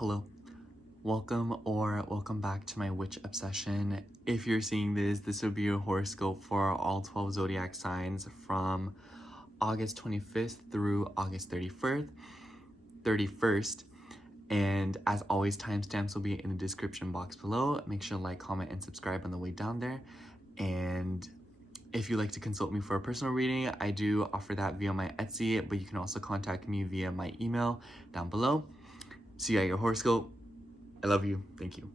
Hello, welcome back to my witch obsession. If you're seeing this would be a horoscope for all 12 zodiac signs from August 25th through August 31st. And as always, timestamps will be in the description box below. Make sure to like, comment, and subscribe on the way down there. And if you'd like to consult me for a personal reading, I do offer that via my Etsy, but you can also contact me via my email down below. See you at your horoscope. I love you. Thank you.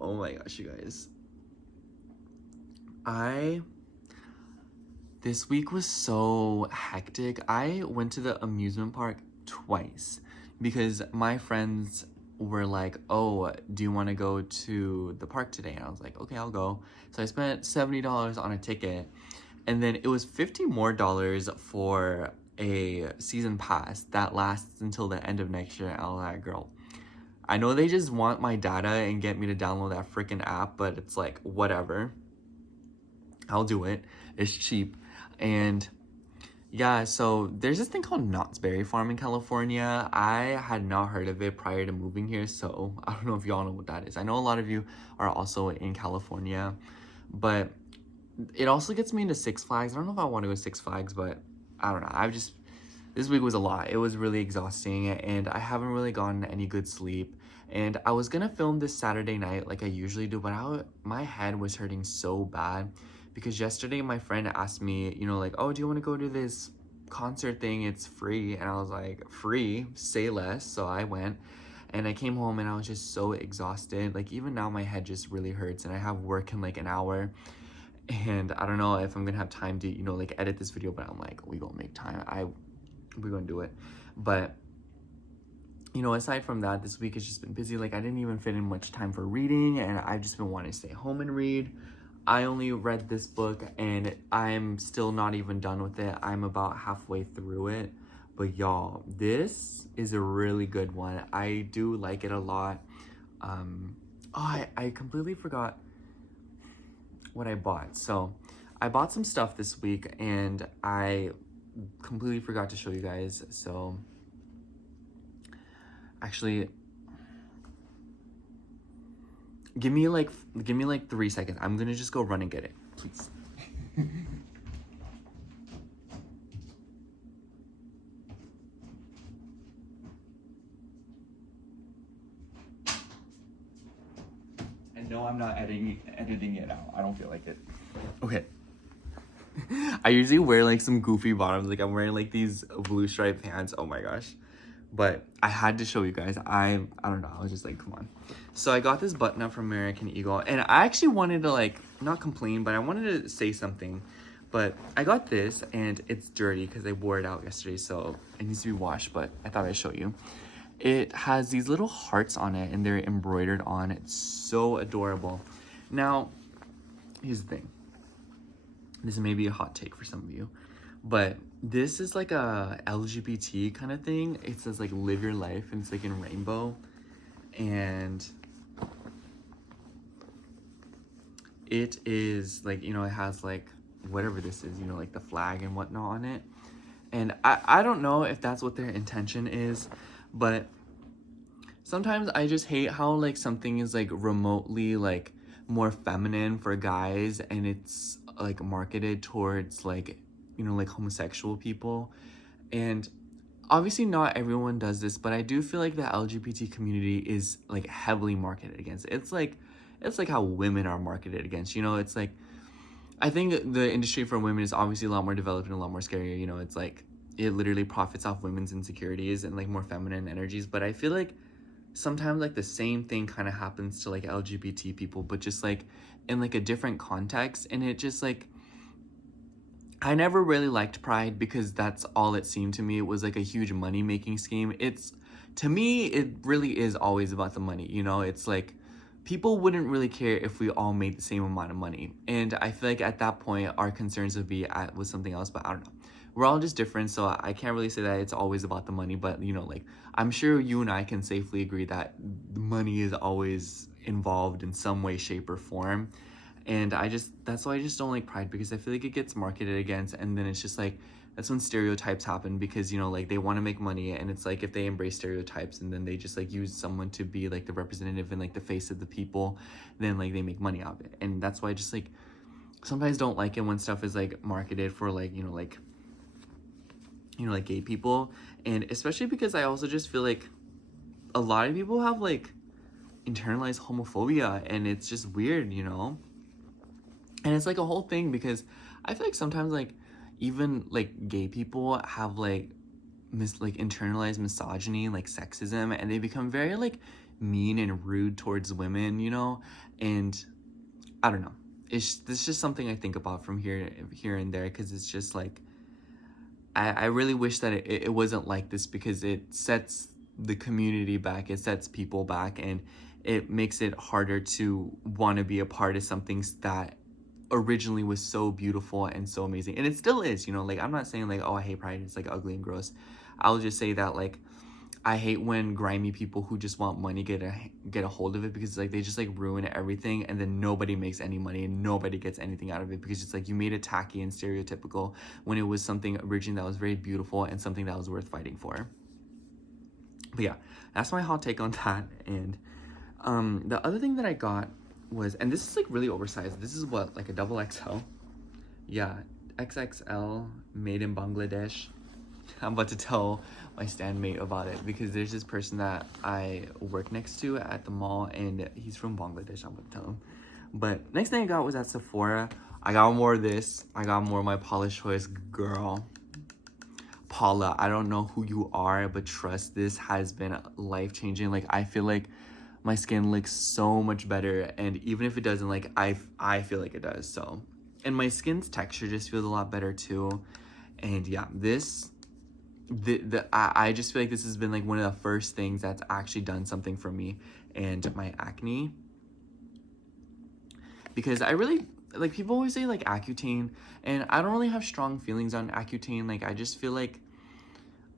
Oh my gosh, you guys. This week was so hectic. I went to the amusement park twice because my friends were like, oh, do you want to go to the park today? And I was like, okay, I'll go. So I spent $70 on a ticket, and then it was $50 more for a season pass that lasts until the end of next year. And I was like, girl, I know they just want my data and get me to download that freaking app, but it's like, whatever. I'll do it. It's cheap. And yeah, so there's this thing called Knott's Berry Farm in California. I had not heard of it prior to moving here, so I don't know if y'all know what that is. I know a lot of you are also in California, but it also gets me into Six Flags. I don't know if I want to go to Six Flags, but I don't know. This week was a lot. It was really exhausting, and I haven't really gotten any good sleep. And I was gonna film this Saturday night like I usually do, but my head was hurting so bad because yesterday my friend asked me, like, oh, do you want to go to this concert thing? It's free. And I was like, free? Say less. So I went, and I came home and I was just so exhausted. Like, even now my head just really hurts, and I have work in like an hour. And I don't know if I'm gonna have time to, like, edit this video, but I'm like, we gonna make time. We're gonna do it. But, aside from that, this week has just been busy. Like, I didn't even fit in much time for reading, and I've just been wanting to stay home and read. I only read this book, and I'm still not even done with it. I'm about halfway through it. But y'all, this is a really good one. I do like it a lot. I completely forgot what I bought. So I bought some stuff this week, and I completely forgot to show you guys. So actually, give me like 3 seconds. I'm gonna just go run and get it, please. And no, I'm not editing it out. I don't feel like it. Okay. I usually wear like some goofy bottoms. Like, I'm wearing like these blue striped pants. Oh my gosh. But I had to show you guys. I don't know. I was just like, come on. So I got this button up from American Eagle, and I actually wanted to, like, not complain, but I wanted to say something. But I got this, and it's dirty because I wore it out yesterday, so it needs to be washed, but I thought I'd show you. It has these little hearts on it, and they're embroidered on. It's so adorable. Now, here's the thing. This may be a hot take for some of you, but this is like a LGBT kind of thing. It says like live your life, and it's like in rainbow, and it is like, it has like whatever this is, like the flag and whatnot on it. And I don't know if that's what their intention is, but sometimes I just hate how like something is like remotely like more feminine for guys, and it's like marketed towards like, like homosexual people. And obviously not everyone does this, but I do feel like the LGBT community is like heavily marketed against. It's like how women are marketed against, it's like, I think the industry for women is obviously a lot more developed and a lot more scarier. It's like it literally profits off women's insecurities and like more feminine energies. But I feel like sometimes like the same thing kind of happens to like LGBT people, but just like in like a different context. And it just like, I never really liked Pride because that's all it seemed to me. It was like a huge money making scheme. To me, it really is always about the money. It's like people wouldn't really care if we all made the same amount of money. And I feel like at that point, our concerns would be with something else, but I don't know. We're all just different, so I can't really say that it's always about the money, but like, I'm sure you and I can safely agree that the money is always involved in some way, shape, or form. And that's why I just don't like Pride, because I feel like it gets marketed against, and then it's just like that's when stereotypes happen, because, you know, like they want to make money, and it's like if they embrace stereotypes and then they just like use someone to be like the representative and like the face of the people, then like they make money out of it. And that's why I just like sometimes don't like it when stuff is like marketed for like, you know, like gay people. And especially because I also just feel like a lot of people have like internalized homophobia, and it's just weird, you know. And it's like a whole thing, because I feel like sometimes like even like gay people have like internalized misogyny, like sexism, and they become very like mean and rude towards women, you know. And I don't know, it's just something I think about from here and there, because it's just like I really wish that it wasn't like this, because it sets the community back, it sets people back, and it makes it harder to want to be a part of something that originally was so beautiful and so amazing. And it still is, you know. Like, I'm not saying like, oh, I hate pride, it's like ugly and gross. I'll just say that like I hate when grimy people who just want money get a hold of it, because like they just like ruin everything, and then nobody makes any money and nobody gets anything out of it, because it's like you made it tacky and stereotypical when it was something originally that was very beautiful and something that was worth fighting for. But yeah, that's my hot take on that. And the other thing that I got was, and this is like really oversized, this is what, like a double XL? Yeah, XXL, made in Bangladesh. I'm about to tell my standmate about it, because there's this person that I work next to at the mall, and he's from Bangladesh. I'm about to tell him. But next thing I got was at Sephora. I got more of this. I got more of my Polish Choice girl. Paula, I don't know who you are, but trust, this has been life-changing. Like, I feel like my skin looks so much better, and even if it doesn't, like I feel like it does. So, and my skin's texture just feels a lot better too. And yeah, I just feel like this has been like one of the first things that's actually done something for me and my acne, because I really like, people always say like Accutane, and I don't really have strong feelings on Accutane. Like, I just feel like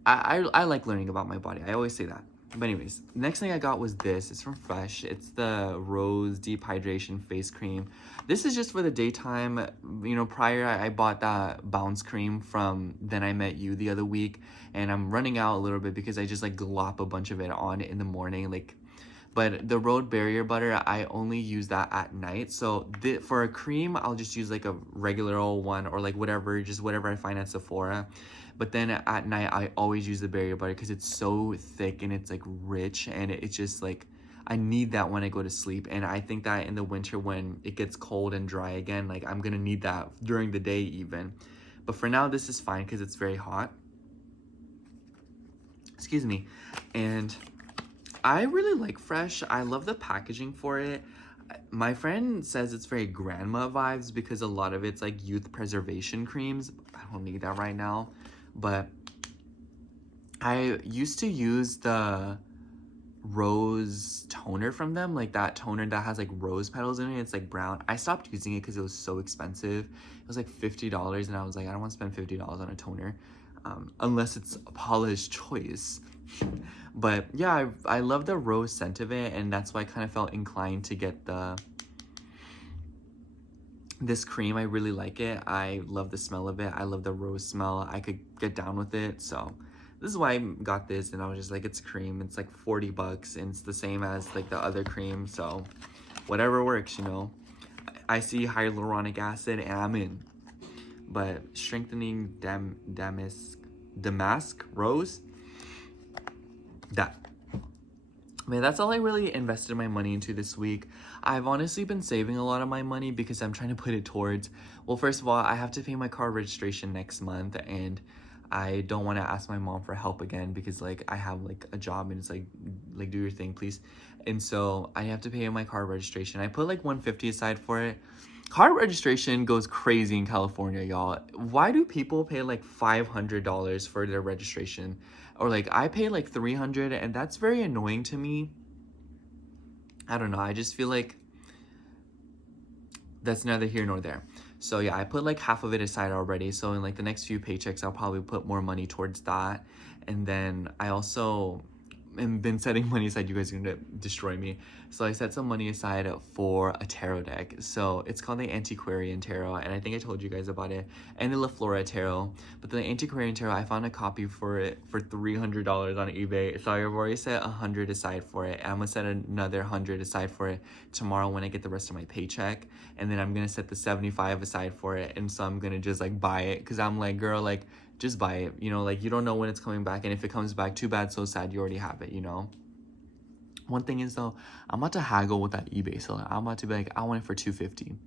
I like learning about my body. I always say that. But anyways, next thing I got was this. It's from Fresh. It's the Rose Deep Hydration Face Cream. This is just for the daytime. You know, prior I bought that Bounce Cream from Then I Met You the other week, and I'm running out a little bit because I just like glop a bunch of it on in the morning. Like, but the Road Barrier Butter, I only use that at night. So for a cream, I'll just use like a regular old one, or like whatever, just whatever I find at Sephora. But then at night, I always use the Barrier Butter, because it's so thick and it's like rich, and it's just like, I need that when I go to sleep. And I think that in the winter, when it gets cold and dry again, like I'm gonna need that during the day even. But for now, this is fine because it's very hot. Excuse me. And I really like Fresh. I love the packaging for it. My friend says it's very grandma vibes, because a lot of it's like youth preservation creams. I don't need that right now. But I used to use the rose toner from them, like that toner that has like rose petals in it. It's like brown. I stopped using it because it was so expensive. It was like $50, and I was like, I don't want to spend $50 on a toner, unless it's Paula's Choice. But yeah, I love the rose scent of it, and that's why I kind of felt inclined to get this cream. I really like it. I love the smell of it. I love the rose smell. I could get down with it. So this is why I got this, and I was just like, it's cream. It's like $40, and it's the same as like the other cream. So whatever works, you know. I see hyaluronic acid, and I'm in. But strengthening damask rose, that. Man, that's all I really invested my money into this week. I've honestly been saving a lot of my money because I'm trying to put it towards, well, first of all, I have to pay my car registration next month, and I don't want to ask my mom for help again, because like I have like a job, and it's like do your thing, please. And so I have to pay my car registration. I put like $150 aside for it. Car registration goes crazy in California, y'all. Why do people pay like $500 for their registration? Or like I pay like $300, and that's very annoying to me. I don't know. I just feel like that's neither here nor there. So yeah, I put like half of it aside already. So in like the next few paychecks, I'll probably put more money towards that. And then I also and been setting money aside. You guys are gonna destroy me. So I set some money aside for a tarot deck. So it's called the Antiquarian Tarot, and I think I told you guys about it, and the La Flora Tarot. But the Antiquarian Tarot, I found a copy for it for $300 on eBay. So I've already set 100 aside for it. I'm gonna set another 100 aside for it tomorrow when I get the rest of my paycheck, and then I'm gonna set the 75 aside for it. And so I'm gonna just like buy it, because I'm like, girl, like, just buy it, you know, like, you don't know when it's coming back, and if it comes back, too bad, so sad, you already have it, you know. One thing is though, I'm about to haggle with that eBay seller. I'm about to be like, I want it for $250.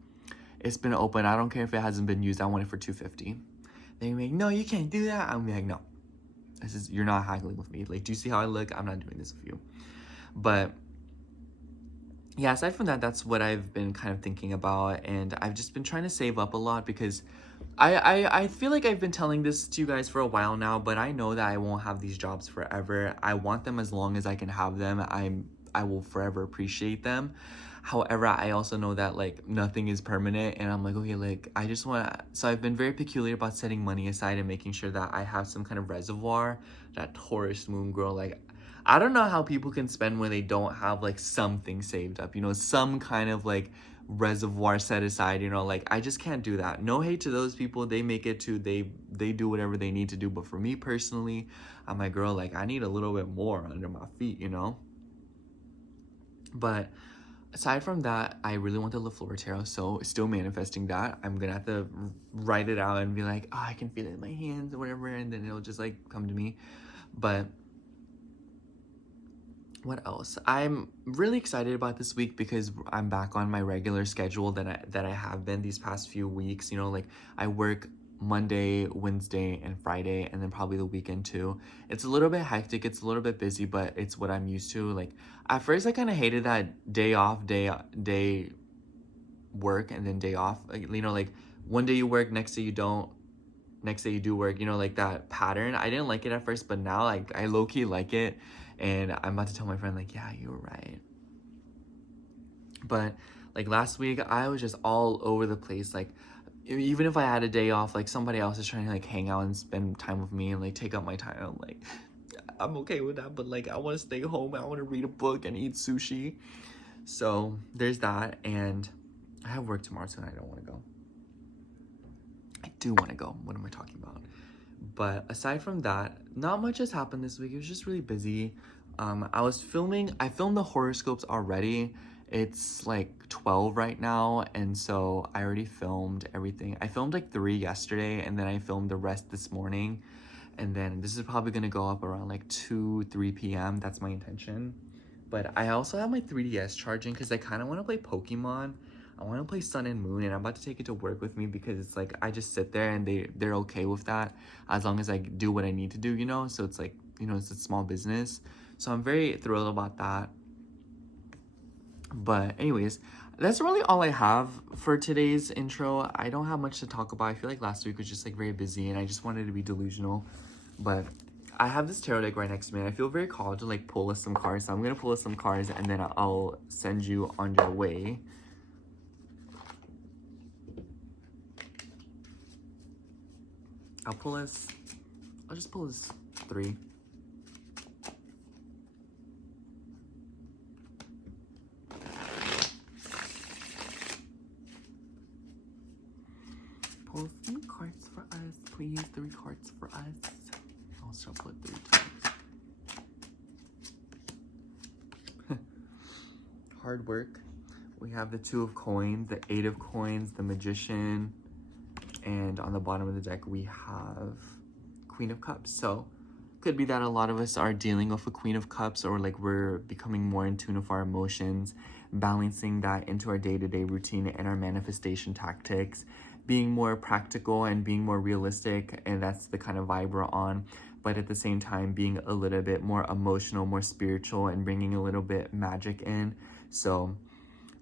It's been open, I don't care if it hasn't been used, I want it for $250. They're like, no, you can't do that. I'm like, no, this is, you're not haggling with me. Like, do you see how I look? I'm not doing this with you. But yeah, aside from that, that's what I've been kind of thinking about, and I've just been trying to save up a lot, because I feel like I've been telling this to you guys for a while now, but I know that I won't have these jobs forever. I want them as long as I can have them. I will forever appreciate them. However, I also know that like nothing is permanent, and I'm like, okay, like I just want, so I've been very peculiar about setting money aside and making sure that I have some kind of reservoir. That Taurus moon girl, like, I don't know how people can spend when they don't have like something saved up, you know, some kind of like reservoir set aside, you know. Like, I just can't do that. No hate to those people, they make it to, they do whatever they need to do, but for me personally, I'm like, girl, like I need a little bit more under my feet, you know. But aside from that, I really want the La Flora Tarot, so still manifesting that. I'm gonna have to write it out and be like, oh, I can feel it in my hands or whatever, and then it'll just like come to me. But what else? I'm really excited about this week because I'm back on my regular schedule that I have been these past few weeks. You know, like I work Monday, Wednesday, and Friday, and then probably the weekend too. It's a little bit hectic, it's a little bit busy, but it's what I'm used to. Like at first I kind of hated that day off, day work, and then day off. Like, you know, like one day you work, next day you don't, next day you do work, you know, like that pattern. I didn't like it at first, but now like I low-key like it. And I'm about to tell my friend, like, yeah, you were right. But like last week, I was just all over the place. Like, even if I had a day off, like somebody else is trying to like hang out and spend time with me and like take up my time. I'm like, I'm okay with that, but like I want to stay home. I want to read a book and eat sushi. So there's that. And I have work tomorrow, so I don't want to go. I do want to go. What am I talking about? But aside from that, not much has happened this week. It was just really busy. I filmed the horoscopes already. It's like 12 right now, and so I already filmed everything. I filmed like 3 yesterday, and then I filmed the rest this morning. And then this is probably gonna go up around like 3 p.m. That's my intention. But I also have my 3DS charging because I kind of want to play Pokemon. I want to play Sun and Moon, and I'm about to take it to work with me because it's like I just sit there and they're okay with that as long as I do what I need to do, you know. So it's like, you know, it's a small business, so I'm very thrilled about that. But anyways, that's really all I have for today's intro. I don't have much to talk about. I feel like last week was just like very busy and I just wanted to be delusional. But I have this tarot deck right next to me, and I feel very called to like pull us some cards, so I'm gonna pull us some cards and then I'll send you on your way. I'll just pull us 3. Pull 3 cards for us, please. 3 cards for us. I'll shuffle it 3 times. Hard work. We have the 2 of coins, the 8 of coins, the Magician, and on the bottom of the deck we have Queen of Cups. So could be that a lot of us are dealing with a Queen of Cups, or like we're becoming more in tune with our emotions, balancing that into our day-to-day routine and our manifestation tactics, being more practical and being more realistic, and that's the kind of vibe we're on. But at the same time being a little bit more emotional, more spiritual, and bringing a little bit magic in. So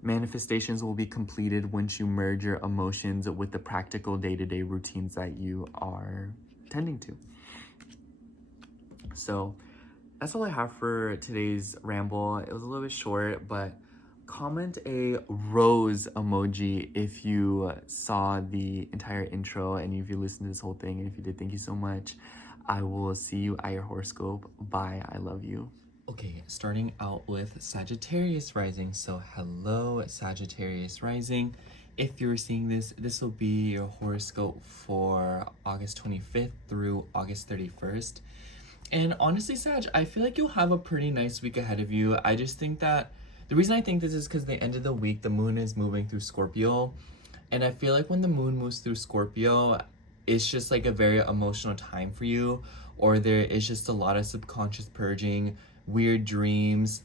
manifestations will be completed once you merge your emotions with the practical day-to-day routines that you are tending to. So that's all I have for today's ramble. It was a little bit short, but comment a rose emoji if you saw the entire intro and if you listened to this whole thing. And if you did, thank you so much. I will see you at your horoscope. Bye. I love you. Okay, starting out with Sagittarius rising. So hello, Sagittarius rising. If you're seeing this, this will be your horoscope for August 25th through August 31st. And honestly, Sag, I feel like you'll have a pretty nice week ahead of you. I just think that the reason I think this is because the end of the week, the moon is moving through Scorpio. And I feel like when the moon moves through Scorpio, it's just like a very emotional time for you, or there is just a lot of subconscious purging, weird dreams,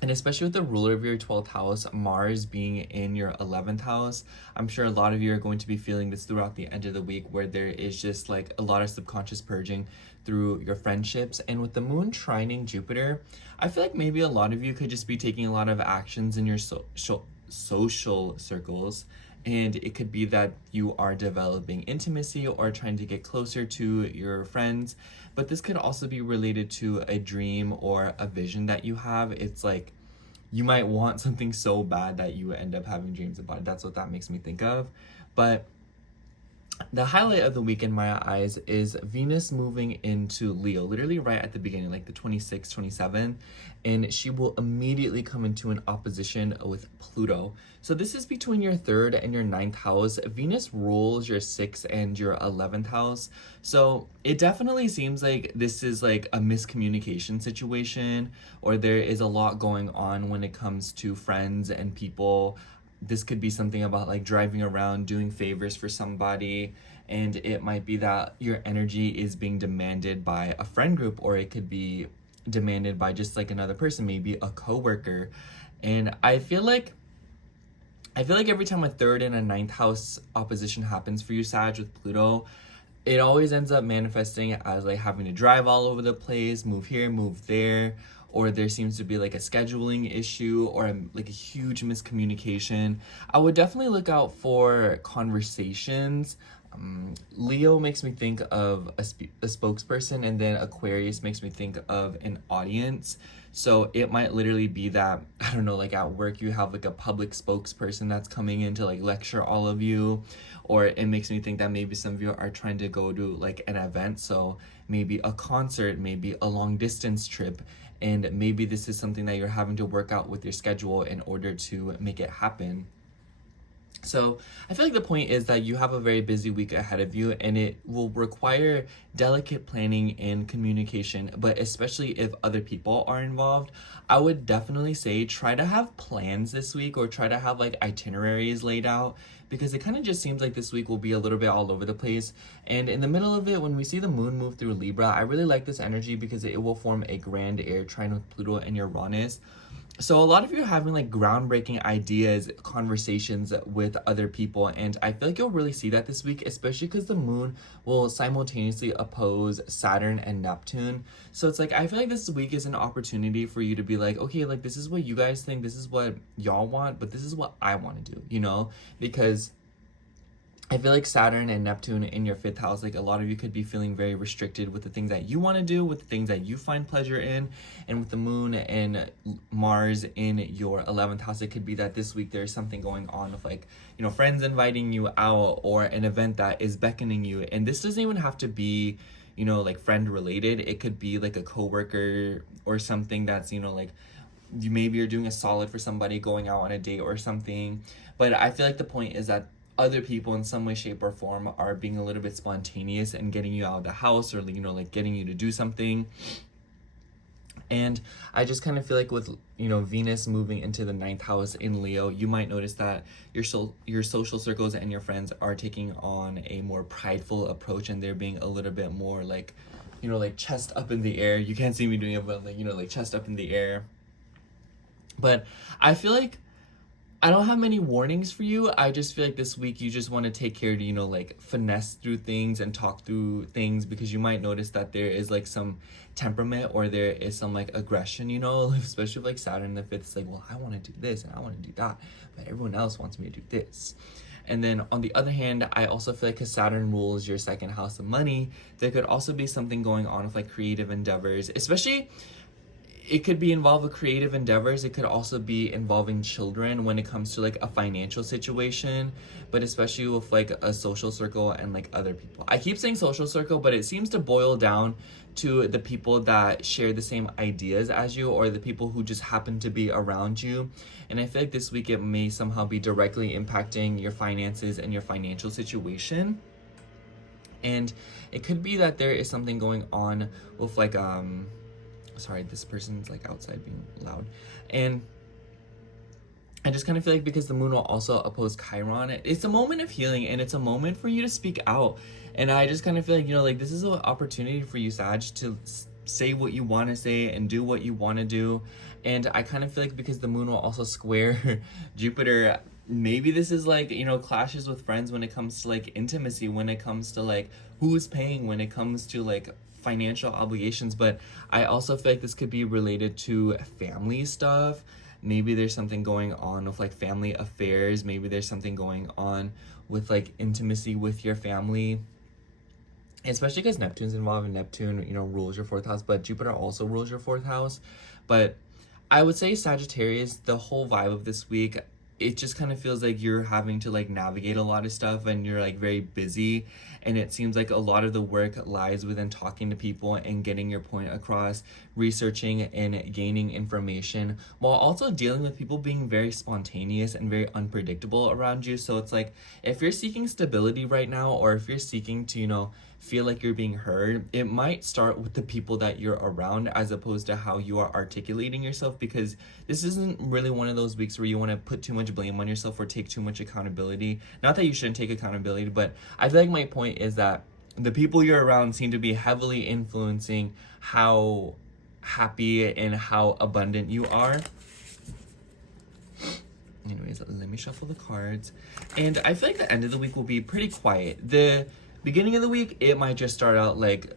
and especially with the ruler of your 12th house, Mars being in your 11th house, I'm sure a lot of you are going to be feeling this throughout the end of the week, where there is just like a lot of subconscious purging through your friendships. And with the moon trining Jupiter, I feel like maybe a lot of you could just be taking a lot of actions in your social circles. And it could be that you are developing intimacy or trying to get closer to your friends. But this could also be related to a dream or a vision that you have. It's like you might want something so bad that you end up having dreams about it. That's what that makes me think of. But the highlight of the week in my eyes is Venus moving into Leo, literally right at the beginning, like the 26th, 27th, and she will immediately come into an opposition with Pluto. So this is between your 3rd and your 9th house. Venus rules your 6th and your 11th house. So it definitely seems like this is like a miscommunication situation, or there is a lot going on when it comes to friends and people. This could be something about like driving around, doing favors for somebody, and it might be that your energy is being demanded by a friend group, or it could be demanded by just like another person, maybe a coworker. And I feel like every time a 3rd and a 9th house opposition happens for you, Sag, with Pluto, it always ends up manifesting as like having to drive all over the place, move here, move there, or there seems to be like a scheduling issue or like a huge miscommunication. I would definitely look out for conversations. Leo makes me think of a spokesperson, and then Aquarius makes me think of an audience. So it might literally be that, I don't know, like at work you have like a public spokesperson that's coming in to like lecture all of you, or it makes me think that maybe some of you are trying to go to like an event, so maybe a concert, maybe a long distance trip, and maybe this is something that you're having to work out with your schedule in order to make it happen. So I feel like the point is that you have a very busy week ahead of you, and it will require delicate planning and communication, but especially if other people are involved, I would definitely say try to have plans this week, or try to have like itineraries laid out, because it kind of just seems like this week will be a little bit all over the place. And in the middle of it, when we see the moon move through Libra, I really like this energy because it will form a grand air trine with Pluto and Uranus. So a lot of you are having like groundbreaking ideas, conversations with other people, and I feel like you'll really see that this week, especially because the moon will simultaneously oppose Saturn and Neptune. So it's like, I feel like this week is an opportunity for you to be like, okay, like this is what you guys think, this is what y'all want, but this is what I want to do, you know? Because I feel like Saturn and Neptune in your 5th house, like a lot of you could be feeling very restricted with the things that you want to do, with the things that you find pleasure in. And with the moon and Mars in your 11th house, it could be that this week there's something going on with like, you know, friends inviting you out, or an event that is beckoning you. And this doesn't even have to be, you know, like friend related. It could be like a coworker or something that's, you know, like maybe you're doing a solid for somebody, going out on a date or something. But I feel like the point is that other people in some way, shape, or form are being a little bit spontaneous and getting you out of the house, or, you know, like getting you to do something. And I just kind of feel like with, you know, Venus moving into the 9th house in Leo, you might notice that your social circles and your friends are taking on a more prideful approach, and they're being a little bit more like, you know, like chest up in the air. You can't see me doing it, but like, you know, like chest up in the air. But I feel like I don't have many warnings for you. I just feel like this week you just want to take care to, you know, like finesse through things and talk through things, because you might notice that there is like some temperament, or there is some like aggression, you know, especially with like Saturn in the 5th. It's like, well, I want to do this and I want to do that, but everyone else wants me to do this. And then on the other hand, I also feel like because Saturn rules your 2nd house of money, there could also be something going on with like creative endeavors, especially it could be involved with creative endeavors. It could also be involving children when it comes to like a financial situation, but especially with like a social circle and like other people. I keep saying social circle, but it seems to boil down to the people that share the same ideas as you, or the people who just happen to be around you. And I feel like this week it may somehow be directly impacting your finances and your financial situation. And it could be that there is something going on with like sorry, this person's like outside being loud. And I just kind of feel like because the moon will also oppose Chiron, it's a moment of healing, and it's a moment for you to speak out. And I just kind of feel like, you know, like this is an opportunity for you, Sag, to say what you want to say and do what you want to do. And I kind of feel like because the moon will also square Jupiter, maybe this is like, you know, clashes with friends when it comes to like intimacy, when it comes to like who's paying, when it comes to like financial obligations. But I also feel like this could be related to family stuff. Maybe there's something going on with like family affairs. Maybe there's something going on with like intimacy with your family, especially because Neptune's involved, and Neptune, you know, rules your 4th house, but Jupiter also rules your 4th house. But I would say Sagittarius, the whole vibe of this week, it just kind of feels like you're having to like navigate a lot of stuff, and you're like very busy, and it seems like a lot of the work lies within talking to people and getting your point across, researching and gaining information, while also dealing with people being very spontaneous and very unpredictable around you. So it's like, if you're seeking stability right now, or if you're seeking to, you know, feel like you're being heard, it might start with the people that you're around as opposed to how you are articulating yourself, because this isn't really one of those weeks where you want to put too much blame on yourself or take too much accountability. Not that you shouldn't take accountability, but I feel like my point is that the people you're around seem to be heavily influencing how happy and how abundant you are. Anyways, let me shuffle the cards. And I feel like the end of the week will be pretty quiet. The beginning of the week, it might just start out like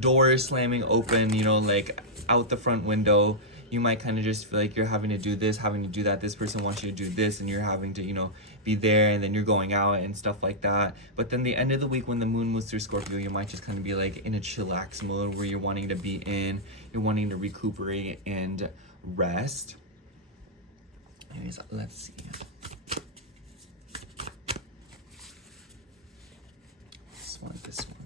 doors slamming open, you know, like out the front window. You might kind of just feel like you're having to do this, having to do that. This person wants you to do this, and you're having to, you know, be there, and then you're going out and stuff like that. But then the end of the week, when the moon moves through Scorpio, you might just kind of be like in a chillax mode where you're wanting to be in, you're wanting to recuperate and rest. Anyways, let's see. This one.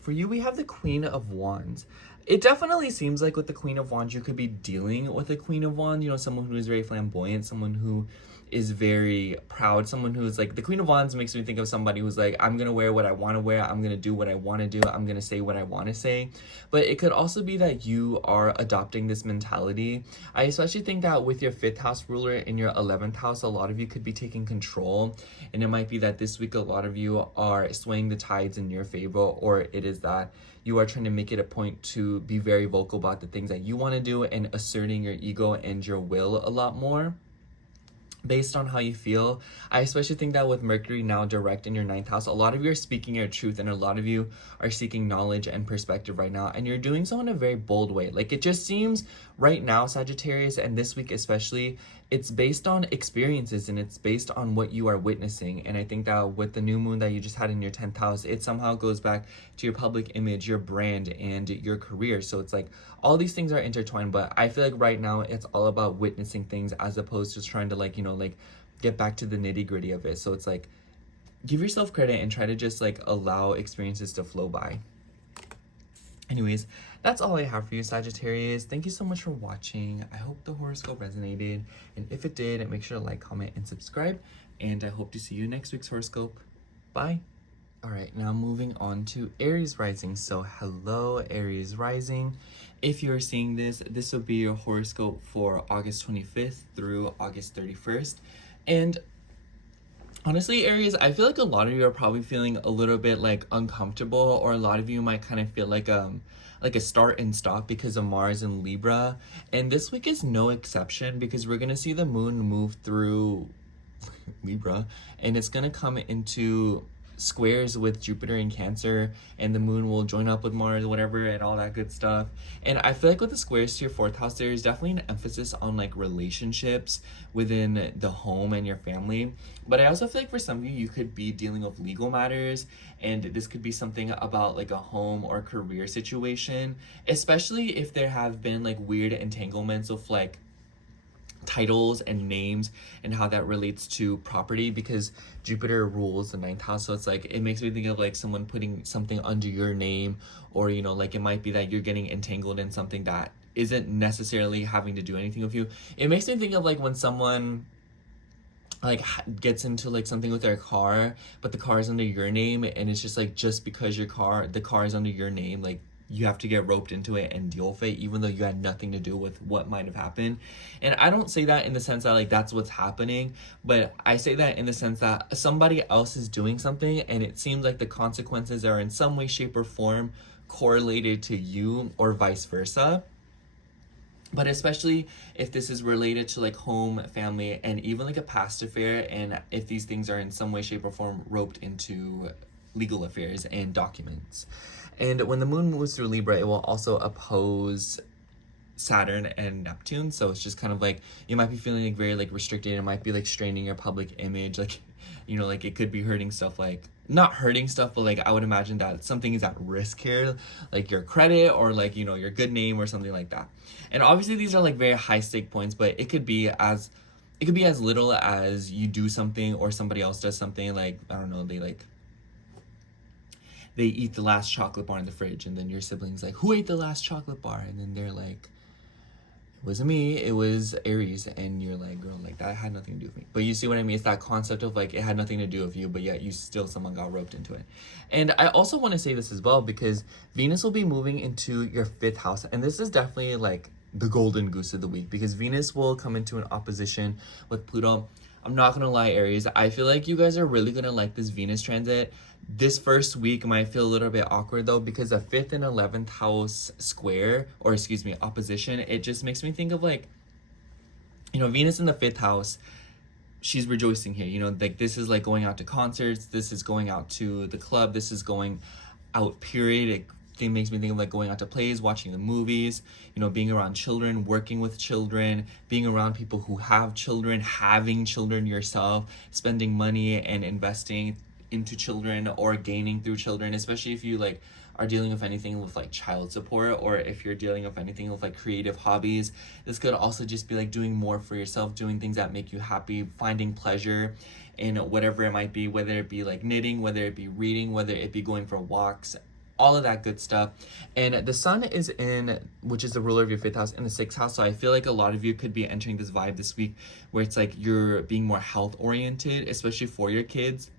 For you, we have the Queen of Wands. It definitely seems like with the Queen of Wands, you could be dealing with a Queen of Wands, you know, someone who is very flamboyant, someone who is very proud, someone who is like, the Queen of Wands makes me think of somebody who's like, I'm gonna wear what I want to wear, I'm gonna do what I want to do, I'm gonna say what I want to say. But it could also be that you are adopting this mentality. I especially think that with your 5th house ruler in your 11th house, a lot of you could be taking control, and it might be that this week a lot of you are swaying the tides in your favor, or it is that you are trying to make it a point to be very vocal about the things that you want to do and asserting your ego and your will a lot more based on how you feel. I especially think that with Mercury now direct in your 9th house, a lot of you are speaking your truth, and a lot of you are seeking knowledge and perspective right now, and you're doing so in a very bold way. Like, it just seems right now, Sagittarius, and this week especially, it's based on experiences, and it's based on what you are witnessing. And I think that with the new moon that you just had in your 10th house, it somehow goes back to your public image, your brand, and your career. So it's like all these things are intertwined, but I feel like right now it's all about witnessing things as opposed to trying to like, you know, like get back to the nitty gritty of it. So it's like, give yourself credit and try to just like allow experiences to flow by. Anyways, that's all I have for you, Sagittarius. Thank you so much for watching. I hope the horoscope resonated, and if it did, make sure to like, comment, and subscribe, and I hope to see you next week's horoscope. Bye. All right, now moving on to Aries rising. So hello, Aries rising. If you're seeing this, this will be your horoscope for August 25th through August 31st. And honestly, Aries, I feel like a lot of you are probably feeling a little bit like uncomfortable, or a lot of you might kind of feel like a start and stop because of Mars and Libra. And this week is no exception, because we're gonna see the moon move through Libra, and it's gonna come into squares with Jupiter in Cancer, and the moon will join up with Mars, whatever, and all that good stuff. And I feel like with the squares to your 4th house, there's definitely an emphasis on like relationships within the home and your family. But I also feel like for some of you, you could be dealing with legal matters, and this could be something about like a home or career situation, especially if there have been like weird entanglements with like titles and names and how that relates to property, because Jupiter rules the 9th house. So it's like, it makes me think of like someone putting something under your name, or you know, like it might be that you're getting entangled in something that isn't necessarily having to do anything with you. It makes me think of like when someone like gets into like something with their car, but the car is under your name, and it's just like, just because the car is under your name, like you have to get roped into it and deal with it, even though you had nothing to do with what might have happened. And I don't say that in the sense that like that's what's happening, but I say that in the sense that somebody else is doing something, and it seems like the consequences are in some way, shape, or form correlated to you, or vice versa. But especially if this is related to like home, family, and even like a past affair, and if these things are in some way, shape, or form roped into legal affairs and documents. And when the moon moves through Libra, it will also oppose Saturn and Neptune. So it's just kind of like, you might be feeling like very like restricted. It might be like straining your public image. Like, you know, like it could be hurting stuff, like not hurting stuff, but like I would imagine that something is at risk here, like your credit, or like, you know, your good name or something like that. And obviously these are like very high stake points, but it could be as little as you do something or somebody else does something, like, I don't know, they eat the last chocolate bar in the fridge, and then your siblings like, who ate the last chocolate bar? And then they're like, it wasn't me, it was Aries. And you're like, girl, like that had nothing to do with me. But you see what I mean? It's that concept of like, it had nothing to do with you, but yet someone got roped into it. And I also want to say this as well, because Venus will be moving into your 5th house. And this is definitely like the golden goose of the week, because Venus will come into an opposition with Pluto. I'm not gonna lie, Aries, I feel like you guys are really gonna like this Venus transit. This first week might feel a little bit awkward though, because the 5th and 11th house square, or excuse me, opposition, it just makes me think of like, you know, Venus in the 5th house, she's rejoicing here, you know, like this is like going out to concerts, this is going out to the club, this is going out, period. It makes me think of like going out to plays, watching the movies, you know, being around children, working with children, being around people who have children, having children yourself, spending money and investing into children or gaining through children, especially if you like are dealing with anything with like child support, or if you're dealing with anything with like creative hobbies. This could also just be like doing more for yourself, doing things that make you happy, finding pleasure in whatever it might be, whether it be like knitting, whether it be reading, whether it be going for walks, all of that good stuff. And the sun is in, which is the ruler of your 5th house, in the 6th house. So I feel like a lot of you could be entering this vibe this week where it's like you're being more health oriented, especially for your kids,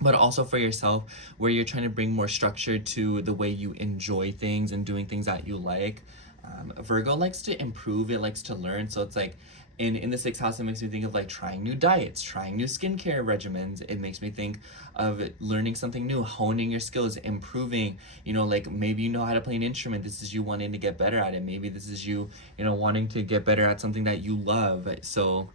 but also for yourself, where you're trying to bring more structure to the way you enjoy things and doing things that you like. Virgo likes to improve, it likes to learn. So it's like in the 6th house, it makes me think of like trying new diets, trying new skincare regimens. It makes me think of learning something new, honing your skills, improving, you know, like maybe you know how to play an instrument. This is you wanting to get better at it. Maybe this is you, you know, wanting to get better at something that you love. So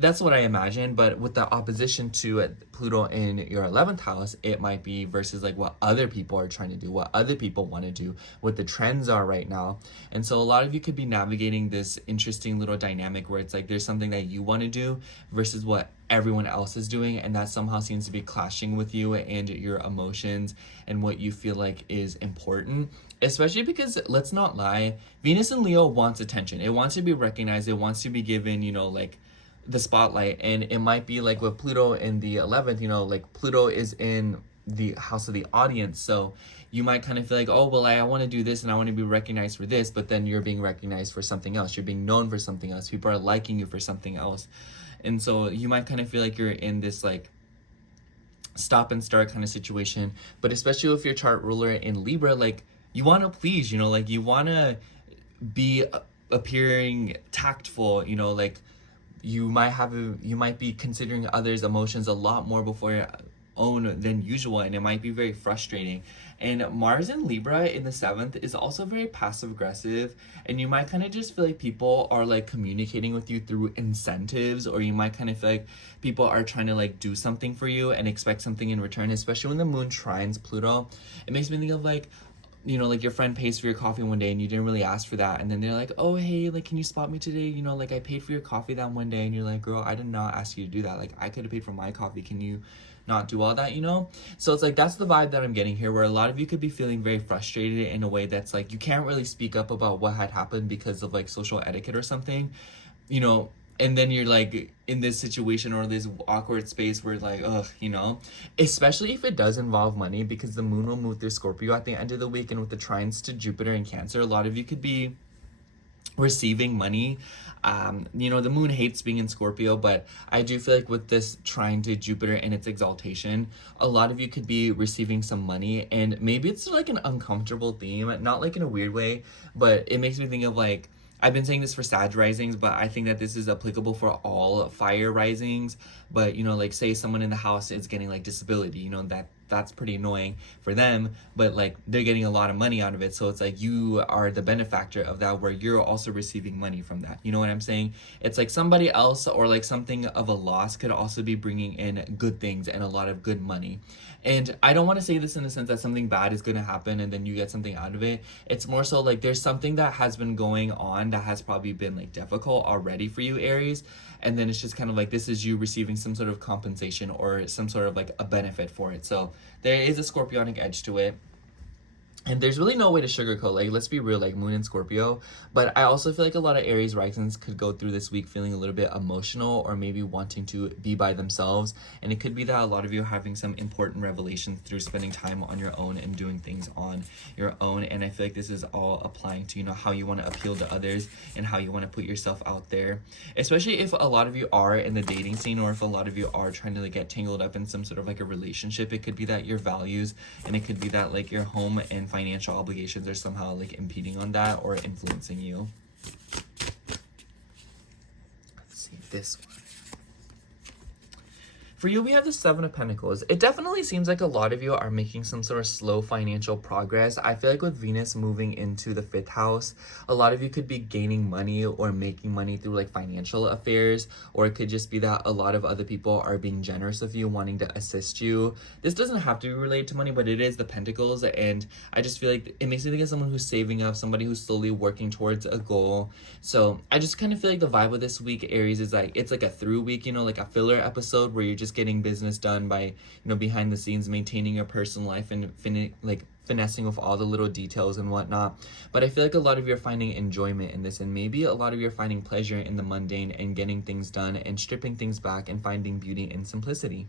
that's what I imagine. But with the opposition to Pluto in your 11th house, it might be versus like what other people are trying to do, what other people want to do, what the trends are right now. And so a lot of you could be navigating this interesting little dynamic where it's like there's something that you want to do versus what everyone else is doing, and that somehow seems to be clashing with you and your emotions and what you feel like is important. Especially because, let's not lie, Venus in Leo wants attention. It wants to be recognized. It wants to be given, you know, like the spotlight. And it might be like with Pluto in the 11th, you know, like Pluto is in the house of the audience. So you might kind of feel like, oh, well, I want to do this and I want to be recognized for this, but then you're being recognized for something else. You're being known for something else. People are liking you for something else. And so you might kind of feel like you're in this like stop and start kind of situation. But especially with your chart ruler in Libra, like you want to please, you know, like you want to be appearing tactful, you know, like you might be considering others' emotions a lot more before your own than usual, and it might be very frustrating. And Mars in Libra in the 7th is also very passive aggressive, and you might kind of just feel like people are like communicating with you through incentives, or you might kind of feel like people are trying to like do something for you and expect something in return, especially when the moon trines Pluto. It makes me think of like, you know, like your friend pays for your coffee one day and you didn't really ask for that, and then they're like, oh hey, like can you spot me today, you know, like I paid for your coffee that one day, and you're like, girl, I did not ask you to do that, like I could have paid for my coffee, can you not do all that, you know? So it's like that's the vibe that I'm getting here, where a lot of you could be feeling very frustrated in a way that's like you can't really speak up about what had happened because of like social etiquette or something, you know. And then you're like in this situation or this awkward space where like, ugh, you know, especially if it does involve money, because the moon will move through Scorpio at the end of the week, and with the trines to Jupiter and Cancer, a lot of you could be receiving money. You know, the moon hates being in Scorpio, but I do feel like with this trine to Jupiter and its exaltation, a lot of you could be receiving some money, and maybe it's like an uncomfortable theme, not like in a weird way, but it makes me think of like, I've been saying this for Sag risings, but I think that this is applicable for all fire risings. But, you know, like say someone in the house is getting like disability, you know, that's pretty annoying for them, but like they're getting a lot of money out of it. So it's like you are the benefactor of that, where you're also receiving money from that. You know what I'm saying? It's like somebody else or like something of a loss could also be bringing in good things and a lot of good money. And I don't want to say this in the sense that something bad is going to happen and then you get something out of it. It's more so like there's something that has been going on that has probably been like difficult already for you, Aries. And then it's just kind of like this is you receiving some sort of compensation or some sort of like a benefit for it. So there is a scorpionic edge to it. And there's really no way to sugarcoat, like, let's be real, like, moon in Scorpio. But I also feel like a lot of Aries risings could go through this week feeling a little bit emotional or maybe wanting to be by themselves. And it could be that a lot of you are having some important revelations through spending time on your own and doing things on your own. And I feel like this is all applying to, you know, how you want to appeal to others and how you want to put yourself out there. Especially if a lot of you are in the dating scene, or if a lot of you are trying to, like, get tangled up in some sort of, like, a relationship. It could be that your values, and it could be that, like, your home and financial obligations are somehow like impeding on that or influencing you. Let's see this one. For you, we have the Seven of Pentacles. It definitely seems like a lot of you are making some sort of slow financial progress. I feel like with Venus moving into the 5th house, a lot of you could be gaining money or making money through like financial affairs, or it could just be that a lot of other people are being generous of you, wanting to assist you. This doesn't have to be related to money, but it is the Pentacles, and I just feel like it makes me think of someone who's saving up, somebody who's slowly working towards a goal. So I just kind of feel like the vibe of this week, Aries, is like it's like a through week, you know, like a filler episode where you're just getting business done by, you know, behind the scenes, maintaining your personal life and finessing with all the little details and whatnot. But I feel like a lot of you are finding enjoyment in this, and maybe a lot of you are finding pleasure in the mundane and getting things done and stripping things back and finding beauty in simplicity.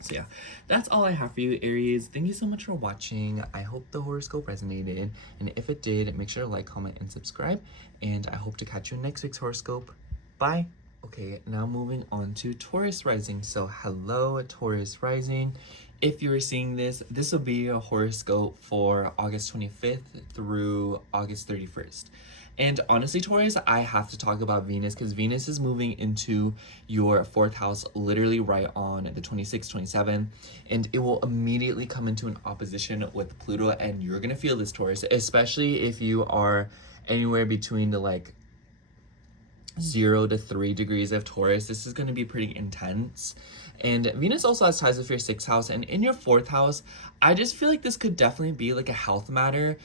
So yeah, that's all I have for you, Aries. Thank you so much for watching. I hope the horoscope resonated, and if it did, make sure to like, comment, and subscribe, and I hope to catch you in next week's horoscope. Bye. Okay, now moving on to Taurus rising. So hello, Taurus rising. If you're seeing this, this will be a horoscope for August 25th through August 31st. And honestly, Taurus, I have to talk about Venus, because Venus is moving into your 4th house literally right on the 26th, 27th, and it will immediately come into an opposition with Pluto, and you're gonna feel this, Taurus, especially if you are anywhere between the like 0 to 3 degrees of Taurus. This is going to be pretty intense. And Venus also has ties with your 6th house, and in your 4th house, I just feel like this could definitely be like a health matter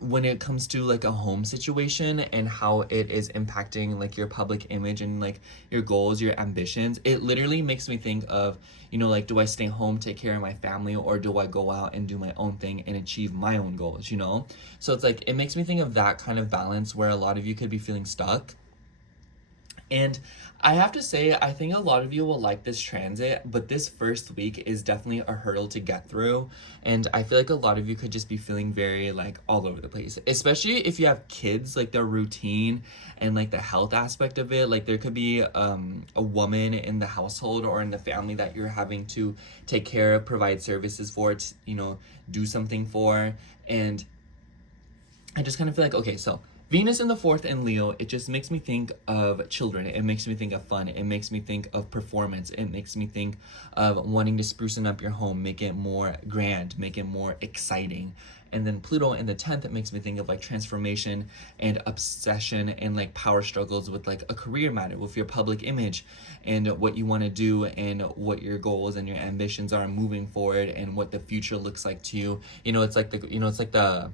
when it comes to like a home situation and how it is impacting like your public image and like your goals, your ambitions. It literally makes me think of, you know, like, do I stay home, take care of my family, or do I go out and do my own thing and achieve my own goals, you know? So it's like, it makes me think of that kind of balance where a lot of you could be feeling stuck. And I have to say, I think a lot of you will like this transit, but this first week is definitely a hurdle to get through. And I feel like a lot of you could just be feeling very like all over the place, especially if you have kids, like their routine and like the health aspect of it. Like there could be a woman in the household or in the family that you're having to take care of, provide services for, you know, do something for. And I just kind of feel like, okay, so Venus in the 4th in Leo, it just makes me think of children. It makes me think of fun. It makes me think of performance. It makes me think of wanting to sprucing up your home, make it more grand, make it more exciting. And then Pluto in the 10th, it makes me think of like transformation and obsession and like power struggles with like a career matter, with your public image and what you want to do and what your goals and your ambitions are moving forward and what the future looks like to you. It's like the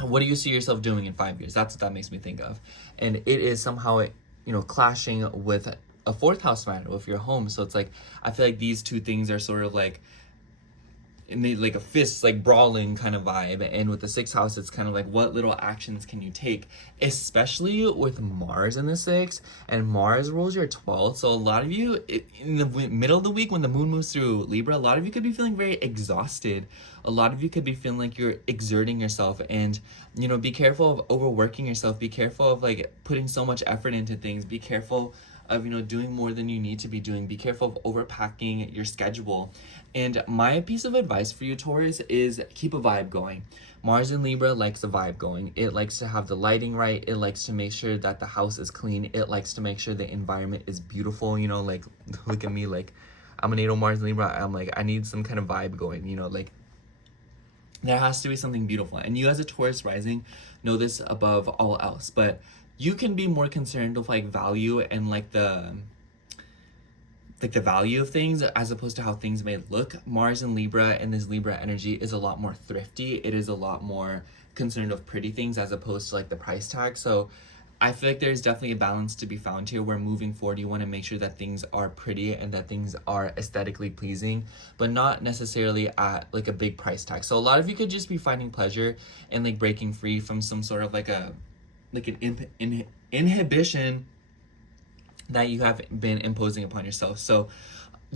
what do you see yourself doing in 5 years? That's what that makes me think of. And it is somehow, clashing with a 4th house matter with your home. So it's like, I feel like these two things are sort of like, like a fist, like brawling kind of vibe. And with the 6th house, it's kind of like, what little actions can you take? Especially with Mars in the 6th, and Mars rules your 12th. So a lot of you, in the middle of the week when the moon moves through Libra, a lot of you could be feeling very exhausted. A lot of you could be feeling like you're exerting yourself, and be careful of overworking yourself. Be careful of like putting so much effort into things. Be careful of doing more than you need to be doing. Be careful of overpacking your schedule. And my piece of advice for you, Taurus, is keep a vibe going. Mars in Libra likes a vibe going. It likes to have the lighting right. It likes to make sure that the house is clean. It likes to make sure the environment is beautiful. Like, look at me, like, I'm a natal Mars in Libra. I'm like, I need some kind of vibe going, like, there has to be something beautiful. And you as a Taurus rising know this above all else. But you can be more concerned with like value and like the value of things as opposed to how things may look. Mars in Libra and this Libra energy is a lot more thrifty. It is a lot more concerned with pretty things as opposed to like the price tag. So I feel like there's definitely a balance to be found here where moving forward, you want to make sure that things are pretty and that things are aesthetically pleasing, but not necessarily at like a big price tag. So a lot of you could just be finding pleasure and like breaking free from some sort of like an inhibition that you have been imposing upon yourself. So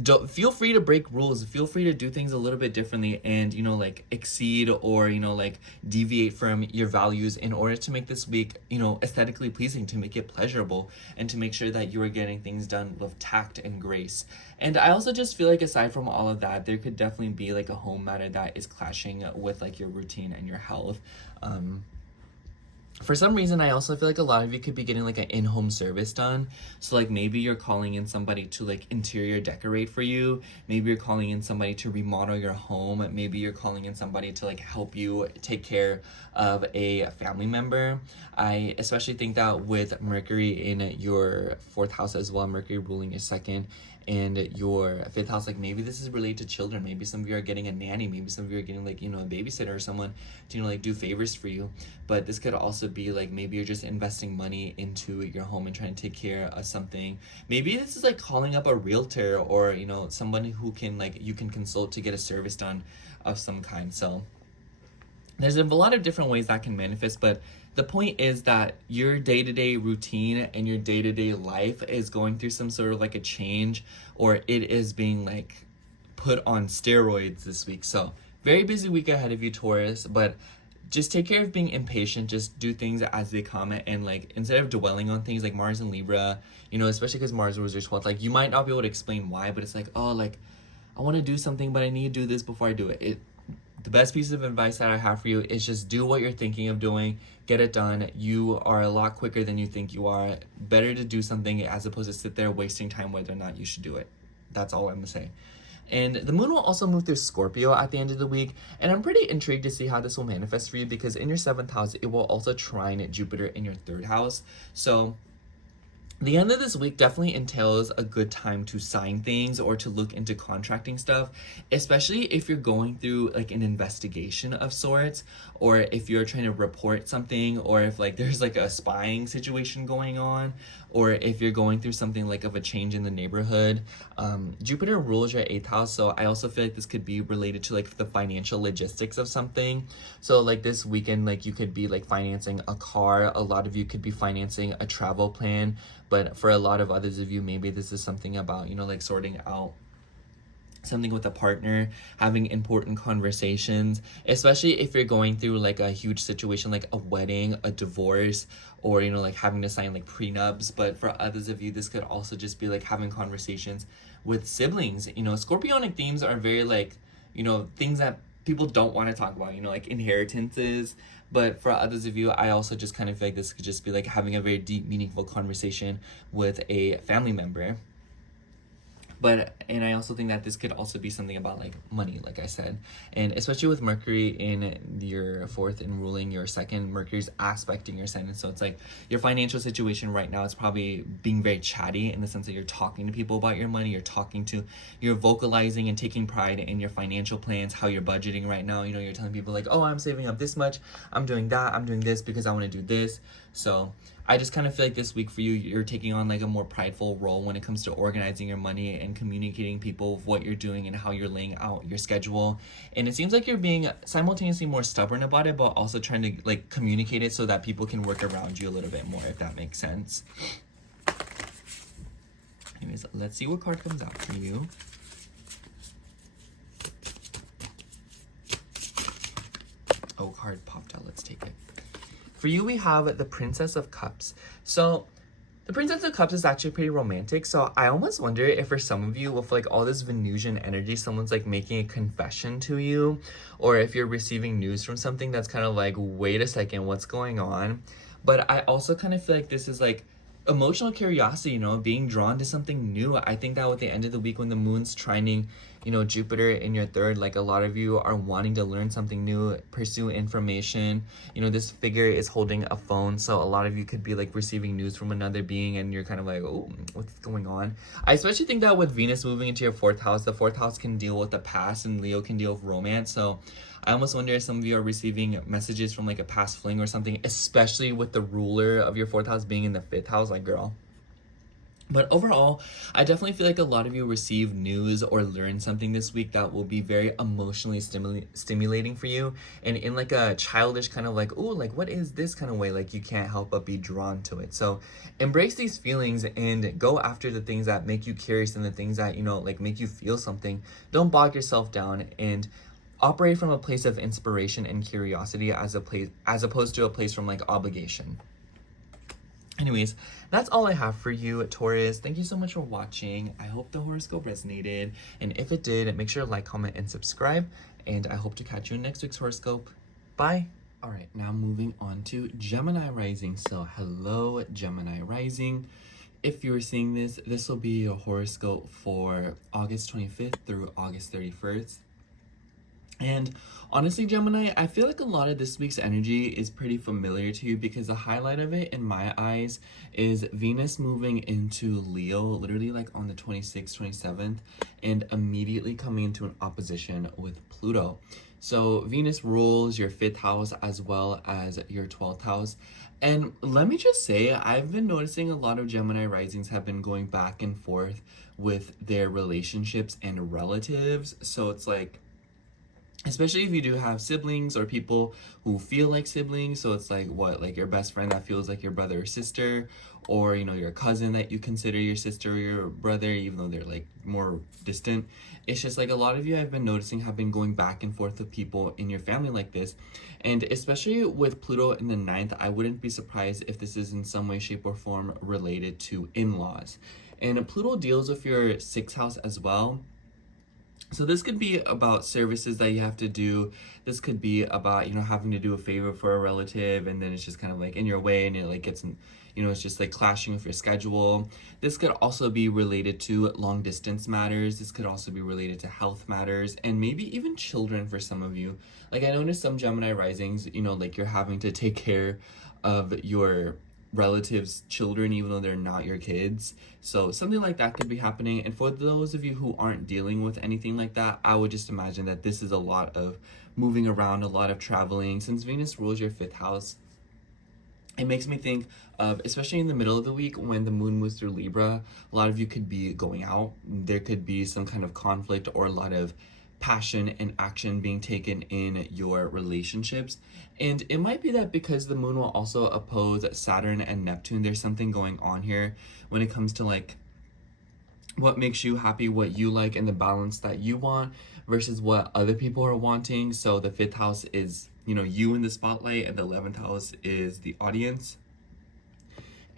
don't feel free to break rules, feel free to do things a little bit differently and like exceed or like deviate from your values in order to make this week aesthetically pleasing, to make it pleasurable, and to make sure that you are getting things done with tact and grace. And I also just feel like aside from all of that, there could definitely be like a home matter that is clashing with like your routine and your health. For some reason, I also feel like a lot of you could be getting like an in-home service done. So like maybe you're calling in somebody to like interior decorate for you. Maybe you're calling in somebody to remodel your home. Maybe you're calling in somebody to like help you take care of a family member. I especially think that with Mercury in your 4th house as well, Mercury ruling your 2nd and your 5th house, like maybe this is related to children. Maybe some of you are getting a nanny. Maybe some of you are getting like, a babysitter or someone to, like do favors for you. But this could also be like, maybe you're just investing money into your home and trying to take care of something. Maybe this is like calling up a realtor or, someone who can like, you can consult to get a service done of some kind. So there's a lot of different ways that can manifest, but the point is that your day-to-day routine and your day-to-day life is going through some sort of like a change, or it is being like put on steroids this week. So very busy week ahead of you, Taurus, but just take care of being impatient. Just do things as they come, and like instead of dwelling on things like Mars and Libra, especially because Mars was your 12th, like you might not be able to explain why, but it's like, oh, like I want to do something, but I need to do this before I do it. The best piece of advice that I have for you is just do what you're thinking of doing, get it done. You are a lot quicker than you think you are. Better to do something as opposed to sit there wasting time whether or not you should do it. That's all I'm gonna say. And the moon will also move through Scorpio at the end of the week, and I'm pretty intrigued to see how this will manifest for you because in your 7th house, it will also trine Jupiter in your 3rd house. So the end of this week definitely entails a good time to sign things or to look into contracting stuff, especially if you're going through like an investigation of sorts, or if you're trying to report something, or if like there's like a spying situation going on, or if you're going through something like of a change in the neighborhood. Jupiter rules your 8th house, so I also feel like this could be related to like the financial logistics of something. So like this weekend, like you could be like financing a car. A lot of you could be financing a travel plan. But for a lot of others of you, maybe this is something about, like sorting out something with a partner, having important conversations, especially if you're going through like a huge situation like a wedding, a divorce, or, like having to sign like prenups. But for others of you, this could also just be like having conversations with siblings. Scorpionic themes are very like, things that people don't want to talk about, like inheritances, But for others of you, I also just kind of feel like this could just be like having a very deep, meaningful conversation with a family member. And I also think that this could also be something about like money, like I said, and especially with Mercury in your fourth and ruling your second. Mercury's aspecting your ascendant, so it's like your financial situation right now is probably being very chatty in the sense that you're talking to people about your money, you're vocalizing and taking pride in your financial plans, how you're budgeting right now. You know, you're telling people like, oh, I'm saving up this much, I'm doing that, I'm doing this because I want to do this. So I just kind of feel like this week for you, you're taking on like a more prideful role when it comes to organizing your money and communicating people what you're doing and how you're laying out your schedule. And it seems like you're being simultaneously more stubborn about it, but also trying to like communicate it so that people can work around you a little bit more, if that makes sense. Anyways, let's see what card comes out for you. Oh, card popped out. Let's take it. For you, we have the Princess of Cups. So the Princess of Cups is actually pretty romantic. So I almost wonder if for some of you, with like all this Venusian energy, someone's like making a confession to you, or if you're receiving news from something that's kind of like, wait a second, what's going on? But I also kind of feel like this is like emotional curiosity, you know, being drawn to something new. I think that at the end of the week when the moon's trining, you know, Jupiter in your third, like a lot of you are wanting to learn something new, pursue information. You know, this figure is holding a phone, so a lot of you could be like receiving news from another being and you're kind of like, oh, what's going on? I especially think that with Venus moving into your fourth house, the fourth house can deal with the past and Leo can deal with romance. So I almost wonder if some of you are receiving messages from like a past fling or something, especially with the ruler of your fourth house being in the fifth house, like girl. But overall, I definitely feel like a lot of you receive news or learn something this week that will be very emotionally stimulating for you. And in like a childish kind of like, oh, like what is this kind of way? Like you can't help but be drawn to it. So embrace these feelings and go after the things that make you curious and the things that, you know, like make you feel something. Don't bog yourself down and operate from a place of inspiration and curiosity as opposed to a place from like obligation. Anyways, that's all I have for you, Taurus. Thank you so much for watching. I hope the horoscope resonated. And if it did, make sure to like, comment, and subscribe. And I hope to catch you in next week's horoscope. Bye. All right, now moving on to Gemini rising. So hello, Gemini rising. If you're seeing this, this will be a horoscope for August 25th through August 31st. And honestly, Gemini, I feel like a lot of this week's energy is pretty familiar to you because the highlight of it in my eyes is Venus moving into Leo, literally like on the 26th, 27th, and immediately coming into an opposition with Pluto. So Venus rules your fifth house as well as your 12th house. And let me just say, I've been noticing a lot of Gemini risings have been going back and forth with their relationships and relatives. So it's like, especially if you do have siblings or people who feel like siblings. So it's like what, like your best friend that feels like your brother or sister, or, you know, your cousin that you consider your sister or your brother, even though they're like more distant. It's just like a lot of you I've been noticing have been going back and forth with people in your family like this. And especially with Pluto in the 9th, I wouldn't be surprised if this is in some way, shape, or form related to in-laws. And Pluto deals with your 6th house as well. So this could be about services that you have to do. This could be about, you know, having to do a favor for a relative and then it's just kind of like in your way and it like gets, you know, it's just like clashing with your schedule. This could also be related to long distance matters. This could also be related to health matters and maybe even children for some of you. Like I noticed some Gemini risings, you know, like you're having to take care of your relatives' children even though they're not your kids. So something like that could be happening. And for those of you who aren't dealing with anything like that, I would just imagine that this is a lot of moving around, a lot of traveling. Since Venus rules your 5th house, it makes me think of, especially in the middle of the week when the moon moves through Libra, a lot of you could be going out. There could be some kind of conflict or a lot of passion and action being taken in your relationships. And it might be that because the moon will also oppose Saturn and Neptune, there's something going on here when it comes to like what makes you happy, what you like, and the balance that you want versus what other people are wanting. So the 5th house is, you know, you in the spotlight, and the 11th house is the audience.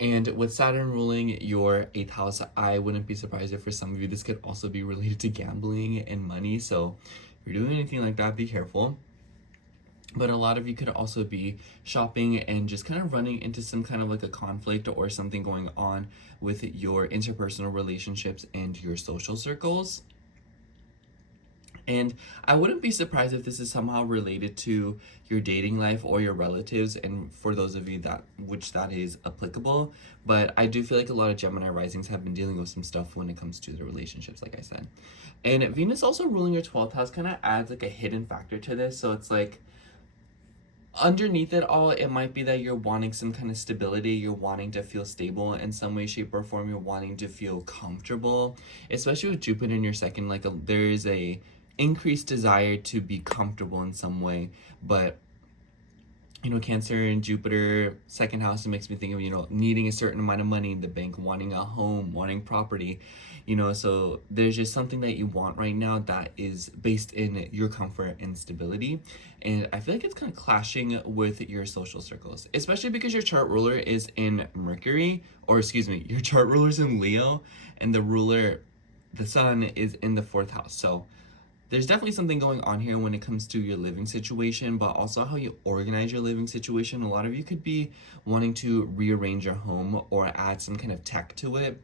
And with Saturn ruling your 8th house, I wouldn't be surprised if for some of you this could also be related to gambling and money. So if you're doing anything like that, be careful. But a lot of you could also be shopping and just kind of running into some kind of like a conflict or something going on with your interpersonal relationships and your social circles. And I wouldn't be surprised if this is somehow related to your dating life or your relatives, and for those of you that is applicable. But I do feel like a lot of Gemini risings have been dealing with some stuff when it comes to the relationships, like I said. And Venus also ruling your 12th house kind of adds like a hidden factor to this. So it's like, underneath it all, it might be that you're wanting some kind of stability, you're wanting to feel stable in some way, shape, or form, you're wanting to feel comfortable, especially with Jupiter in your second. Like there is a increased desire to be comfortable in some way. But you know, Cancer and Jupiter second house, it makes me think of, you know, needing a certain amount of money in the bank, wanting a home, wanting property, you know. So there's just something that you want right now that is based in your comfort and stability. And I feel like it's kind of clashing with your social circles, especially because your chart ruler is in Mercury, or excuse me, your chart ruler is in Leo, and the ruler, the sun, is in the 4th house. So there's definitely something going on here when it comes to your living situation, but also how you organize your living situation. A lot of you could be wanting to rearrange your home or add some kind of tech to it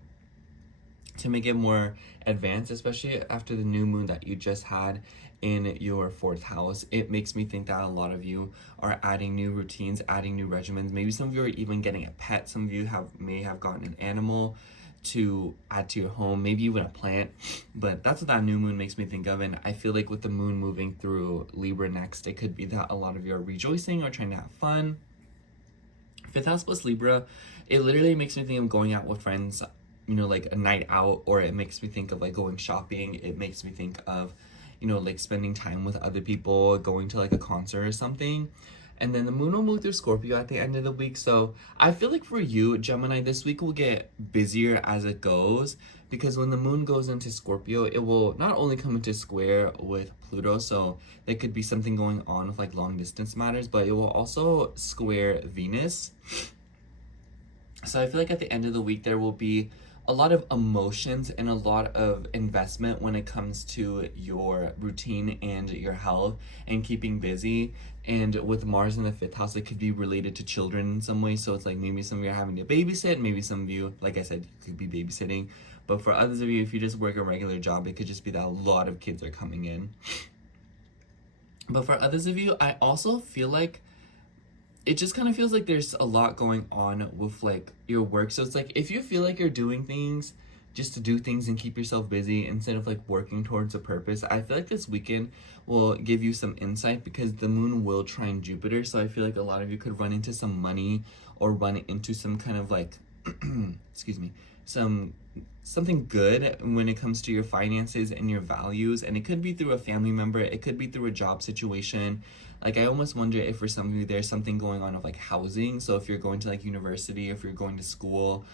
to make it more advanced, especially after the new moon that you just had in your 4th house. It makes me think that a lot of you are adding new routines, adding new regimens. Maybe some of you are even getting a pet. Some of you may have gotten an animal to add to your home, maybe even a plant. But that's what that new moon makes me think of. And I feel like with the moon moving through Libra next, it could be that a lot of you are rejoicing or trying to have fun. 5th house plus Libra, it literally makes me think of going out with friends, you know, like a night out, or it makes me think of like going shopping. It makes me think of, you know, like spending time with other people, going to like a concert or something. And then the moon will move through Scorpio at the end of the week. So I feel like for you, Gemini, this week will get busier as it goes, because when the moon goes into Scorpio, it will not only come into square with Pluto, so there could be something going on with like long distance matters, but it will also square Venus. So I feel like at the end of the week, there will be a lot of emotions and a lot of investment when it comes to your routine and your health and keeping busy. And with Mars in the 5th house, it could be related to children in some way. So it's like maybe some of you are having to babysit, maybe some of you, like I said, you could be babysitting. But for others of you, if you just work a regular job, it could just be that a lot of kids are coming in. But for others of you, I also feel like it just kind of feels like there's a lot going on with like your work. So it's like, if you feel like you're doing things just to do things and keep yourself busy instead of like working towards a purpose, I feel like this weekend will give you some insight, because the moon will trine Jupiter. So I feel like a lot of you could run into some money or run into some kind of like excuse me, something good when it comes to your finances and your values. And it could be through a family member, it could be through a job situation. Like I almost wonder if for some of you there's something going on of like housing. So if you're going to like university, if you're going to school,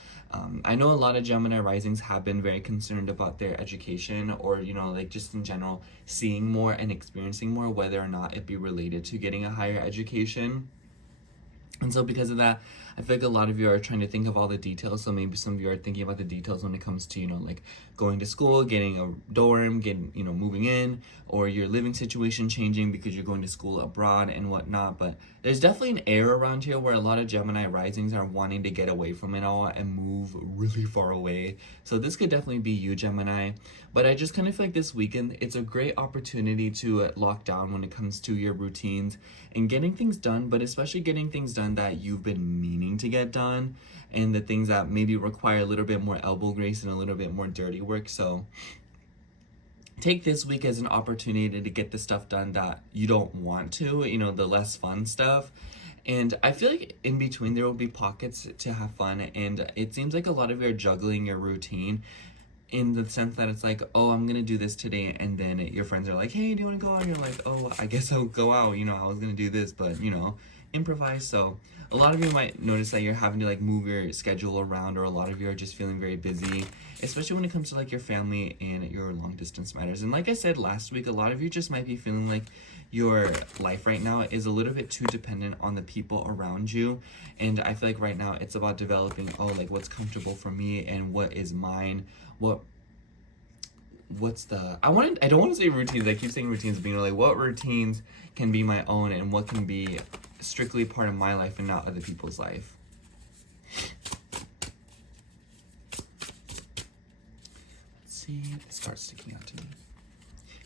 I know a lot of Gemini risings have been very concerned about their education, or you know, like just in general seeing more and experiencing more, whether or not it be related to getting a higher education. And so because of that, I feel like a lot of you are trying to think of all the details. So maybe some of you are thinking about the details when it comes to, you know, like going to school, getting a dorm, you know, moving in, or your living situation changing because you're going to school abroad and whatnot. But there's definitely an air around here where a lot of Gemini risings are wanting to get away from it all and move really far away. So this could definitely be you, Gemini. But I just kind of feel like this weekend, it's a great opportunity to lock down when it comes to your routines and getting things done, but especially getting things done that you've been meaning to get done, and the things that maybe require a little bit more elbow grease and a little bit more dirty work. So take this week as an opportunity to get the stuff done that you don't want to, you know, the less fun stuff. And I feel like in between there will be pockets to have fun, and it seems like a lot of you are juggling your routine in the sense that it's like, oh, I'm gonna do this today, and then your friends are like, hey, do you want to go out? And you're like, oh, I guess I'll go out, you know, I was gonna do this, but you know, improvise. So a lot of you might notice that you're having to like move your schedule around, or a lot of you are just feeling very busy, especially when it comes to like your family and your long distance matters. And like I said last week, a lot of you just might be feeling like your life right now is a little bit too dependent on the people around you. And I feel like right now it's about developing, oh, like what's comfortable for me and what is mine, what I don't want to say routines. I keep saying routines, but like what routines can be my own and what can be strictly part of my life and not other people's life. Let's see, this card's sticking out to me.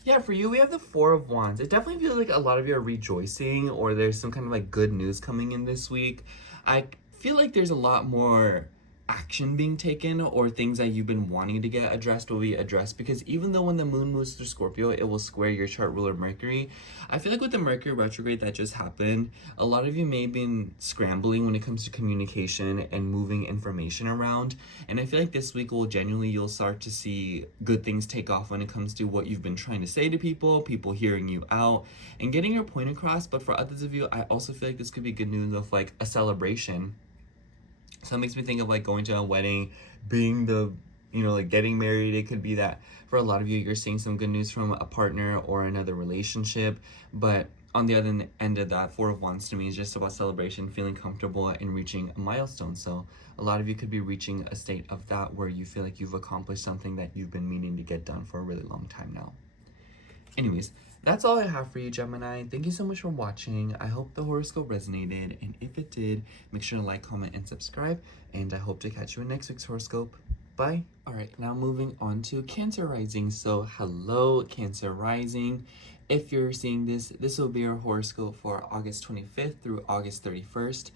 Yeah, for you, we have the Four of Wands. It definitely feels like a lot of you are rejoicing, or there's some kind of like good news coming in this week. I feel like there's a lot more action being taken, or things that you've been wanting to get addressed will be addressed, because even though when the moon moves through Scorpio, it will square your chart ruler Mercury. I feel like with the Mercury retrograde that just happened, a lot of you may have been scrambling when it comes to communication and moving information around. And I feel like this week you'll start to see good things take off when it comes to what you've been trying to say to people hearing you out and getting your point across. But for others of you, I also feel like this could be good news of like a celebration. So it makes me think of like going to a wedding, being the, like getting married. It could be that for a lot of you, you're seeing some good news from a partner or another relationship. But on the other end of that, Four of Wands to me is just about celebration, feeling comfortable and reaching a milestone. So a lot of you could be reaching a state of that where you feel like you've accomplished something that you've been meaning to get done for a really long time now. Anyways, that's all I have for you, Gemini. Thank you so much for watching. I hope the horoscope resonated, and if it did, make sure to like, comment, and subscribe, and I hope to catch you in next week's horoscope. Bye. All right, now moving on to Cancer rising. So hello, Cancer rising. If you're seeing this will be your horoscope for August 25th through August 31st.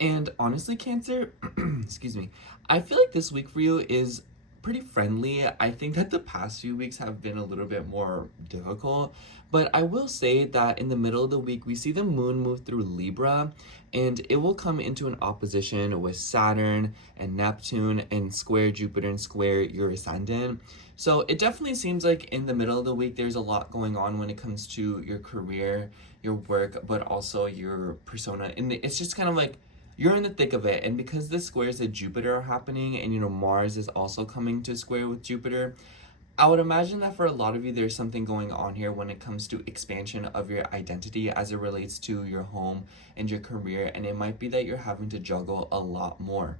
And honestly, Cancer, excuse me, I feel like this week for you is pretty friendly. I think that the past few weeks have been a little bit more difficult, but I will say that in the middle of the week, we see the moon move through Libra, and it will come into an opposition with Saturn and Neptune and square Jupiter and square your ascendant. So it definitely seems like in the middle of the week, there's a lot going on when it comes to your career, your work, but also your persona. And it's just kind of like, you're in the thick of it. And because the squares of Jupiter are happening, and Mars is also coming to square with Jupiter, I would imagine that for a lot of you, there's something going on here when it comes to expansion of your identity as it relates to your home and your career. And it might be that you're having to juggle a lot more,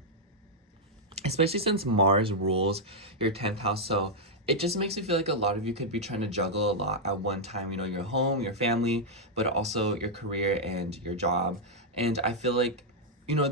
especially since Mars rules your 10th house. So it just makes me feel like a lot of you could be trying to juggle a lot at one time, your home, your family, but also your career and your job. And I feel like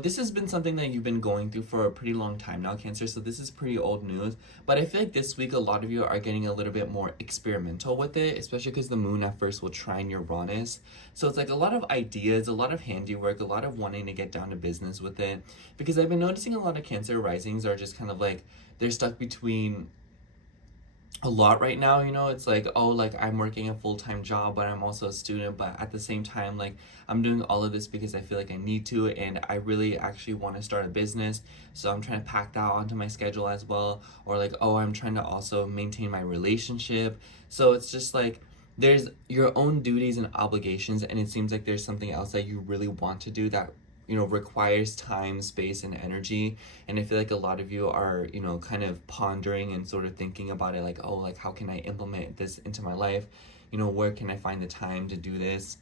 this has been something that you've been going through for a pretty long time now, Cancer, so this is pretty old news. But I feel like this week, a lot of you are getting a little bit more experimental with it, especially because the moon at first will trine Uranus. So it's like a lot of ideas, a lot of handiwork, a lot of wanting to get down to business with it. Because I've been noticing a lot of Cancer risings are just kind of like, they're stuck between a lot right now. It's like, oh, like I'm working a full-time job, but I'm also a student, but at the same time, like I'm doing all of this because I feel like I need to, and I really actually want to start a business, so I'm trying to pack that onto my schedule as well. Or like, oh, I'm trying to also maintain my relationship. So it's just like there's your own duties and obligations, and it seems like there's something else that you really want to do that requires time, space, and energy. And I feel like a lot of you are, kind of pondering and sort of thinking about it like, oh, like how can I implement this into my life? Where can I find the time to do this?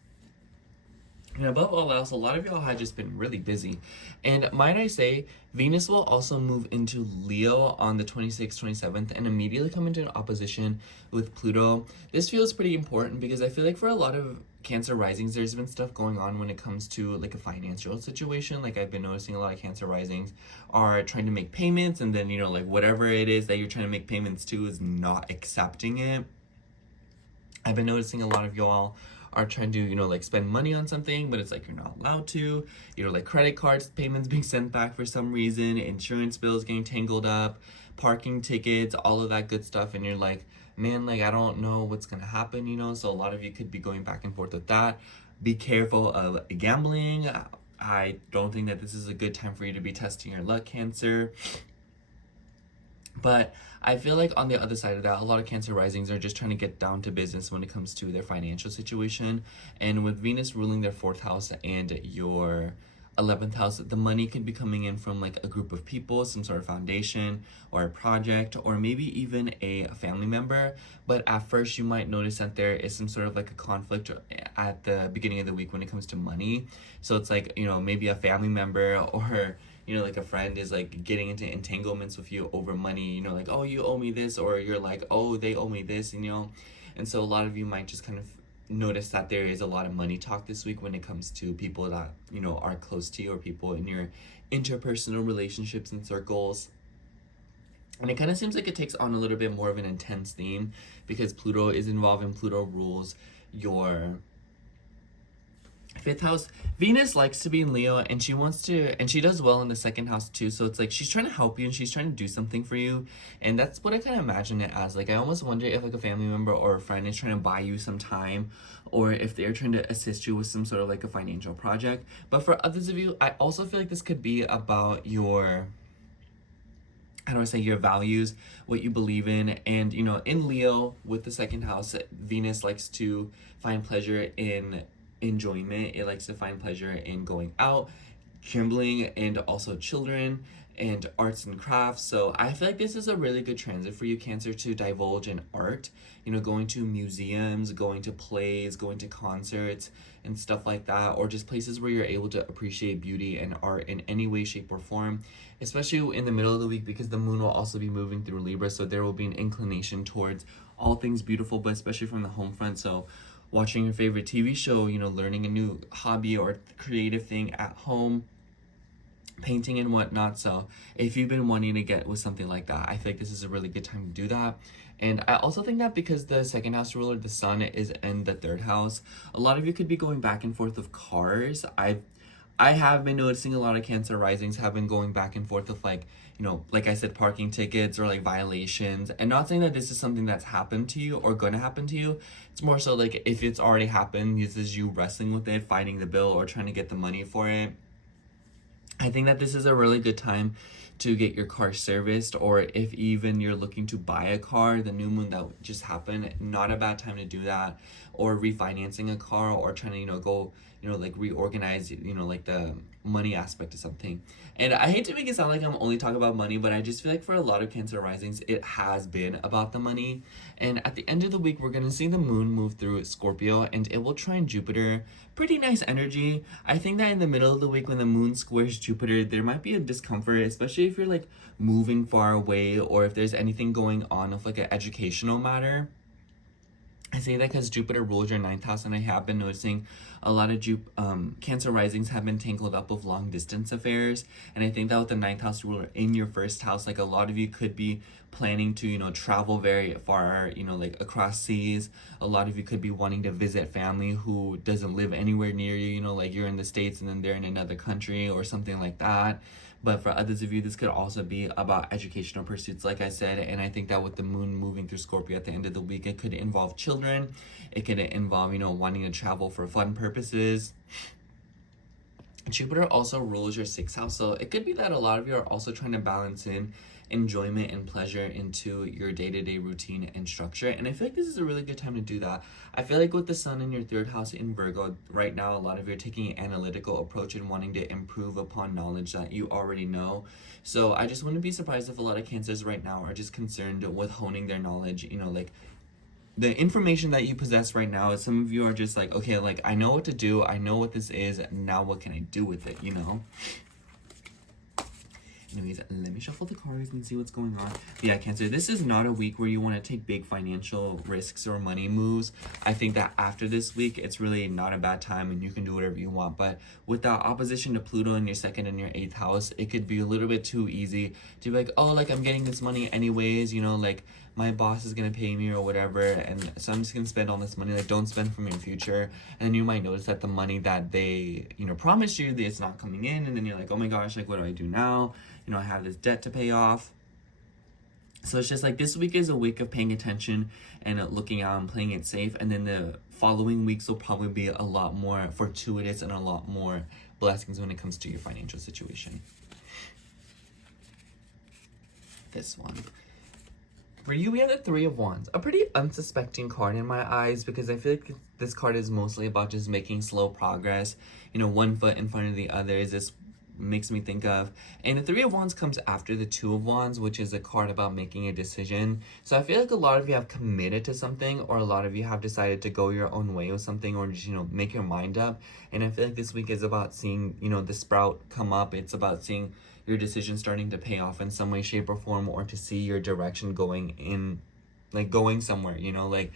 And above all else, a lot of y'all have just been really busy. And might I say, Venus will also move into Leo on the 26th, 27th, and immediately come into an opposition with Pluto. This feels pretty important because I feel like for a lot of Cancer risings, there's been stuff going on when it comes to like a financial situation. Like I've been noticing a lot of Cancer risings are trying to make payments, and then, like whatever it is that you're trying to make payments to is not accepting it. I've been noticing a lot of y'all are trying to, like spend money on something, but it's like you're not allowed to. Like credit cards payments being sent back for some reason, insurance bills getting tangled up, parking tickets, all of that good stuff, and you're like, man, like I don't know what's gonna happen, so a lot of you could be going back and forth with that. Be careful of gambling. I don't think that this is a good time for you to be testing your luck, Cancer. But I feel like on the other side of that, a lot of Cancer risings are just trying to get down to business when it comes to their financial situation. And with Venus ruling their 4th house and your 11th house, the money could be coming in from like a group of people, some sort of foundation or a project, or maybe even a family member. But at first you might notice that there is some sort of like a conflict at the beginning of the week when it comes to money. So it's like, maybe a family member or you know, like a friend is like getting into entanglements with you over money, you know, like, oh, you owe me this, or you're like, oh, they owe me this, and you know, and so a lot of you might just kind of notice that there is a lot of money talk this week when it comes to people that, you know, are close to you or people in your interpersonal relationships and circles. And it kind of seems like it takes on a little bit more of an intense theme because Pluto is involved, and Pluto rules your 5th house. Venus likes to be in Leo, and she wants to, and she does well in the 2nd house too. So it's like she's trying to help you and she's trying to do something for you. And that's what I kind of imagine it as. Like, I almost wonder if like a family member or a friend is trying to buy you some time, or if they're trying to assist you with some sort of like a financial project. But for others of you, I also feel like this could be about your, how do I say, your values, what you believe in. And, you know, in Leo with the 2nd house, Venus likes to find pleasure in enjoyment. It likes to find pleasure in going out, gambling, and also children and arts and crafts. So I feel like this is a really good transit for you, Cancer, to divulge in art, you know, going to museums, going to plays, going to concerts and stuff like that, or just places where you're able to appreciate beauty and art in any way, shape, or form, especially in the middle of the week because the moon will also be moving through Libra. So there will be an inclination towards all things beautiful, but especially from the home front. So watching your favorite TV show, you know, learning a new hobby or creative thing at home, painting and whatnot. So if you've been wanting to get with something like that, I think this is a really good time to do that. And I also think that because the 2nd house ruler, the sun, is in the 3rd house, a lot of you could be going back and forth with cars. I have been noticing a lot of Cancer risings have been going back and forth with, like, you know, like I said, parking tickets or like violations. And not saying that this is something that's happened to you or going to happen to you. It's more so like if it's already happened, this is you wrestling with it, fighting the bill, or trying to get the money for it. I think that this is a really good time to get your car serviced, or if even you're looking to buy a car, the new moon that just happened, not a bad time to do that, or refinancing a car, or trying to, you know, go, you know, like reorganize, you know, like the money aspect of something. And I hate to make it sound like I'm only talking about money, but I just feel like for a lot of Cancer risings, it has been about the money. And at the end of the week, we're going to see the moon move through Scorpio, and it will trine Jupiter. Pretty nice energy. I think that in the middle of the week when the moon squares Jupiter, there might be a discomfort, especially if you're like moving far away, or if there's anything going on of like an educational matter. I say that because Jupiter rules your 9th house, and I have been noticing a lot of Cancer risings have been tangled up with long distance affairs. And I think that with the 9th house ruler in your 1st house, like a lot of you could be planning to, you know, travel very far, you know, like across seas. A lot of you could be wanting to visit family who doesn't live anywhere near you, you know, like you're in the States and then they're in another country or something like that. But for others of you, this could also be about educational pursuits, like I said. And I think that with the moon moving through Scorpio at the end of the week, it could involve children. It could involve, you know, wanting to travel for fun purposes. Jupiter also rules your 6th house. So it could be that a lot of you are also trying to balance in enjoyment and pleasure into your day-to-day routine and structure. And I feel like this is a really good time to do that. I feel like with the sun in your 3rd house in Virgo right now, a lot of you are taking an analytical approach and wanting to improve upon knowledge that you already know. So I just wouldn't be surprised if a lot of Cancers right now are just concerned with honing their knowledge, you know, like the information that you possess right now. Some of you are just like, okay, like I know what to do, I know what this is, now what can I do with it, you know? Anyways, let me shuffle the cards and see what's going on. Yeah, Cancer, this is not a week where you want to take big financial risks or money moves. I think that after this week, it's really not a bad time and you can do whatever you want. But with that opposition to Pluto in your 2nd and your 8th house, it could be a little bit too easy to be like, oh, like I'm getting this money anyways, you know, like my boss is going to pay me or whatever. And so I'm just going to spend all this money. Like, don't spend from your future. And then you might notice that the money that they, you know, promised you, that it's not coming in. And then you're like, oh my gosh, like, what do I do now? You know, I have this debt to pay off. So it's just like this week is a week of paying attention and looking out and playing it safe. And then the following weeks will probably be a lot more fortuitous and a lot more blessings when it comes to your financial situation. This one. For you, we have the 3 of Wands. A pretty unsuspecting card in my eyes because I feel like this card is mostly about just making slow progress. You know, one foot in front of the other. Is this makes me think of. And the Three of Wands comes after the Two of Wands, which is a card about making a decision. So I feel like a lot of you have committed to something, or a lot of you have decided to go your own way with something, or just, make your mind up. And I feel like this week is about seeing, the sprout come up. It's about seeing your decision starting to pay off in some way, shape, or form, or to see your direction going in, like going somewhere, like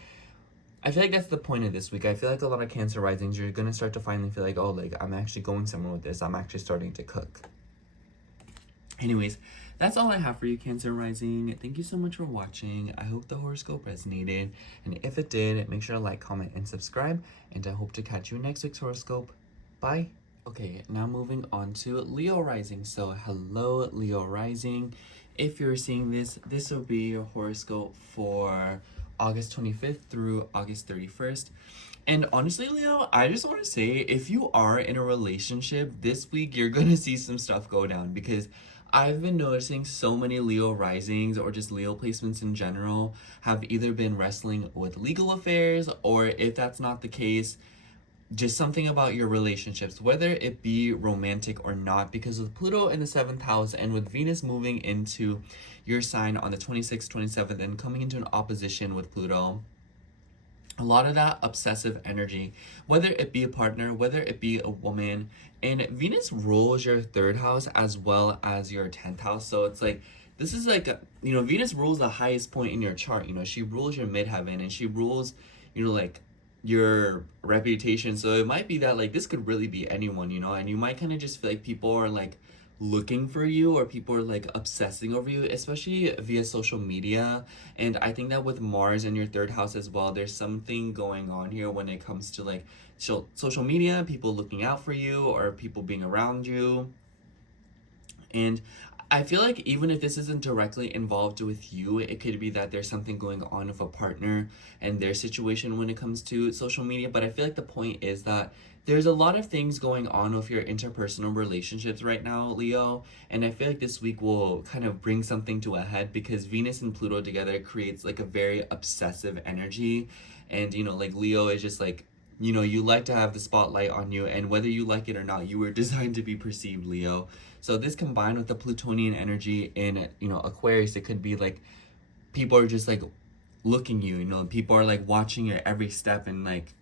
I feel like that's the point of this week. I feel like a lot of Cancer risings, you're going to start to finally feel like, oh, like I'm actually going somewhere with this. I'm actually starting to cook. Anyways, that's all I have for you, Cancer rising. Thank you so much for watching. I hope the horoscope resonated. And if it did, make sure to like, comment, and subscribe. And I hope to catch you in next week's horoscope. Bye. Okay, now moving on to Leo rising. So hello, Leo rising. If you're seeing this, this will be your horoscope for August 25th through August 31st. And honestly, Leo, I just want to say, if you are in a relationship this week, you're going to see some stuff go down, because I've been noticing so many Leo risings, or just Leo placements in general, have either been wrestling with legal affairs, or if that's not the case, just something about your relationships, whether it be romantic or not, because with Pluto in the 7th house and with Venus moving into your sign on the 26th, 27th, and coming into an opposition with Pluto, a lot of that obsessive energy, whether it be a partner, whether it be a woman, and Venus rules your 3rd house as well as your 10th house. So it's like, this is like, Venus rules the highest point in your chart. She rules your midheaven, and she rules, like, your reputation. So it might be that like this could really be anyone, and you might kind of just feel like people are like looking for you, or people are like obsessing over you, especially via social media. And I think that with Mars in your 3rd house as well, there's something going on here when it comes to like social media, people looking out for you, or people being around you. And I feel like even if this isn't directly involved with you, it could be that there's something going on with a partner and their situation when it comes to social media. But I feel like the point is that there's a lot of things going on with your interpersonal relationships right now, Leo. And I feel like this week will kind of bring something to a head, because Venus and Pluto together creates like a very obsessive energy. And, like Leo is just like, you like to have the spotlight on you, and whether you like it or not, you were designed to be perceived, Leo. So this combined with the Plutonian energy in, Aquarius, it could be like people are just like looking you, people are like watching your every step. And like,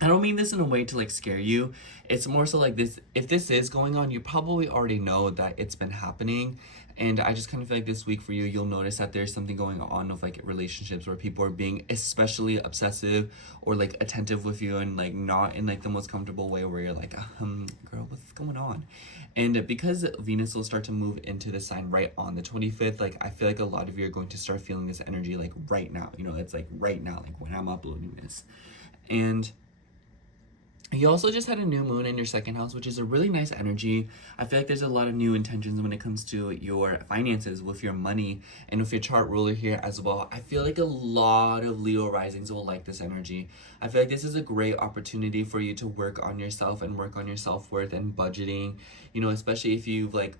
I don't mean this in a way to like scare you. It's more so like this, if this is going on, you probably already know that it's been happening. And I just kind of feel like this week for you, you'll notice that there's something going on with like relationships where people are being especially obsessive or like attentive with you, and like not in like the most comfortable way, where you're like, girl, what's going on? And because Venus will start to move into the sign right on the 25th, like I feel like a lot of you are going to start feeling this energy like right now. It's like right now, like when I'm uploading this. And you also just had a new moon in your 2nd house, which is a really nice energy. I feel like there's a lot of new intentions when it comes to your finances, with your money, and with your chart ruler here as well. I feel like a lot of Leo risings will like this energy. I feel like this is a great opportunity for you to work on yourself and work on your self-worth and budgeting, especially if you've like,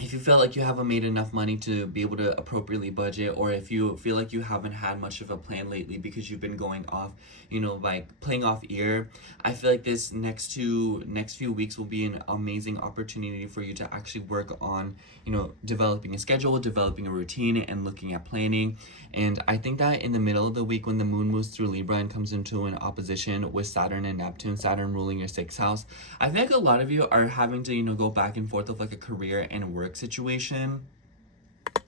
if you feel like you haven't made enough money to be able to appropriately budget, or if you feel like you haven't had much of a plan lately because you've been going off, like playing off ear, I feel like this next few weeks will be an amazing opportunity for you to actually work on, developing a schedule, developing a routine, and looking at planning. And I think that in the middle of the week, when the moon moves through Libra and comes into an opposition with Saturn and Neptune, Saturn ruling your 6th house, I feel like a lot of you are having to, go back and forth of like a career and work situation,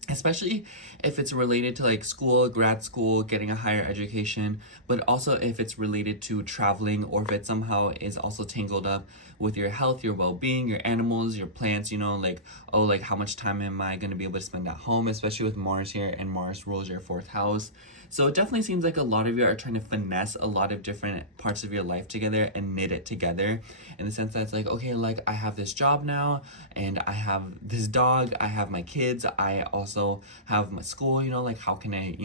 especially if it's related to like school, grad school, getting a higher education, but also if it's related to traveling, or if it somehow is also tangled up with your health, your well-being, your animals, your plants, like, oh, like how much time am I going to be able to spend at home, especially with Mars here, and Mars rules your 4th house. So it definitely seems like a lot of you are trying to finesse a lot of different parts of your life together and knit it together, in the sense that it's like, okay, like I have this job now, and I have this dog, I have my kids, I also have my school, like how can I,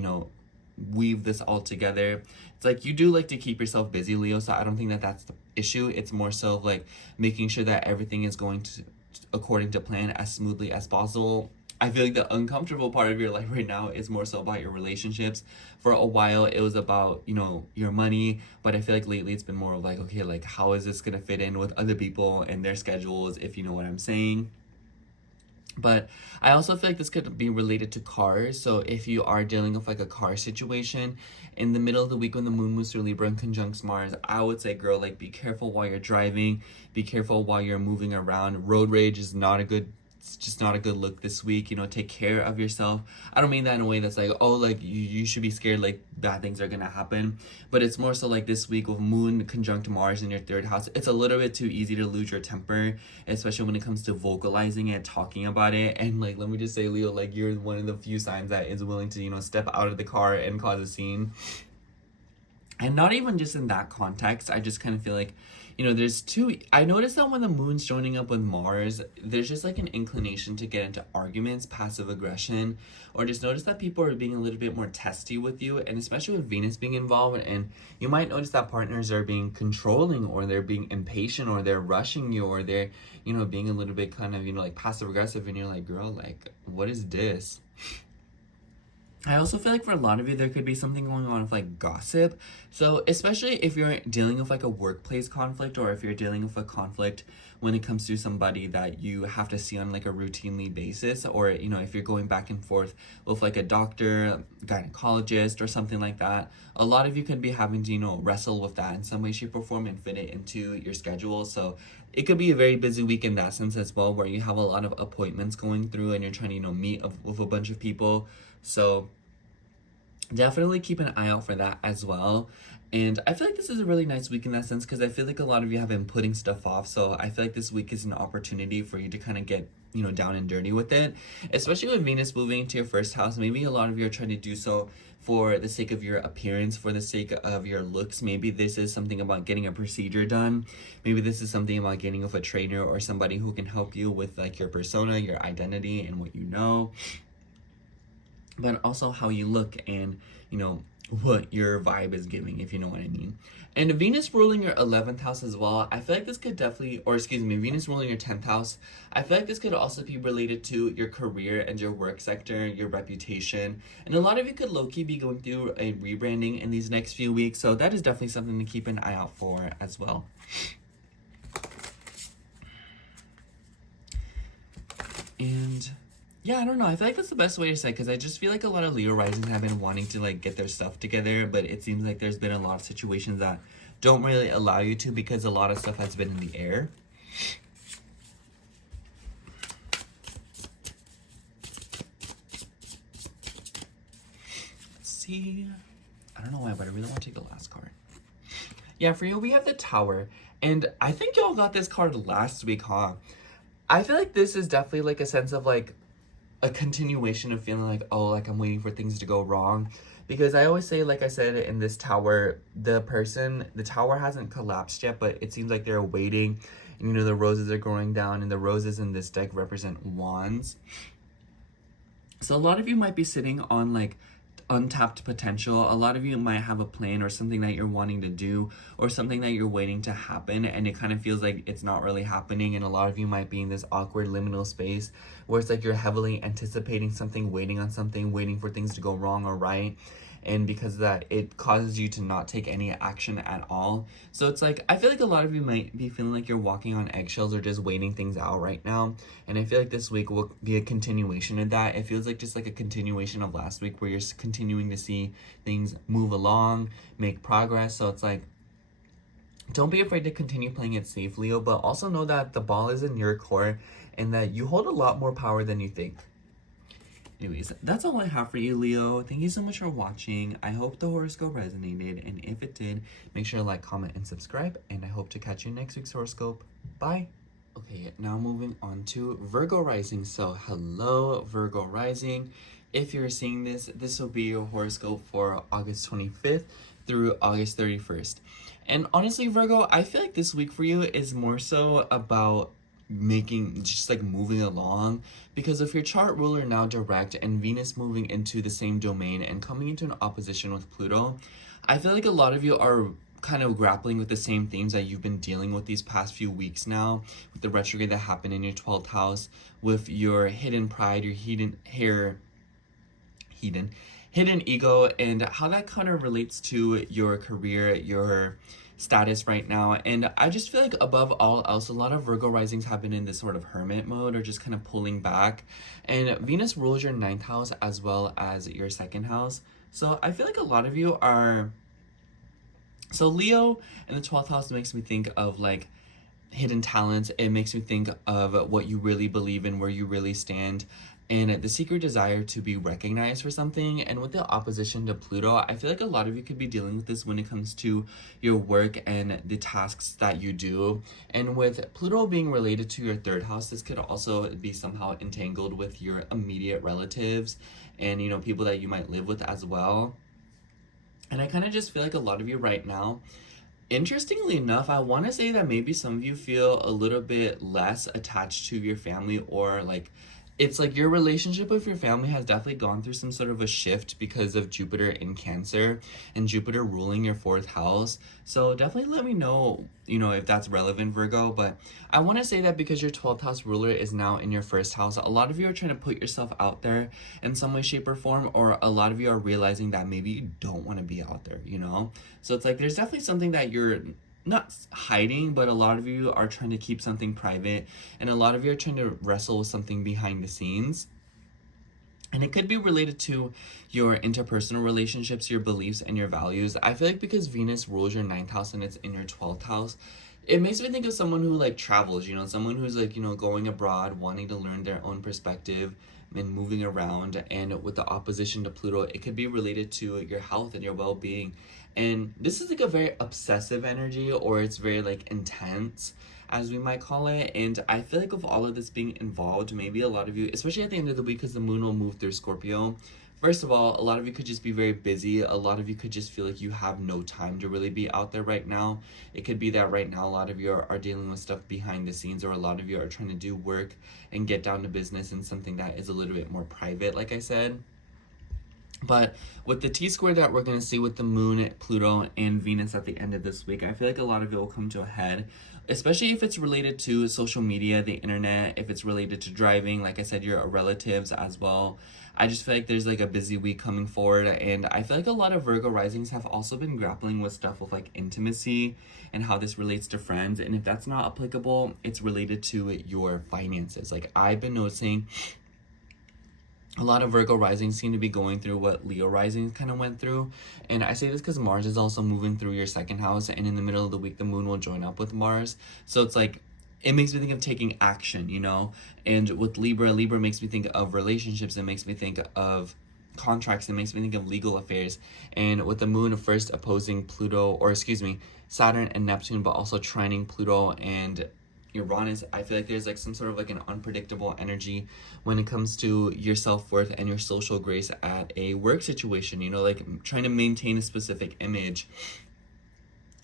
weave this all together? It's like you do like to keep yourself busy, Leo, so I don't think that that's the issue. It's more so of like making sure that everything is going to according to plan as smoothly as possible. I feel like the uncomfortable part of your life right now is more so about your relationships. For a while, it was about, you know, your money, but I feel like lately it's been more of like, okay, like how is this gonna fit in with other people and their schedules, if you know what I'm saying. But I also feel like this could be related to cars. So if you are dealing with like a car situation in the middle of the week when the moon moves through Libra and conjuncts Mars, I would say, girl, like be careful while you're driving, be careful while you're moving around. Road rage is not a good, it's just not a good look this week. You know, take care of yourself. I don't mean that in a way that's like, oh, like you should be scared like bad things are gonna happen. But it's more so like this week with moon conjunct Mars in your third house, it's a little bit too easy to lose your temper, especially when it comes to vocalizing it, talking about it. And like, let me just say, Leo, like you're one of the few signs that is willing to, you know, step out of the car and cause a scene. And not even just in that context, I just kind of feel like, you know, there's two, I noticed that when the moon's joining up with Mars, there's just like an inclination to get into arguments, passive aggression, or just notice that people are being a little bit more testy with you, and especially with Venus being involved, and you might notice that partners are being controlling, or they're being impatient, or they're rushing you, or they're, you know, being a little bit kind of, you know, like passive aggressive, and you're like, girl, like, what is this? I also feel like for a lot of you, there could be something going on with like gossip. So especially if you're dealing with like a workplace conflict, or if you're dealing with a conflict when it comes to somebody that you have to see on like a routinely basis, or, you know, if you're going back and forth with like a doctor, gynecologist, or something like that, a lot of you could be having to, you know, wrestle with that in some way, shape, or form and fit it into your schedule. So it could be a very busy week in that sense as well, where you have a lot of appointments going through and you're trying to, you know, meet with a bunch of people. So definitely keep an eye out for that as well. And I feel like this is a really nice week in that sense, because I feel like a lot of you have been putting stuff off. So I feel like this week is an opportunity for you to kind of get, you know, down and dirty with it, especially with Venus moving into your first house. Maybe a lot of you are trying to do so for the sake of your appearance, for the sake of your looks. Maybe this is something about getting a procedure done. Maybe this is something about getting with a trainer or somebody who can help you with like your persona, your identity, and what you know, but also how you look and, you know, what your vibe is giving, if you know what I mean. And Venus ruling your 11th house as well, I feel like this could definitely, or excuse me, Venus ruling your 10th house, I feel like this could also be related to your career and your work sector, your reputation. And a lot of you could low-key be going through a rebranding in these next few weeks, so that is definitely something to keep an eye out for as well. And yeah, I don't know. I feel like that's the best way to say, because I just feel like a lot of Leo risings have been wanting to like get their stuff together, but it seems like there's been a lot of situations that don't really allow you to, because a lot of stuff has been in the air. Let's see. I don't know why, but I really want to take the last card. Yeah, for you, we have the Tower. And I think y'all got this card last week, huh? I feel like this is definitely like a sense of like a continuation of feeling like, oh, like I'm waiting for things to go wrong. Because I always say, like I said, in this Tower, the Tower hasn't collapsed yet, but it seems like they're waiting. And, you know, the roses are growing down, and the roses in this deck represent wands. So a lot of you might be sitting on like untapped potential. A lot of you might have a plan or something that you're wanting to do, or something that you're waiting to happen, and it kind of feels like it's not really happening. And a lot of you might be in this awkward liminal space where it's like you're heavily anticipating something, waiting on something, waiting for things to go wrong or right. And because of that, it causes you to not take any action at all. So it's like, I feel like a lot of you might be feeling like you're walking on eggshells or just waiting things out right now. And I feel like this week will be a continuation of that. It feels like just like a continuation of last week, where you're continuing to see things move along, make progress. So it's like, don't be afraid to continue playing it safe, Leo, but also know that the ball is in your court and that you hold a lot more power than you think. Anyways, that's all I have for you, Leo. Thank you so much for watching. I hope the horoscope resonated, and if it did, make sure to like, comment, and subscribe, and I hope to catch you next week's horoscope. Bye! Okay, now moving on to Virgo rising. So, hello, Virgo rising. If you're seeing this, this will be your horoscope for August 25th through August 31st. And honestly, Virgo, I feel like this week for you is more so about just like moving along, because of your chart ruler now direct and Venus moving into the same domain and coming into an opposition with Pluto, I feel like a lot of you are kind of grappling with the same themes that you've been dealing with these past few weeks now, with the retrograde that happened in your 12th house, with your hidden pride, your hidden ego, and how that kind of relates to your career, your status right now. And I just feel like above all else, a lot of Virgo risings have been in this sort of hermit mode, or just kind of pulling back. And Venus rules your 9th house as well as your 2nd house. So I feel like a lot of you are... So Leo in the 12th house makes me think of like hidden talents. It makes me think of what you really believe in, where you really stand, and the secret desire to be recognized for something. And with the opposition to Pluto, I feel like a lot of you could be dealing with this when it comes to your work and the tasks that you do. And with Pluto being related to your 3rd house, this could also be somehow entangled with your immediate relatives and, you know, people that you might live with as well. And I kind of just feel like a lot of you right now, interestingly enough, I want to say that maybe some of you feel a little bit less attached to your family, or like it's like your relationship with your family has definitely gone through some sort of a shift because of Jupiter in Cancer and Jupiter ruling your 4th house. So definitely let me know, you know, if that's relevant, Virgo. But I want to say that because your 12th house ruler is now in your 1st house, a lot of you are trying to put yourself out there in some way, shape, or form, or a lot of you are realizing that maybe you don't want to be out there, you know? So it's like there's definitely something that you're not hiding, but a lot of you are trying to keep something private, and a lot of you are trying to wrestle with something behind the scenes. And it could be related to your interpersonal relationships, your beliefs, and your values. I feel like because Venus rules your 9th house and it's in your 12th house, it makes me think of someone who like travels, you know, someone who's like, you know, going abroad, wanting to learn their own perspective and moving around. And with the opposition to Pluto, it could be related to your health and your well-being. And this is like a very obsessive energy, or it's very like intense, as we might call it. And I feel like with all of this being involved, maybe a lot of you, especially at the end of the week, because the moon will move through Scorpio, first of all, a lot of you could just be very busy. A lot of you could just feel like you have no time to really be out there right now. It could be that right now a lot of you are dealing with stuff behind the scenes, or a lot of you are trying to do work and get down to business in something that is a little bit more private, like I said. But with the T-square that we're going to see with the moon, Pluto, and Venus at the end of this week, I feel like a lot of it will come to a head, especially if it's related to social media, the internet, if it's related to driving, like I said, your relatives as well. I just feel like there's like a busy week coming forward, and I feel like a lot of Virgo risings have also been grappling with stuff with like intimacy and how this relates to friends. And if that's not applicable, it's related to your finances. Like I've been noticing a lot of Virgo risings seem to be going through what Leo risings kind of went through. And I say this because Mars is also moving through your 2nd house, and in the middle of the week, the moon will join up with Mars. So it's like, it makes me think of taking action, you know? And with Libra makes me think of relationships. It makes me think of contracts. It makes me think of legal affairs. And with the moon first opposing Pluto, or excuse me, Saturn and Neptune, but also trining Pluto and Uranus, I feel like there's like some sort of like an unpredictable energy when it comes to your self-worth and your social grace at a work situation, you know, like trying to maintain a specific image,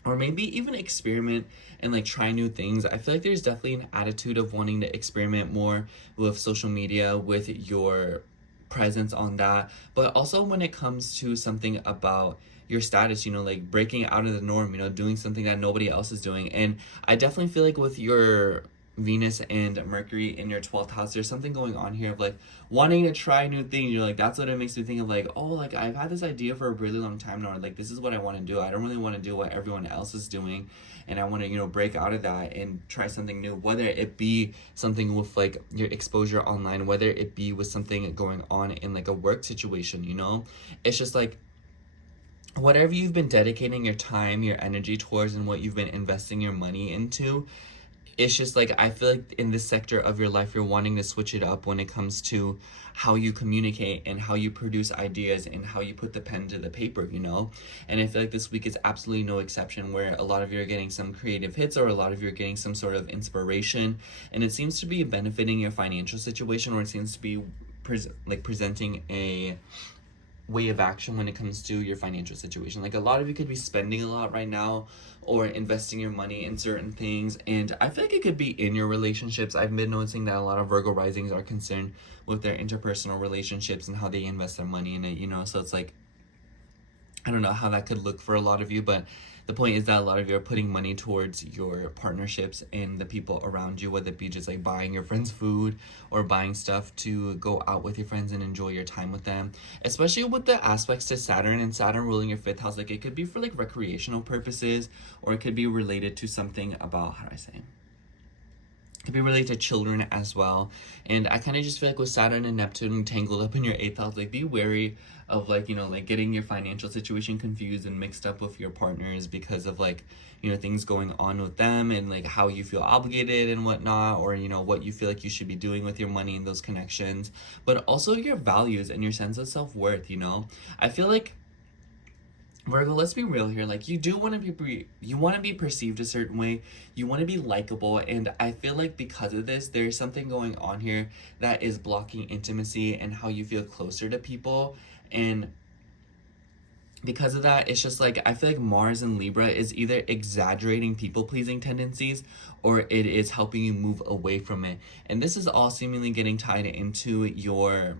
or maybe even experiment and like try new things. I feel like there's definitely an attitude of wanting to experiment more with social media, with your presence on that, but also when it comes to something about your status, you know, like breaking out of the norm, you know, doing something that nobody else is doing. And I definitely feel like with your Venus and Mercury in your 12th house, there's something going on here of like wanting to try new things. You're like, that's what it makes me think of, like, oh, like I've had this idea for a really long time now, like this is what I want to do. I don't really want to do what everyone else is doing, and I want to, you know, break out of that and try something new, whether it be something with like your exposure online, whether it be with something going on in like a work situation, you know. It's just like whatever you've been dedicating your time, your energy towards, and what you've been investing your money into, it's just like, I feel like in this sector of your life, you're wanting to switch it up when it comes to how you communicate and how you produce ideas and how you put the pen to the paper, you know? And I feel like this week is absolutely no exception, where a lot of you are getting some creative hits, or a lot of you are getting some sort of inspiration, and it seems to be benefiting your financial situation, or it seems to be presenting a way of action when it comes to your financial situation. Like a lot of you could be spending a lot right now, or investing your money in certain things, and I feel like it could be in your relationships. I've been noticing that a lot of Virgo risings are concerned with their interpersonal relationships and how they invest their money in it, you know. So it's like, I don't know how that could look for a lot of you, but the point is that a lot of you are putting money towards your partnerships and the people around you, whether it be just like buying your friends food or buying stuff to go out with your friends and enjoy your time with them. Especially with the aspects to Saturn, and Saturn ruling your 5th house, like it could be for like recreational purposes, or it could be related to something about, how do I say, could be related to children as well. And I kind of just feel like with Saturn and Neptune tangled up in your 8th house, like be wary of like, you know, like getting your financial situation confused and mixed up with your partners because of like, you know, things going on with them and like how you feel obligated and whatnot, or, you know, what you feel like you should be doing with your money and those connections, but also your values and your sense of self-worth. You know, I feel like Virgo, let's be real here. Like, you do want to be perceived a certain way. You want to be likable, and I feel like because of this, there's something going on here that is blocking intimacy and how you feel closer to people. And because of that, it's just like, I feel like Mars in Libra is either exaggerating people-pleasing tendencies, or it is helping you move away from it. And this is all seemingly getting tied into your,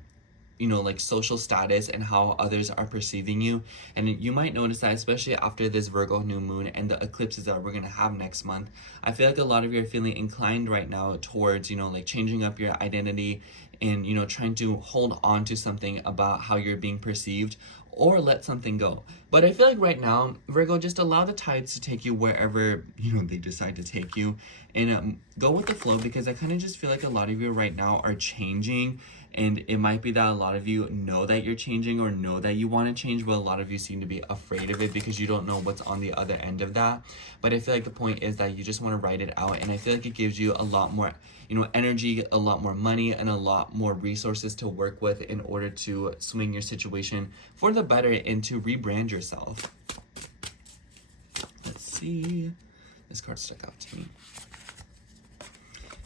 you know, like social status and how others are perceiving you. And you might notice that, especially after this Virgo new moon and the eclipses that we're going to have next month, I feel like a lot of you are feeling inclined right now towards, you know, like changing up your identity and, you know, trying to hold on to something about how you're being perceived, or let something go. But I feel like right now, Virgo, just allow the tides to take you wherever, you know, they decide to take you, and go with the flow, because I kind of just feel like a lot of you right now are changing. And it might be that a lot of you know that you're changing or know that you want to change, but a lot of you seem to be afraid of it because you don't know what's on the other end of that. But I feel like the point is that you just want to write it out. And I feel like it gives you a lot more, you know, energy, a lot more money, and a lot more resources to work with in order to swing your situation for the better and to rebrand yourself. Let's see. This card stuck out to me.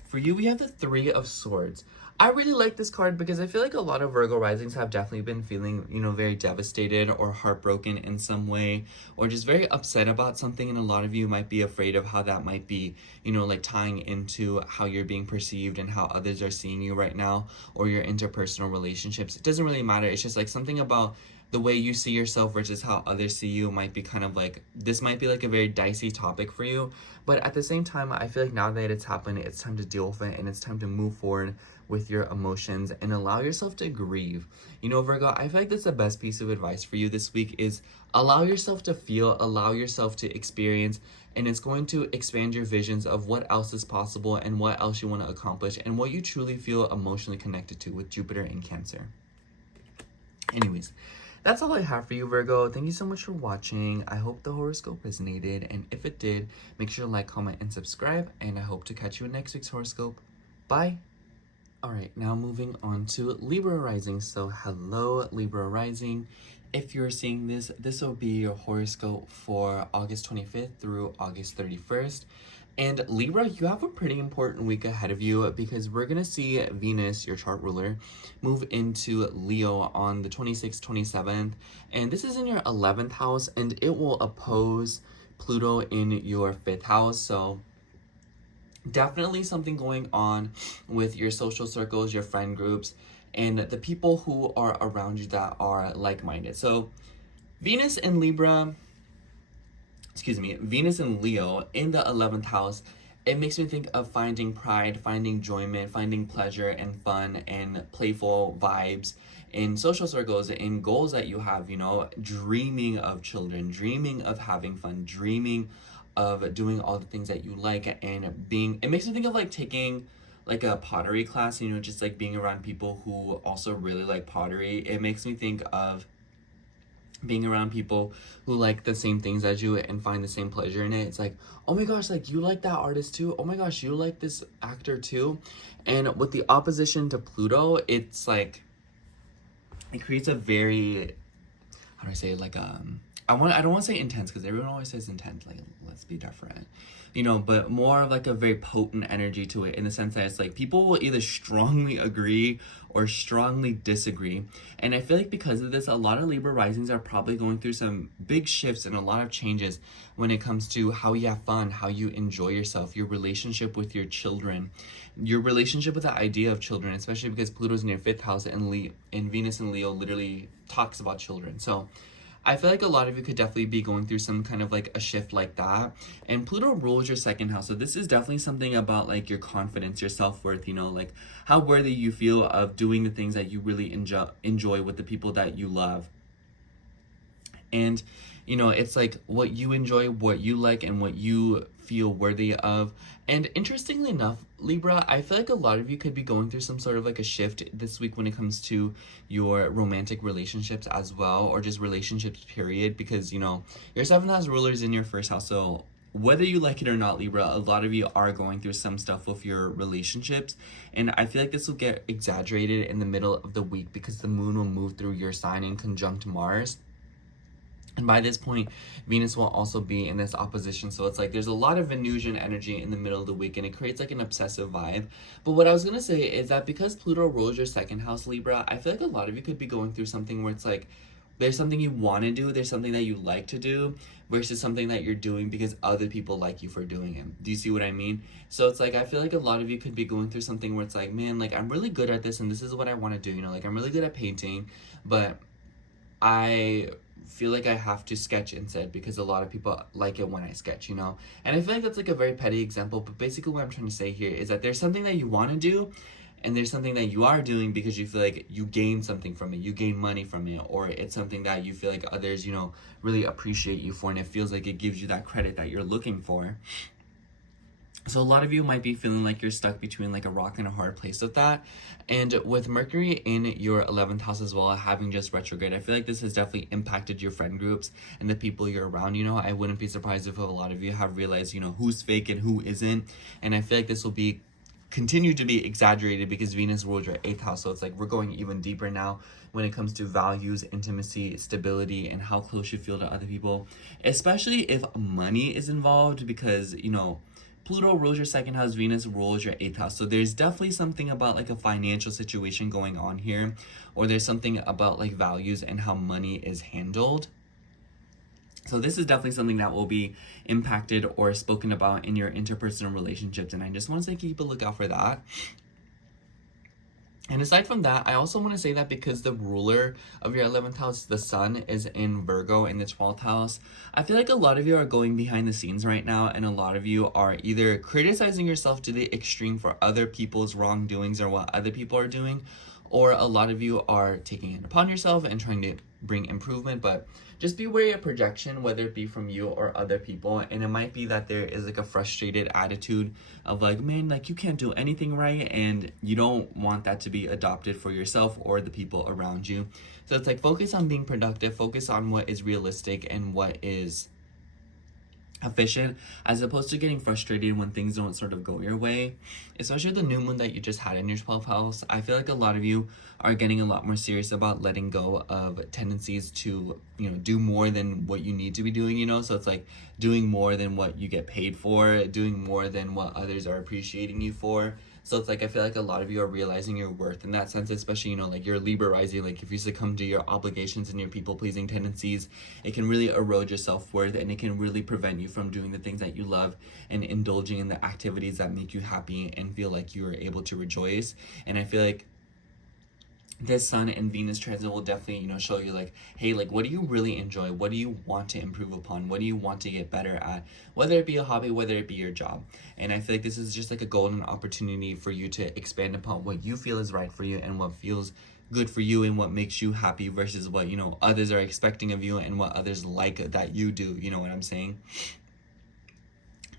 For you, we have the 3 of Swords. I really like this card because I feel like a lot of Virgo risings have definitely been feeling, you know, very devastated or heartbroken in some way, or just very upset about something. And a lot of you might be afraid of how that might be, you know, like tying into how you're being perceived and how others are seeing you right now, or your interpersonal relationships. It doesn't really matter. It's just like something about the way you see yourself versus how others see you might be kind of like, this might be like a very dicey topic for you. But at the same time, I feel like now that it's happened, it's time to deal with it, and it's time to move forward with your emotions and allow yourself to grieve. You know, Virgo, I feel like that's the best piece of advice for you this week, is allow yourself to feel, allow yourself to experience, and it's going to expand your visions of what else is possible and what else you want to accomplish and what you truly feel emotionally connected to with Jupiter in Cancer. Anyways, that's all I have for you, Virgo. Thank you so much for watching. I hope the horoscope resonated, and if it did, make sure to like, comment, and subscribe, and I hope to catch you in next week's horoscope. Bye! Alright, now moving on to Libra rising. So hello, Libra rising. If you're seeing this, this will be your horoscope for August 25th through August 31st. And Libra, you have a pretty important week ahead of you, because we're going to see Venus, your chart ruler, move into Leo on the 26th, 27th. And this is in your 11th house, and it will oppose Pluto in your 5th house. So definitely something going on with your social circles, your friend groups, and the people who are around you that are like-minded. So Venus in Leo in the 11th house, it makes me think of finding pride, finding enjoyment, finding pleasure and fun and playful vibes in social circles, in goals that you have, you know, dreaming of children, dreaming of having fun, dreaming of doing all the things that you like, and being, it makes me think of like taking like a pottery class, you know, just like being around people who also really like pottery. It makes me think of being around people who like the same things as you and find the same pleasure in it. It's like, oh my gosh, like you like that artist too. Oh my gosh, you like this actor too. And with the opposition to Pluto, it's like, it creates a very, how do I say it, like I don't want to say intense, because everyone always says intense, like let's be different, you know, but more of like a very potent energy to it, in the sense that it's like people will either strongly agree or strongly disagree. And I feel like because of this, a lot of Libra risings are probably going through some big shifts and a lot of changes when it comes to how you have fun, how you enjoy yourself, your relationship with your children, your relationship with the idea of children, especially because Pluto's in your 5th house, and Venus in Leo literally talks about children. So I feel like a lot of you could definitely be going through some kind of like a shift like that. And Pluto rules your second house. So this is definitely something about like your confidence, your self-worth, you know, like how worthy you feel of doing the things that you really enjoy with the people that you love. And, you know, it's like what you enjoy, what you like, and what you feel worthy of. And interestingly enough, Libra, I feel like a lot of you could be going through some sort of like a shift this week when it comes to your romantic relationships as well, or just relationships period, because, you know, your 7th house ruler is in your 1st house. So whether you like it or not, Libra, a lot of you are going through some stuff with your relationships. And I feel like this will get exaggerated in the middle of the week because the moon will move through your sign in conjunct Mars. And by this point, Venus will also be in this opposition. So it's like there's a lot of Venusian energy in the middle of the week, and it creates like an obsessive vibe. But what I was going to say is that because Pluto rules your 2nd house, Libra, I feel like a lot of you could be going through something where it's like there's something you want to do, there's something that you like to do, versus something that you're doing because other people like you for doing it. Do you see what I mean? So it's like I feel like a lot of you could be going through something where it's like, man, like I'm really good at this and this is what I want to do. You know, like I'm really good at painting, but I feel like I have to sketch instead because a lot of people like it when I sketch, you know? And I feel like that's like a very petty example, but basically what I'm trying to say here is that there's something that you want to do and there's something that you are doing because you feel like you gain something from it, you gain money from it, or it's something that you feel like others, you know, really appreciate you for, and it feels like it gives you that credit that you're looking for. So a lot of you might be feeling like you're stuck between like a rock and a hard place with that. And with Mercury in your 11th house as well, having just retrograde, I feel like this has definitely impacted your friend groups and the people you're around. You know, I wouldn't be surprised if a lot of you have realized, you know, who's fake and who isn't. And I feel like this will be continue to be exaggerated because Venus rules your 8th house. So it's like we're going even deeper now when it comes to values, intimacy, stability, and how close you feel to other people, especially if money is involved, because, you know, Pluto rules your 2nd house, Venus rules your 8th house. So there's definitely something about like a financial situation going on here, or there's something about like values and how money is handled. So this is definitely something that will be impacted or spoken about in your interpersonal relationships. And I just want to say keep a lookout for that. And aside from that, I also want to say that because the ruler of your 11th house, the sun, is in Virgo in the 12th house, I feel like a lot of you are going behind the scenes right now, and a lot of you are either criticizing yourself to the extreme for other people's wrongdoings or what other people are doing, or a lot of you are taking it upon yourself and trying to bring improvement. But just be wary of projection, whether it be from you or other people. And it might be that there is like a frustrated attitude of like, man, like you can't do anything right, and you don't want that to be adopted for yourself or the people around you. So it's like focus on being productive, focus on what is realistic and what is efficient, as opposed to getting frustrated when things don't sort of go your way. Especially the new moon that you just had in your 12th house, I feel like a lot of you are getting a lot more serious about letting go of tendencies to, you know, do more than what you need to be doing, you know? So it's like doing more than what you get paid for, doing more than what others are appreciating you for. So it's like I feel like a lot of you are realizing your worth in that sense, especially, you know, like you're Libra rising. Like if you succumb to your obligations and your people-pleasing tendencies, it can really erode your self-worth, and it can really prevent you from doing the things that you love and indulging in the activities that make you happy and feel like you are able to rejoice. And I feel like this Sun and Venus transit will definitely, you know, show you like, hey, like what do you really enjoy? What do you want to improve upon? What do you want to get better at? Whether it be a hobby, whether it be your job. And I feel like this is just like a golden opportunity for you to expand upon what you feel is right for you and what feels good for you and what makes you happy versus what, you know, others are expecting of you and what others like that you do. You know what I'm saying?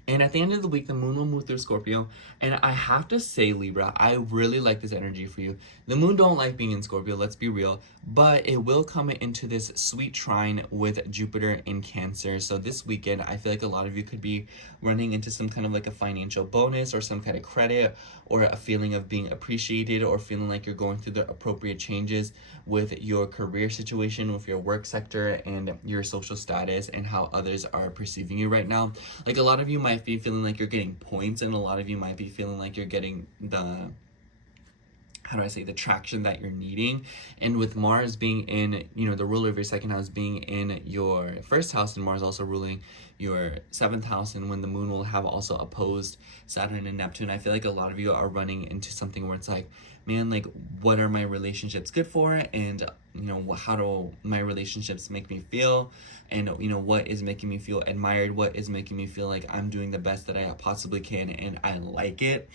And at the end of the week, the moon will move through Scorpio. And I have to say, Libra, I really like this energy for you. The moon don't like being in Scorpio, let's be real. But it will come into this sweet trine with Jupiter in Cancer. So this weekend, I feel like a lot of you could be running into some kind of like a financial bonus or some kind of credit, or a feeling of being appreciated, or feeling like you're going through the appropriate changes with your career situation, with your work sector and your social status and how others are perceiving you right now. Like a lot of you might be feeling like you're getting points, and a lot of you might be feeling like you're getting the how do I say, the traction that you're needing. And with Mars being in, you know, the ruler of your second house being in your first house, and Mars also ruling your seventh house, and when the moon will have also opposed Saturn and Neptune, I feel like a lot of you are running into something where it's like, man, like, what are my relationships good for? And, you know, how do my relationships make me feel? And, you know, what is making me feel admired? What is making me feel like I'm doing the best that I possibly can and I like it?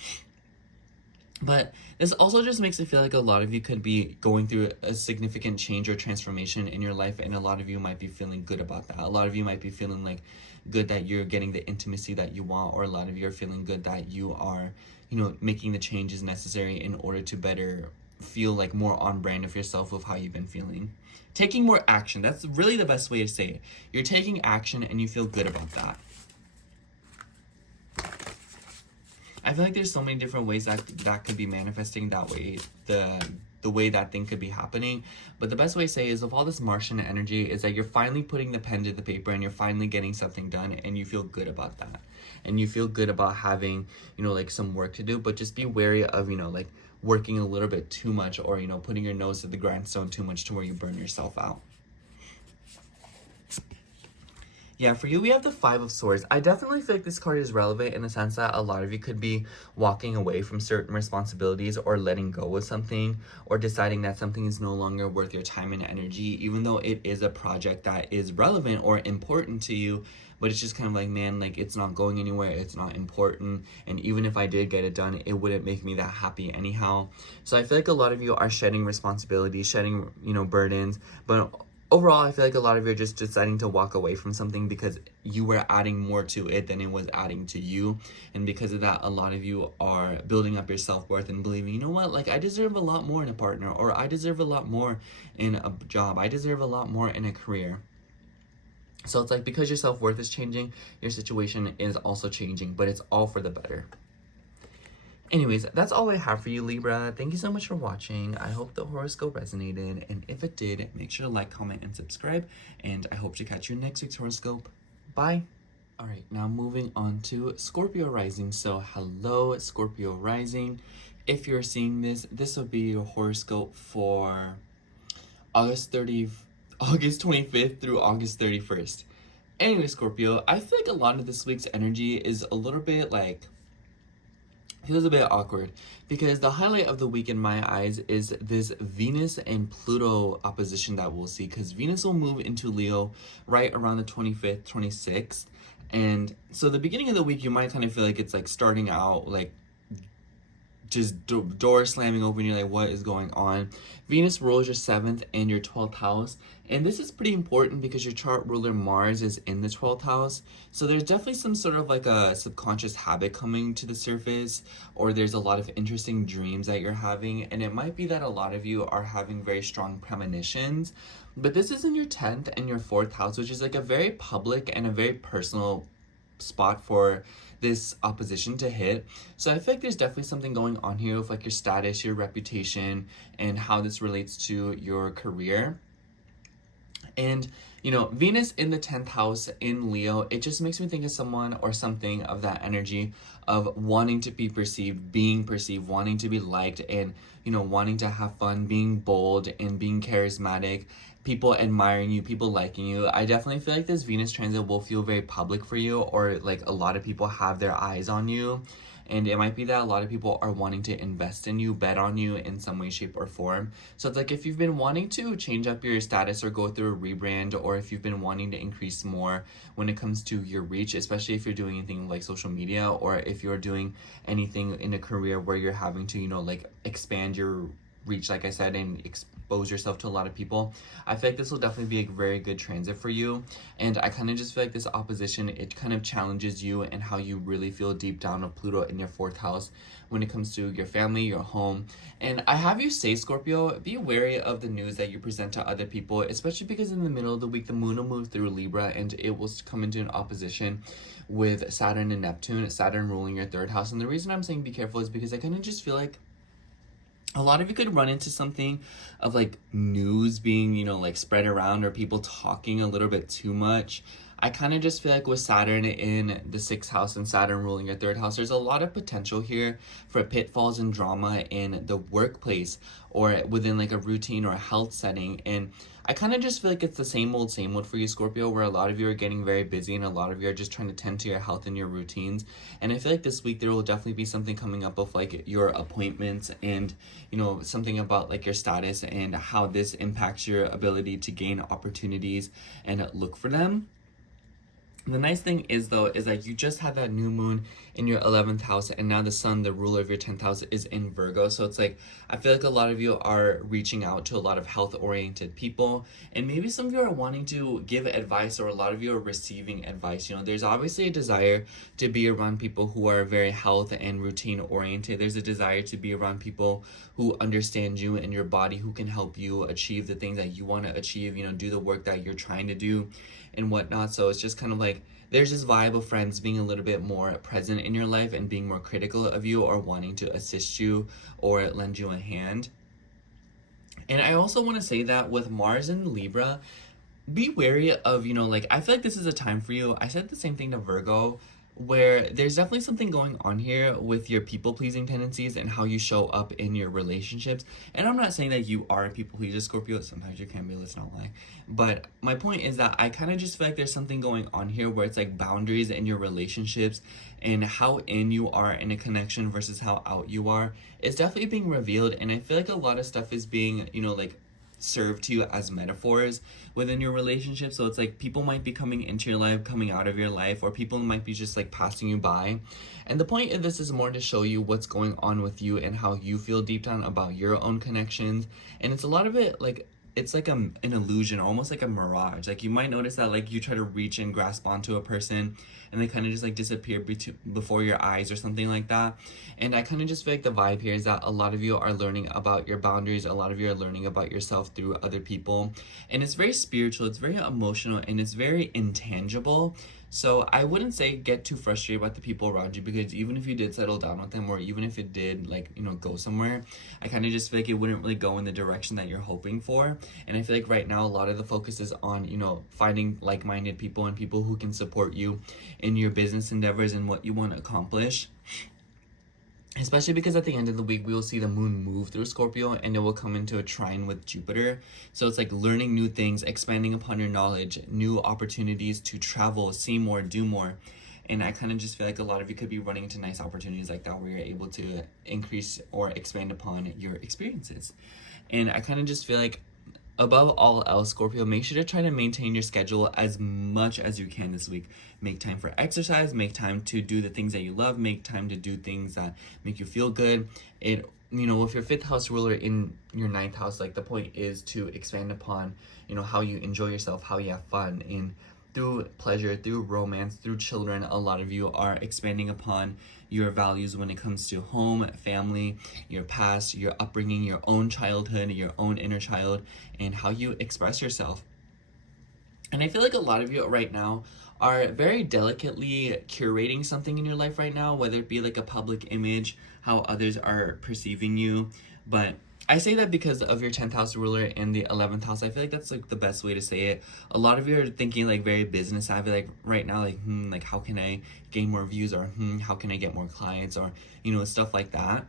But this also just makes it feel like a lot of you could be going through a significant change or transformation in your life, and a lot of you might be feeling good about that. A lot of you might be feeling like good that you're getting the intimacy that you want, or a lot of you are feeling good that you are, you know, making the changes necessary in order to better feel like more on brand of yourself with how you've been feeling. Taking more action, that's really the best way to say it. You're taking action and you feel good about that. I feel like there's so many different ways that could be manifesting that way, the way that thing could be happening. But the best way to say is, with all this Martian energy, is that you're finally putting the pen to the paper and you're finally getting something done, and you feel good about that. And you feel good about having, you know, like some work to do, but just be wary of, you know, like working a little bit too much, or, you know, putting your nose to the grindstone too much to where you burn yourself out. Yeah, for you, we have the Five of Swords. I definitely feel like this card is relevant in the sense that a lot of you could be walking away from certain responsibilities, or letting go of something, or deciding that something is no longer worth your time and energy, even though it is a project that is relevant or important to you. But it's just kind of like, man, like, it's not going anywhere, it's not important, and even if I did get it done, it wouldn't make me that happy anyhow. So I feel like a lot of you are shedding responsibilities, shedding, you know, burdens, but overall, I feel like a lot of you are just deciding to walk away from something because you were adding more to it than it was adding to you. And because of that, a lot of you are building up your self-worth and believing, you know what, like, I deserve a lot more in a partner, or I deserve a lot more in a job, I deserve a lot more in a career. So it's like, because your self-worth is changing, your situation is also changing, but it's all for the better. Anyways, that's all I have for you, Libra. Thank you so much for watching. I hope the horoscope resonated, and if it did, make sure to like, comment, and subscribe, and I hope to catch you in next week's horoscope. Bye! Alright, now moving on to Scorpio rising. So hello, Scorpio rising. If you're seeing this, this will be your horoscope for August 25th through August 31st. Anyway, Scorpio, I feel like a lot of this week's energy is a little bit like, feels a bit awkward, because the highlight of the week in my eyes is this Venus and Pluto opposition that we'll see, because Venus will move into Leo right around the 25th, 26th. And so the beginning of the week, you might kind of feel like it's like starting out like just door slamming open. You're like, what is going on? Venus rules your 7th and your 12th house, and this is pretty important because your chart ruler Mars is in the 12th house. So there's definitely some sort of like a subconscious habit coming to the surface, or there's a lot of interesting dreams that you're having, and it might be that a lot of you are having very strong premonitions. But this is in your 10th and your 4th house, which is like a very public and a very personal spot for this opposition to hit. So I feel like there's definitely something going on here with like your status, your reputation, and how this relates to your career. And, you know, Venus in the 10th house in Leo, it just makes me think of someone or something of that energy of wanting to be perceived, being perceived, wanting to be liked, and, you know, wanting to have fun, being bold and being charismatic, people admiring you, people liking you. I definitely feel like this Venus transit will feel very public for you, or like a lot of people have their eyes on you. And it might be that a lot of people are wanting to invest in you, bet on you in some way, shape, or form. So it's like, if you've been wanting to change up your status or go through a rebrand, or if you've been wanting to increase more when it comes to your reach, especially if you're doing anything like social media, or if you're doing anything in a career where you're having to, you know, like expand your reach, like I said, and expose yourself to a lot of people, I feel like this will definitely be a very good transit for you. And I kind of just feel like this opposition, it kind of challenges you and how you really feel deep down of Pluto in your 4th house when it comes to your family, your home. And I have you say, Scorpio, be wary of the news that you present to other people, especially because in the middle of the week, the moon will move through Libra and it will come into an opposition with Saturn and Neptune, Saturn ruling your 3rd house. And the reason I'm saying be careful is because I kind of just feel like a lot of you could run into something of like news being, you know, like spread around, or people talking a little bit too much. I kind of just feel like with Saturn in the 6th house and Saturn ruling your 3rd house, there's a lot of potential here for pitfalls and drama in the workplace or within like a routine or a health setting. And I kind of just feel like it's the same old for you, Scorpio, where a lot of you are getting very busy and a lot of you are just trying to tend to your health and your routines. And I feel like this week there will definitely be something coming up of like your appointments and, you know, something about like your status and how this impacts your ability to gain opportunities and look for them. The nice thing is, though, is like you just had that new moon in your 11th house, and now the sun, the ruler of your 10th house, is in Virgo. So it's like, I feel like a lot of you are reaching out to a lot of health-oriented people, and maybe some of you are wanting to give advice, or a lot of you are receiving advice. You know, there's obviously a desire to be around people who are very health and routine-oriented. There's a desire to be around people who understand you and your body, who can help you achieve the things that you want to achieve, you know, do the work that you're trying to do and whatnot. So it's just kind of like there's this vibe of friends being a little bit more present in your life and being more critical of you or wanting to assist you or lend you a hand. And I also want to say that with Mars in Libra, be wary of, you know, like, I feel like this is a time for you. I said the same thing to Virgo, where there's definitely something going on here with your people-pleasing tendencies and how you show up in your relationships. And I'm not saying that you are a people-pleaser, Scorpio. Sometimes you can be, let's not lie. But my point is that I kind of just feel like there's something going on here where it's like boundaries in your relationships and how in you are in a connection versus how out you are. It's definitely being revealed, and I feel like a lot of stuff is being, you know, like, served to you as metaphors within your relationship. So it's like people might be coming into your life, coming out of your life, or people might be just like passing you by. And the point of this is more to show you what's going on with you and how you feel deep down about your own connections. And it's a lot of it like, it's like an illusion, almost like a mirage. Like you might notice that like you try to reach and grasp onto a person and they kind of just like disappear before your eyes or something like that. And I kind of just feel like the vibe here is that a lot of you are learning about your boundaries. A lot of you are learning about yourself through other people. And it's very spiritual, it's very emotional, and it's very intangible. So I wouldn't say get too frustrated about the people around you, because even if you did settle down with them, or even if it did like, you know, go somewhere, I kind of just feel like it wouldn't really go in the direction that you're hoping for. And I feel like right now a lot of the focus is on, you know, finding like-minded people and people who can support you in your business endeavors and what you want to accomplish. Especially because at the end of the week, we will see the moon move through Scorpio and it will come into a trine with Jupiter. So it's like learning new things, expanding upon your knowledge, new opportunities to travel, see more, do more. And I kind of just feel like a lot of you could be running into nice opportunities like that where you're able to increase or expand upon your experiences. And I kind of just feel like above all else, Scorpio, make sure to try to maintain your schedule as much as you can this week. Make time for exercise, make time to do the things that you love, make time to do things that make you feel good. It, you know, with your 5th house ruler in your 9th house, like the point is to expand upon, you know, how you enjoy yourself, how you have fun, and through pleasure, through romance, through children, a lot of you are expanding upon your values when it comes to home, family, your past, your upbringing, your own childhood, your own inner child, and how you express yourself. And I feel like a lot of you right now are very delicately curating something in your life right now, whether it be like a public image, how others are perceiving you. But I say that because of your 10th house ruler in the 11th house. I feel like that's like the best way to say it. A lot of you are thinking like very business savvy, like right now, like, like how can I gain more views, or how can I get more clients, or, you know, stuff like that.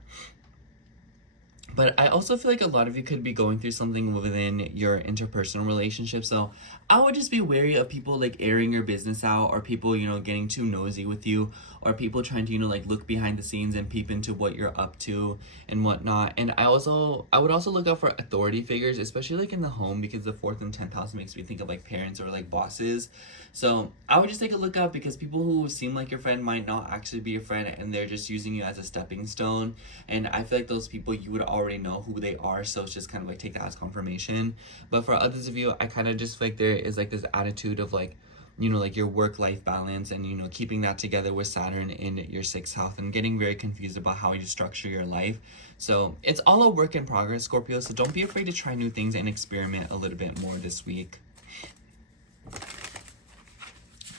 But I also feel like a lot of you could be going through something within your interpersonal relationship. So I would just be wary of people like airing your business out, or people, you know, getting too nosy with you, or people trying to, you know, like look behind the scenes and peep into what you're up to and whatnot. And I would also look out for authority figures, especially like in the home, because the 4th and 10th house makes me think of like parents or like bosses. So I would just take a look out, because people who seem like your friend might not actually be your friend, and they're just using you as a stepping stone. And I feel like those people, you would already know who they are, so it's just kind of like take that as confirmation. But for others of you, I kind of just feel like there is like this attitude of like, you know, like your work-life balance, and, you know, keeping that together with Saturn in your 6th house, and getting very confused about how you structure your life. So it's all a work in progress, Scorpio, so don't be afraid to try new things and experiment a little bit more this week.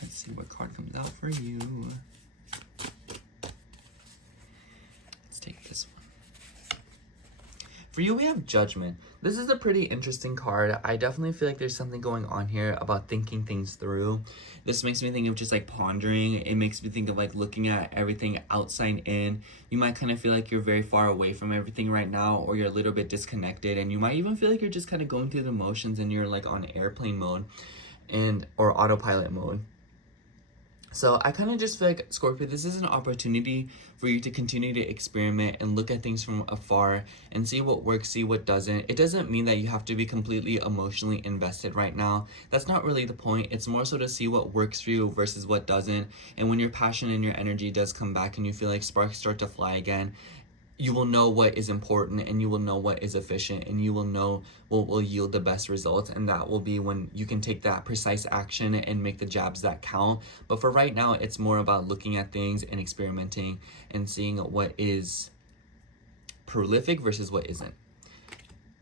Let's see what card comes out for you. Let's take this one. For you, we have Judgment. This is a pretty interesting card. I definitely feel like there's something going on here about thinking things through. This makes me think of just like pondering. It makes me think of like looking at everything outside in. You might kind of feel like you're very far away from everything right now, or you're a little bit disconnected, and you might even feel like you're just kind of going through the motions and you're like on airplane mode or autopilot mode. So I kind of just feel like, Scorpio, this is an opportunity for you to continue to experiment and look at things from afar and see what works, see what doesn't. It doesn't mean that you have to be completely emotionally invested right now. That's not really the point. It's more so to see what works for you versus what doesn't. And when your passion and your energy does come back and you feel like sparks start to fly again, you will know what is important, and you will know what is efficient, and you will know what will yield the best results, and that will be when you can take that precise action and make the jabs that count. But for right now, it's more about looking at things and experimenting and seeing what is prolific versus what isn't.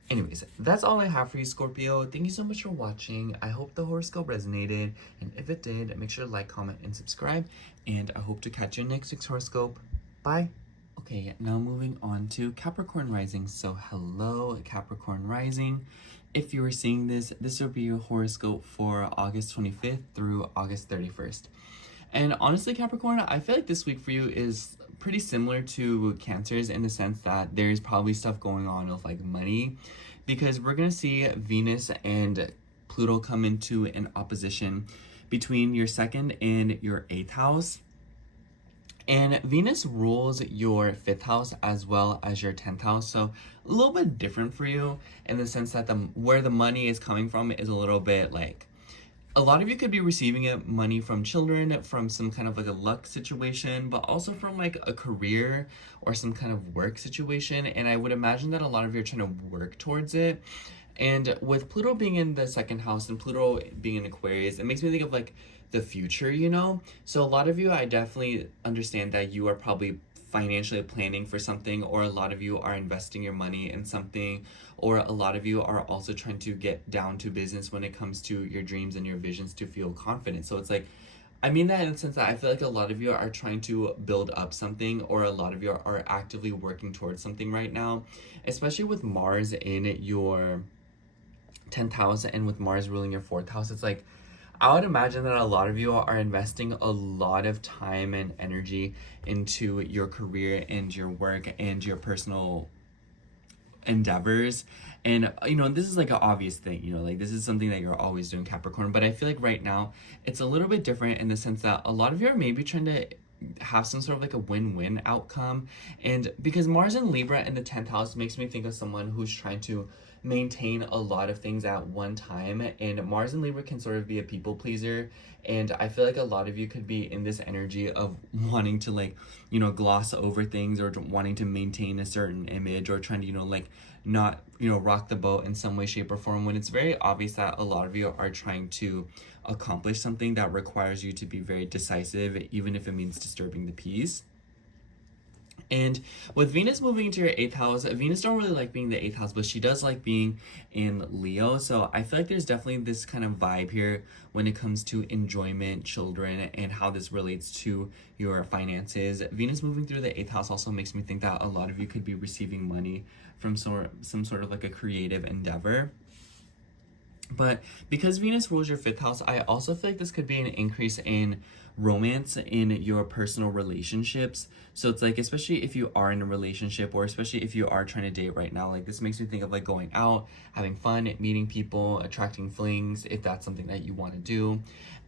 Anyways, that's all I have for you, Scorpio. Thank you so much for watching. I hope the horoscope resonated, and if it did, make sure to like, comment, and subscribe, and I hope to catch you in next week's horoscope. Bye. Okay, now moving on to Capricorn rising. So hello, Capricorn rising. If you are seeing this, this will be your horoscope for August 25th through August 31st. And honestly, Capricorn, I feel like this week for you is pretty similar to Cancer's in the sense that there's probably stuff going on with like money, because we're going to see Venus and Pluto come into an opposition between your 2nd and your 8th house. And Venus rules your 5th house as well as your 10th house. So a little bit different for you in the sense that where the money is coming from is a little bit like, a lot of you could be receiving money from children, from some kind of like a luck situation, but also from like a career or some kind of work situation. And I would imagine that a lot of you are trying to work towards it. And with Pluto being in the 2nd house and Pluto being in Aquarius, it makes me think of like the future, you know? So a lot of you, I definitely understand that you are probably financially planning for something, or a lot of you are investing your money in something, or a lot of you are also trying to get down to business when it comes to your dreams and your visions to feel confident. So it's like, I mean that in the sense that I feel like a lot of you are trying to build up something, or a lot of you are actively working towards something right now, especially with Mars in your 10th house and with Mars ruling your 4th house. It's like, I would imagine that a lot of you are investing a lot of time and energy into your career and your work and your personal endeavors. And, you know, this is like an obvious thing, you know, like this is something that you're always doing, Capricorn. But I feel like right now it's a little bit different in the sense that a lot of you are maybe trying to have some sort of like a win-win outcome. And because Mars in Libra in the 10th house makes me think of someone who's trying to maintain a lot of things at one time, and Mars in Libra can sort of be a people pleaser, and I feel like a lot of you could be in this energy of wanting to like, you know, gloss over things, or wanting to maintain a certain image, or trying to, you know, like not, you know, rock the boat in some way, shape, or form, when it's very obvious that a lot of you are trying to accomplish something that requires you to be very decisive, even if it means disturbing the peace. And with Venus moving into your 8th house, Venus don't really like being the 8th house, but she does like being in Leo. So I feel like there's definitely this kind of vibe here when it comes to enjoyment, children, and how this relates to your finances. Venus moving through the 8th house also makes me think that a lot of you could be receiving money from some sort of like a creative endeavor. But because Venus rules your 5th house, I also feel like this could be an increase in romance in your personal relationships. So it's like, especially if you are in a relationship, or especially if you are trying to date right now, like this makes me think of like going out, having fun, meeting people, attracting flings, if that's something that you want to do.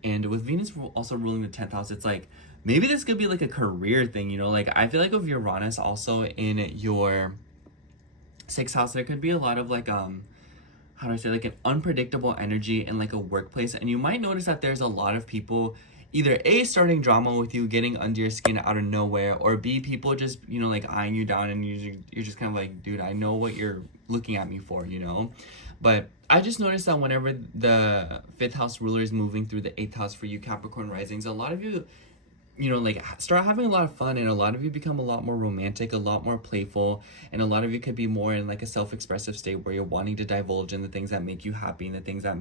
And with Venus also ruling the 10th house, it's like, maybe this could be like a career thing, you know? Like I feel like with Uranus also in your 6th house, there could be a lot of like, how do I say, like an unpredictable energy in like a workplace. And you might notice that there's a lot of people either A, starting drama with you, getting under your skin out of nowhere, or B, people just, you know, like eyeing you down, and you're just kind of like, dude, I know what you're looking at me for, you know? But I just noticed that whenever the 5th house ruler is moving through the 8th house for you Capricorn risings, a lot of you, you know, like start having a lot of fun, and a lot of you become a lot more romantic, a lot more playful, and a lot of you could be more in like a self-expressive state where you're wanting to divulge in the things that make you happy and the things that,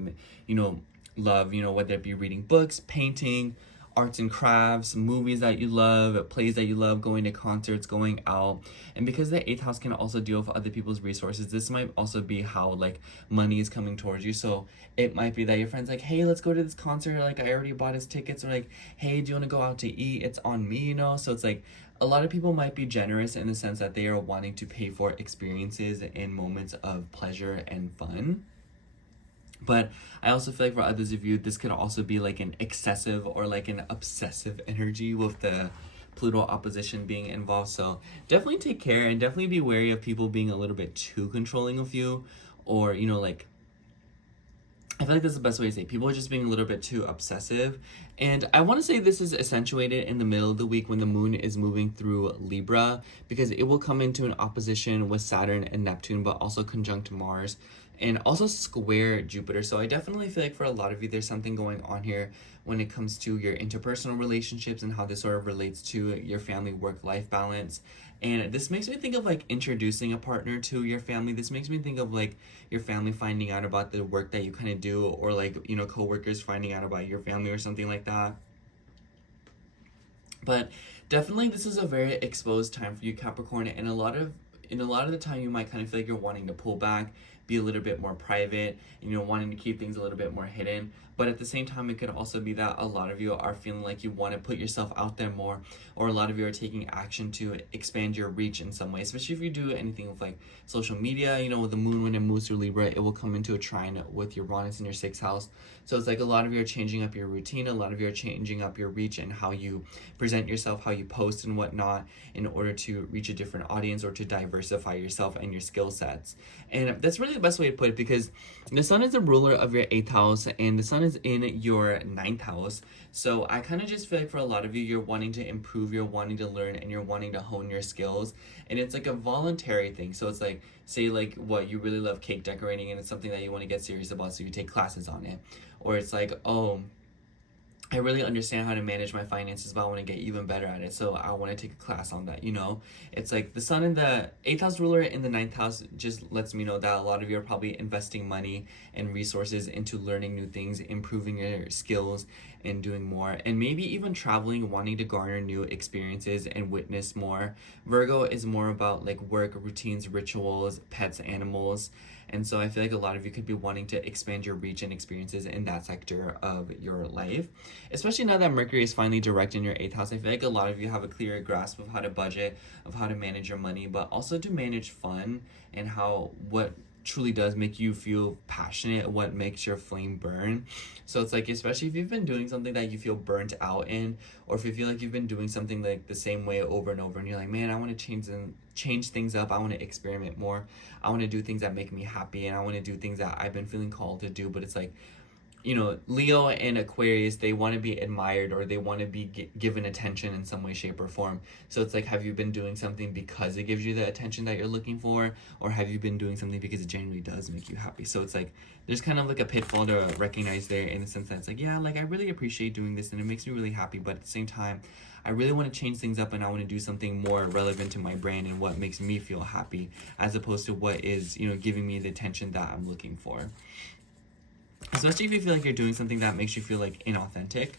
you know, love, you know, whether it be reading books, painting, arts and crafts, movies that you love, plays that you love, going to concerts, going out. And because the 8th house can also deal with other people's resources, this might also be how like money is coming towards you. So it might be that your friend's like, hey, let's go to this concert, like I already bought his tickets, or like, hey, do you want to go out to eat? It's on me, you know? So it's like a lot of people might be generous in the sense that they are wanting to pay for experiences and moments of pleasure and fun. But I also feel like for others of you, this could also be like an excessive or like an obsessive energy with the Pluto opposition being involved. So definitely take care and definitely be wary of people being a little bit too controlling of you, or, you know, like, I feel like that's the best way to say it. People are just being a little bit too obsessive. And I want to say this is accentuated in the middle of the week when the moon is moving through Libra, because it will come into an opposition with Saturn and Neptune, but also conjunct Mars and also square Jupiter. So I definitely feel like for a lot of you, there's something going on here when it comes to your interpersonal relationships and how this sort of relates to your family work-life balance. And this makes me think of like introducing a partner to your family. This makes me think of like your family finding out about the work that you kind of do, or like, you know, coworkers finding out about your family or something like that. But definitely this is a very exposed time for you, Capricorn, and a lot of the time you might kind of feel like you're wanting to pull back, be a little bit more private, and, you know, wanting to keep things a little bit more hidden. But at the same time, it could also be that a lot of you are feeling like you want to put yourself out there more, or a lot of you are taking action to expand your reach in some way, especially if you do anything with like social media. You know, with the moon, when it moves through Libra, it will come into a trine with Uranus in your 6th house. So it's like a lot of you are changing up your routine, a lot of you are changing up your reach and how you present yourself, how you post and whatnot, in order to reach a different audience or to diversify yourself and your skill sets. And that's really the best way to put it, because the sun is the ruler of your 8th house and the sun is in your 9th house. So I kind of just feel like for a lot of you, you're wanting to improve, you're wanting to learn, and you're wanting to hone your skills. And it's like a voluntary thing. So it's like, say like what, you really love cake decorating and it's something that you want to get serious about, so you take classes on it. Or it's like, oh, I really understand how to manage my finances, but I want to get even better at it, so I want to take a class on that, you know? It's like the sun in the 8th house ruler in the 9th house just lets me know that a lot of you are probably investing money and resources into learning new things, improving your skills, and doing more, and maybe even traveling, wanting to garner new experiences and witness more. Virgo is more about like work, routines, rituals, pets, animals. And so I feel like a lot of you could be wanting to expand your reach and experiences in that sector of your life. Especially now that Mercury is finally direct in your 8th house, I feel like a lot of you have a clearer grasp of how to budget, of how to manage your money, but also to manage fun and what truly does make you feel passionate, what makes your flame burn. So it's like, especially if you've been doing something that you feel burnt out in, or if you feel like you've been doing something like the same way over and over, and you're like, man, I want to change things up, I want to experiment more, I want to do things that make me happy, and I want to do things that I've been feeling called to do. But it's like, you know, Leo and Aquarius, they want to be admired, or they want to be given attention in some way, shape, or form. So it's like, have you been doing something because it gives you the attention that you're looking for, or have you been doing something because it genuinely does make you happy? So it's like, there's kind of like a pitfall to recognize there, in the sense that it's like, yeah, like I really appreciate doing this and it makes me really happy, but at the same time, I really want to change things up and I want to do something more relevant to my brand and what makes me feel happy, as opposed to what is, you know, giving me the attention that I'm looking for. Especially if you feel like you're doing something that makes you feel like inauthentic.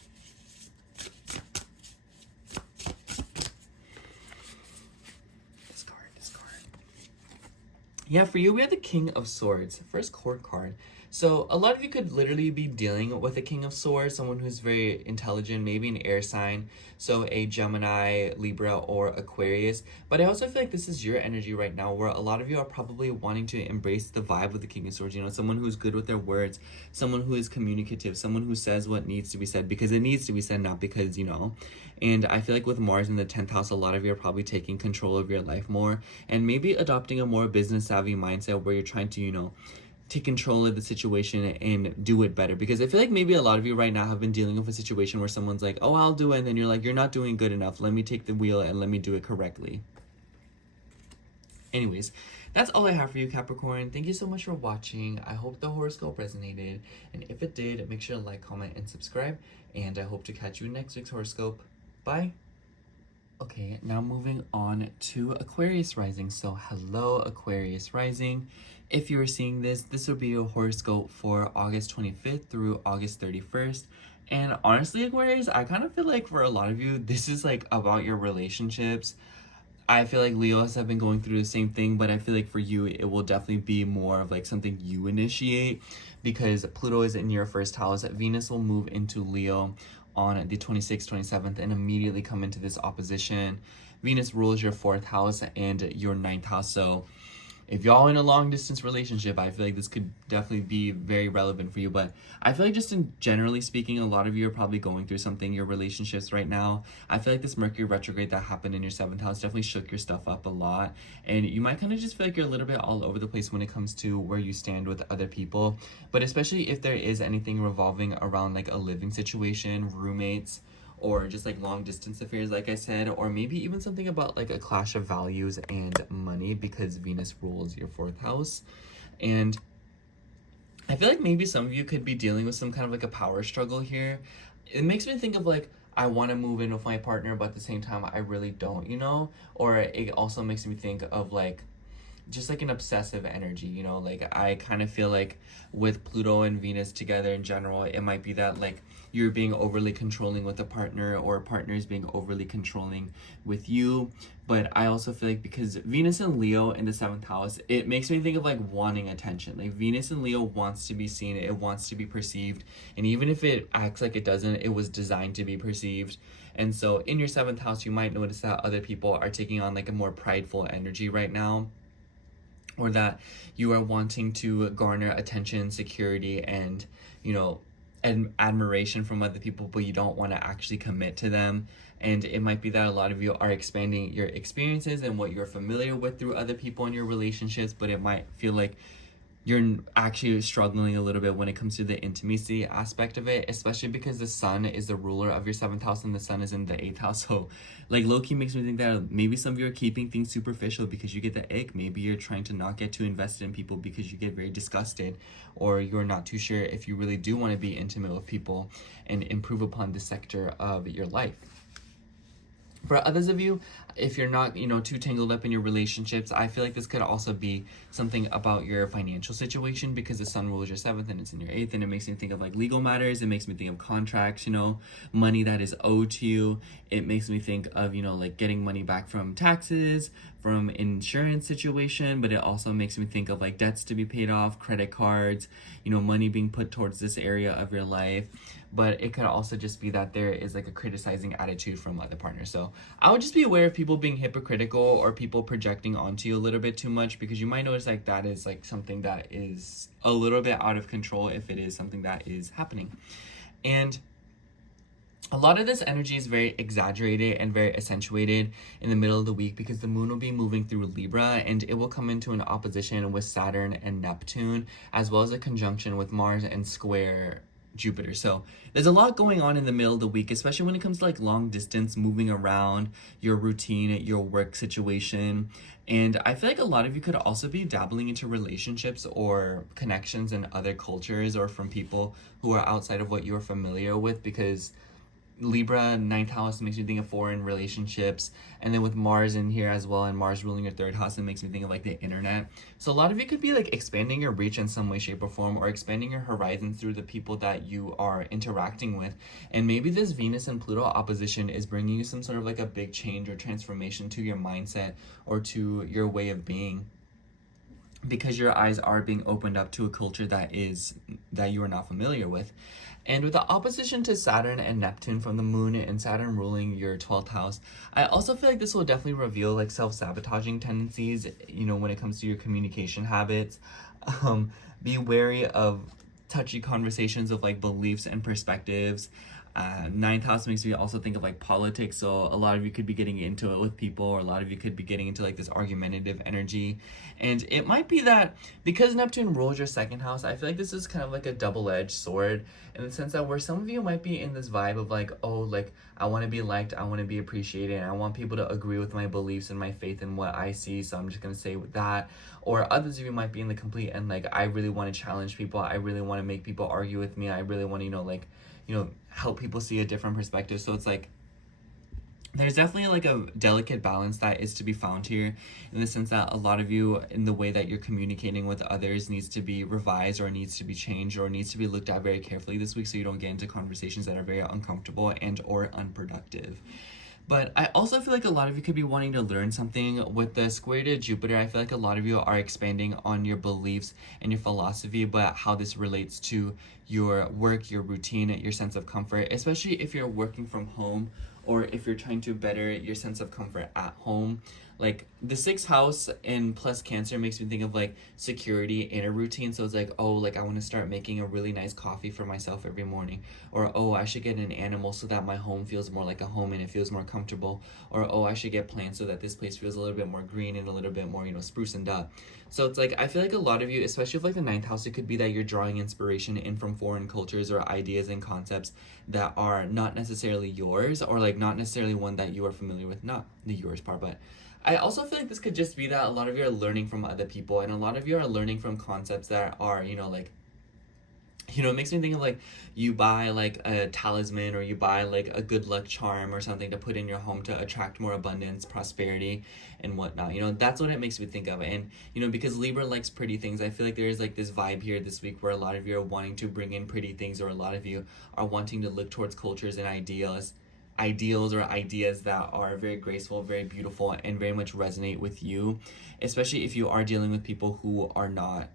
Discard. Yeah, for you, we have the King of Swords, first court card. So a lot of you could literally be dealing with a King of Swords, someone who's very intelligent, maybe an air sign, so a Gemini, Libra, or Aquarius. But I also feel like this is your energy right now, where a lot of you are probably wanting to embrace the vibe of the King of Swords. You know, someone who's good with their words, someone who is communicative, someone who says what needs to be said because it needs to be said, not because, you know. And I feel like with Mars in the 10th house, a lot of you are probably taking control of your life more, and maybe adopting a more business savvy mindset where you're trying to, you know, take control of the situation and do it better. Because I feel like maybe a lot of you right now have been dealing with a situation where someone's like, oh, I'll do it, and then you're like, you're not doing good enough, let me take the wheel and let me do it correctly. Anyways, that's all I have for you, Capricorn. Thank you so much for watching. I hope the horoscope resonated, and if it did, make sure to like, comment, and subscribe, and I hope to catch you in next week's horoscope. Bye. Okay, now moving on to Aquarius rising. So hello, Aquarius rising. If you are seeing this, this will be a horoscope for August 25th through August 31st. And honestly, Aquarius, I kind of feel like for a lot of you, this is like about your relationships. I feel like Leos have been going through the same thing, but I feel like for you, it will definitely be more of like something you initiate, because Pluto is in your first house. Venus will move into Leo on the 26th, 27th, and immediately come into this opposition. Venus rules your fourth house and your ninth house. So if y'all in a long distance relationship, I feel like this could definitely be very relevant for you. But I feel like just in generally speaking, a lot of you are probably going through something, your relationships right now. I feel like this Mercury retrograde that happened in your seventh house definitely shook your stuff up a lot. And you might kind of just feel like you're a little bit all over the place when it comes to where you stand with other people. But especially if there is anything revolving around like a living situation, roommates, or just like long distance affairs, like I said, or maybe even something about like a clash of values and money, because Venus rules your fourth house. And I feel like maybe some of you could be dealing with some kind of like a power struggle here. It makes me think of like, I want to move in with my partner, but at the same time, I really don't, you know? Or it also makes me think of like, just like an obsessive energy, you know? Like I kind of feel like with Pluto and Venus together in general, it might be that like you're being overly controlling with a partner, or a partner is being overly controlling with you. But I also feel like because Venus and Leo in the seventh house, it makes me think of like wanting attention. Like Venus and Leo wants to be seen, it wants to be perceived, and even if it acts like it doesn't, it was designed to be perceived. And so in your seventh house, you might notice that other people are taking on like a more prideful energy right now, or that you are wanting to garner attention, security, and, you know, admiration from other people, but you don't want to actually commit to them. And it might be that a lot of you are expanding your experiences and what you're familiar with through other people in your relationships, but it might feel like you're actually struggling a little bit when it comes to the intimacy aspect of it, especially because the sun is the ruler of your seventh house and the sun is in the eighth house. So like low-key makes me think that maybe some of you are keeping things superficial because you get the ick. Maybe you're trying to not get too invested in people because you get very disgusted, or you're not too sure if you really do want to be intimate with people and improve upon this sector of your life. For others of you, if you're not, you know, too tangled up in your relationships, I feel like this could also be something about your financial situation, because the sun rules your seventh and it's in your eighth, and it makes me think of like legal matters. It makes me think of contracts, you know, money that is owed to you. It makes me think of, you know, like getting money back from taxes, from insurance situation, but it also makes me think of like debts to be paid off, credit cards, you know, money being put towards this area of your life. But it could also just be that there is like a criticizing attitude from other partners. So I would just be aware of people being hypocritical or people projecting onto you a little bit too much, because you might notice like that is like something that is a little bit out of control if it is something that is happening. And a lot of this energy is very exaggerated and very accentuated in the middle of the week, because the moon will be moving through Libra and it will come into an opposition with Saturn and Neptune, as well as a conjunction with Mars and square Jupiter. So there's a lot going on in the middle of the week, especially when it comes to like long distance, moving around, your routine, your work situation. And I feel like a lot of you could also be dabbling into relationships or connections in other cultures, or from people who are outside of what you're familiar with, because Libra, ninth house, makes me think of foreign relationships. And then with Mars in here as well, and Mars ruling your third house, it makes me think of like the internet. So a lot of you could be like expanding your reach in some way, shape, or form, or expanding your horizons through the people that you are interacting with. And maybe this Venus and Pluto opposition is bringing you some sort of like a big change or transformation to your mindset or to your way of being, because your eyes are being opened up to a culture that you are not familiar with. And with the opposition to Saturn and Neptune from the moon, and Saturn ruling your 12th house, I also feel like this will definitely reveal like self-sabotaging tendencies, you know, when it comes to your communication habits. Be wary of touchy conversations of like beliefs and perspectives. Ninth house makes me also think of like politics, so a lot of you could be getting into it with people, or a lot of you could be getting into like this argumentative energy. And it might be that because Neptune rules your second house, I feel like this is kind of like a double-edged sword, in the sense that where some of you might be in this vibe of like, oh, like I want to be liked, I want to be appreciated, and I want people to agree with my beliefs and my faith and what I see, so I'm just gonna say with that. Or others of you might be in the complete end, like I really want to challenge people, I really want to make people argue with me, I really want to, help people see a different perspective. So it's like there's definitely like a delicate balance that is to be found here, in the sense that a lot of you, in the way that you're communicating with others, needs to be revised or needs to be changed or needs to be looked at very carefully this week, so you don't get into conversations that are very uncomfortable and or unproductive. But I also feel like a lot of you could be wanting to learn something with the square to Jupiter. I feel like a lot of you are expanding on your beliefs and your philosophy, but how this relates to your work, your routine, your sense of comfort, especially if you're working from home or if you're trying to better your sense of comfort at home. Like the sixth house and plus Cancer makes me think of like security in a routine. So it's like, oh, like I want to start making a really nice coffee for myself every morning, or oh, I should get an animal so that my home feels more like a home and it feels more comfortable, or oh, I should get plants so that this place feels a little bit more green and a little bit more, you know, sprucened up. So it's like, I feel like a lot of you, especially with like the ninth house, it could be that you're drawing inspiration in from foreign cultures or ideas and concepts that are not necessarily yours, or like not necessarily one that you are familiar with, not the yours part, but I also feel like this could just be that a lot of you are learning from other people, and a lot of you are learning from concepts that are, you know, like, you know, it makes me think of like you buy like a talisman or you buy like a good luck charm or something to put in your home to attract more abundance, prosperity, and whatnot. You know, that's what it makes me think of. And, you know, because Libra likes pretty things, I feel like there is like this vibe here this week where a lot of you are wanting to bring in pretty things, or a lot of you are wanting to look towards cultures and ideals or ideas that are very graceful, very beautiful, and very much resonate with you, especially if you are dealing with people who are not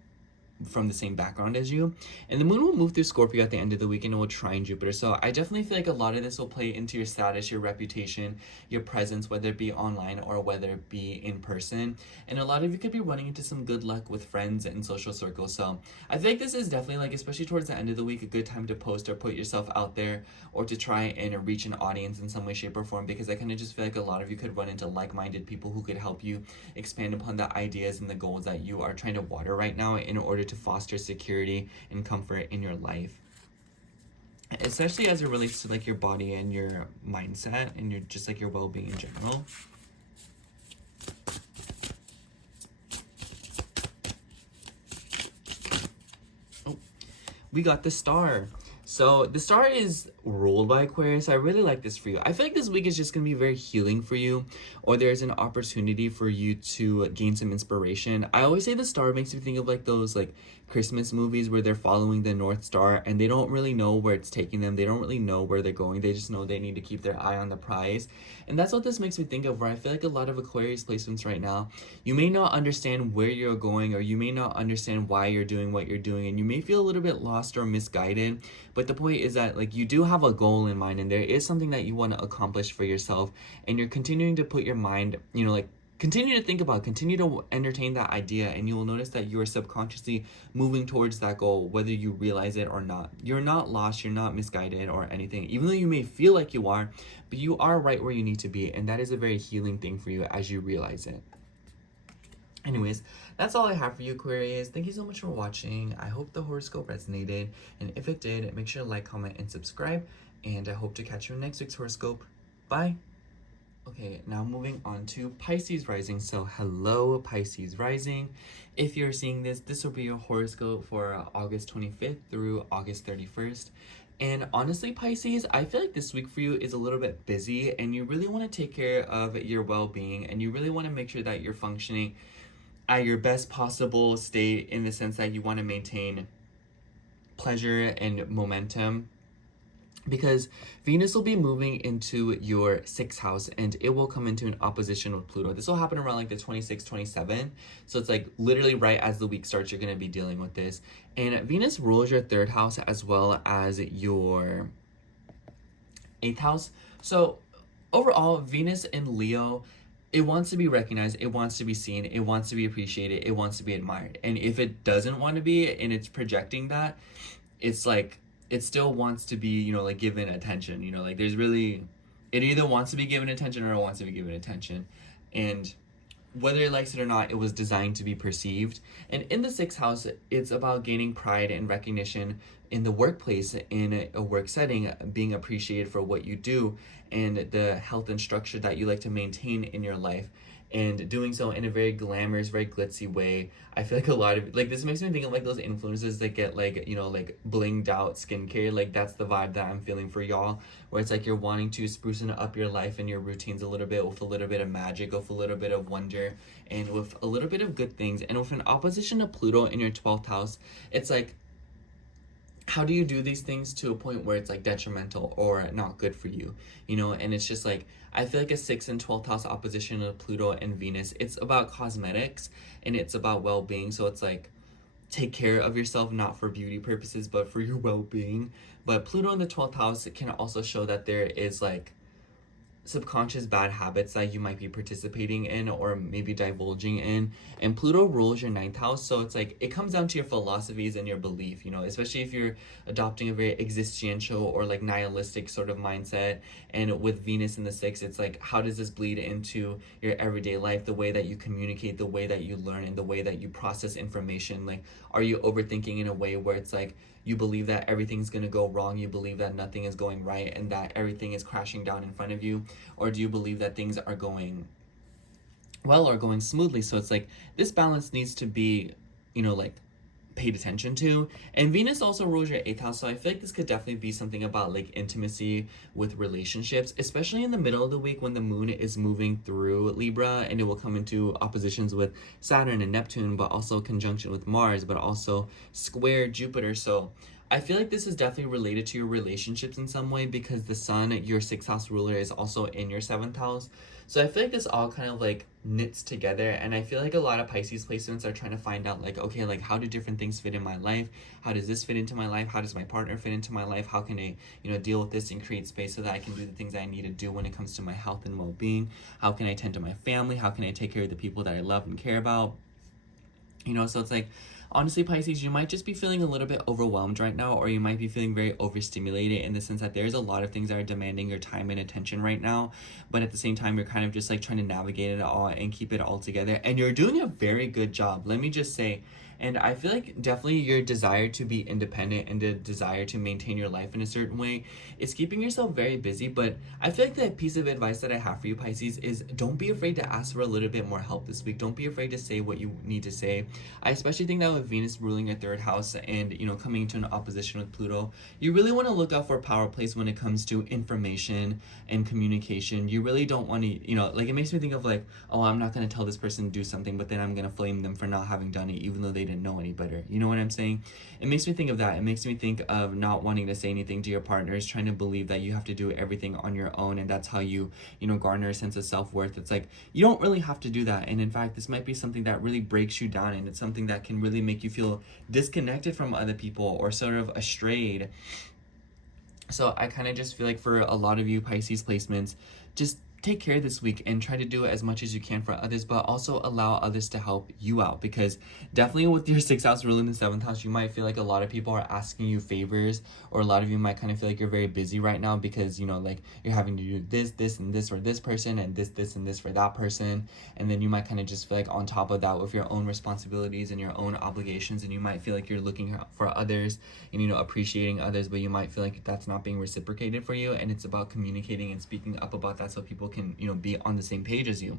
from the same background as you. And the moon will move through Scorpio at the end of the week and it will trine Jupiter. So I definitely feel like a lot of this will play into your status, your reputation, your presence, whether it be online or whether it be in person. And a lot of you could be running into some good luck with friends and social circles. So I feel like this is definitely, like, especially towards the end of the week, a good time to post or put yourself out there, or to try and reach an audience in some way, shape, or form, because I kind of just feel like a lot of you could run into like-minded people who could help you expand upon the ideas and the goals that you are trying to water right now in order to foster security and comfort in your life, especially as it relates to like your body and your mindset and your just like your well-being in general. Oh, we got the star. So the star is ruled by Aquarius. I really like this for you. I feel like this week is just going to be very healing for you, or there's an opportunity for you to gain some inspiration. I always say the star makes me think of like those like Christmas movies where they're following the North Star and they don't really know where it's taking them. They don't really know where they're going. They just know they need to keep their eye on the prize. And that's what this makes me think of, where I feel like a lot of Aquarius placements right now, you may not understand where you're going, or you may not understand why you're doing what you're doing, and you may feel a little bit lost or misguided. But the point is that like you do have a goal in mind, and there is something that you want to accomplish for yourself, and you're continuing to put your mind, you know, like continue to think about, continue to entertain that idea, and you will notice that you are subconsciously moving towards that goal, whether you realize it or not. You're not lost, you're not misguided or anything, even though you may feel like you are, but you are right where you need to be, and that is a very healing thing for you as you realize it. Anyways, that's all I have for you, Aquarius. Thank you so much for watching. I hope the horoscope resonated, and if it did, make sure to like, comment, and subscribe, and I hope to catch you in next week's horoscope. Bye! Okay, now moving on to Pisces rising. So hello, Pisces rising. If you're seeing this, this will be your horoscope for August 25th through August 31st. And honestly, Pisces, I feel like this week for you is a little bit busy, and you really want to take care of your well-being, and you really want to make sure that you're functioning at your best possible state, in the sense that you want to maintain pleasure and momentum, because Venus will be moving into your sixth house and it will come into an opposition with Pluto. This will happen around like the 26th, 27th. So it's like literally right as the week starts, you're going to be dealing with this. And Venus rules your third house as well as your eighth house. So overall, Venus in Leo, it wants to be recognized, it wants to be seen, it wants to be appreciated, it wants to be admired. And if it doesn't want to be, and it's projecting that, it's like, it still wants to be, you know, like given attention, you know, like there's really, it either wants to be given attention or it wants to be given attention. And whether it likes it or not, it was designed to be perceived. And in the sixth house, it's about gaining pride and recognition in the workplace, in a work setting, being appreciated for what you do, and the health and structure that you like to maintain in your life. and doing so in a very glamorous, very glitzy way. I feel like a lot of, like, this makes me think of like those influencers that get like, you know, like blinged out skincare. Like that's the vibe that I'm feeling for y'all, where it's like you're wanting to sprucing up your life and your routines a little bit with a little bit of magic, with a little bit of wonder, and with a little bit of good things. And with an opposition to Pluto in your 12th house, it's like, how do you do these things to a point where it's like detrimental or not good for you, you know? And it's just like, I feel like a 6th and 12th house opposition of Pluto and Venus, it's about cosmetics and it's about well-being. So it's like, take care of yourself, not for beauty purposes, but for your well-being. But Pluto in the 12th house, it can also show that there is like subconscious bad habits that you might be participating in or maybe divulging in. And Pluto rules your 9th house, so it's like it comes down to your philosophies and your belief, you know, especially if you're adopting a very existential or like nihilistic sort of mindset. And with Venus in the 6th, it's like, how does this bleed into your everyday life, the way that you communicate, the way that you learn, and the way that you process information? Like, are you overthinking in a way where it's like you believe that everything's going to go wrong, you believe that nothing is going right, and that everything is crashing down in front of you? Or do you believe that things are going well or going smoothly? So it's like, this balance needs to be, you know, like paid attention to. And Venus also rules your 8th house, so I feel like this could definitely be something about like intimacy with relationships, especially in the middle of the week when the moon is moving through Libra, and it will come into oppositions with Saturn and Neptune, but also conjunction with Mars, but also square Jupiter. So I feel like this is definitely related to your relationships in some way, because the sun, your 6th house ruler, is also in your 7th house. So I feel like this all kind of like knits together, and I feel like a lot of Pisces placements are trying to find out like, okay, like how do different things fit in my life? How does this fit into my life? How does my partner fit into my life? How can I, you know, deal with this and create space so that I can do the things that I need to do when it comes to my health and well-being? How can I tend to my family? How can I take care of the people that I love and care about? You know, so it's like, honestly, Pisces, you might just be feeling a little bit overwhelmed right now, or you might be feeling very overstimulated in the sense that there's a lot of things that are demanding your time and attention right now, but at the same time, you're kind of just like trying to navigate it all and keep it all together, and you're doing a very good job, let me just say. And I feel like definitely your desire to be independent and the desire to maintain your life in a certain way is keeping yourself very busy. But I feel like the piece of advice that I have for you, Pisces, is don't be afraid to ask for a little bit more help this week. Don't be afraid to say what you need to say. I especially think that with Venus ruling your 3rd house and, you know, coming into an opposition with Pluto, you really want to look out for power plays when it comes to information and communication. You really don't want to, you know, like, it makes me think of like, oh, I'm not going to tell this person to do something, but then I'm going to flame them for not having done it, even though they didn't know any better. You know what I'm saying? It makes me think of that. It makes me think of not wanting to say anything to your partners, trying to believe that you have to do everything on your own, and that's how you know, garner a sense of self-worth. It's like, you don't really have to do that. And in fact, this might be something that really breaks you down, and it's something that can really make you feel disconnected from other people or sort of astrayed. So I kind of just feel like for a lot of you Pisces placements, just take care this week and try to do as much as you can for others, but also allow others to help you out, because definitely with your 6th house ruling the 7th house, you might feel like a lot of people are asking you favors, or a lot of you might kind of feel like you're very busy right now because, you know, like you're having to do this and this for this person, and this and this for that person, and then you might kind of just feel like on top of that with your own responsibilities and your own obligations, and you might feel like you're looking for others and, you know, appreciating others, but you might feel like that's not being reciprocated for you. And it's about communicating and speaking up about that so people can, you know, be on the same page as you,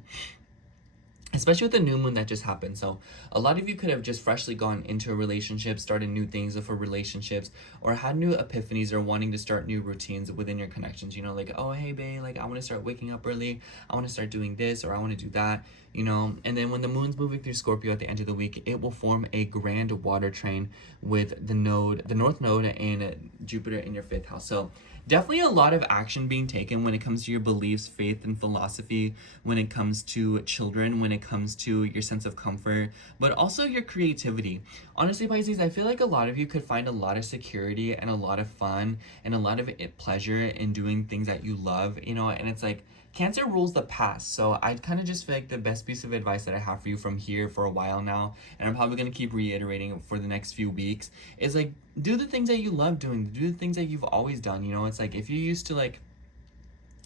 especially with the new moon that just happened. So a lot of you could have just freshly gone into a relationship, started new things for relationships, or had new epiphanies, or wanting to start new routines within your connections, you know, like, oh, hey babe, like I want to start waking up early, I want to start doing this, or I want to do that, you know. And then when the moon's moving through Scorpio at the end of the week, it will form a grand water trine with the north node and Jupiter in your 5th house. So definitely a lot of action being taken when it comes to your beliefs, faith, and philosophy, when it comes to children, when it comes to your sense of comfort, but also your creativity. Honestly, Pisces, I feel like a lot of you could find a lot of security and a lot of fun and a lot of pleasure in doing things that you love, you know. And it's like, Cancer rules the past, so I kind of just feel like the best piece of advice that I have for you from here for a while now, and I'm probably going to keep reiterating it for the next few weeks, is like, do the things that you love doing, do the things that you've always done, you know. It's like, if you used to like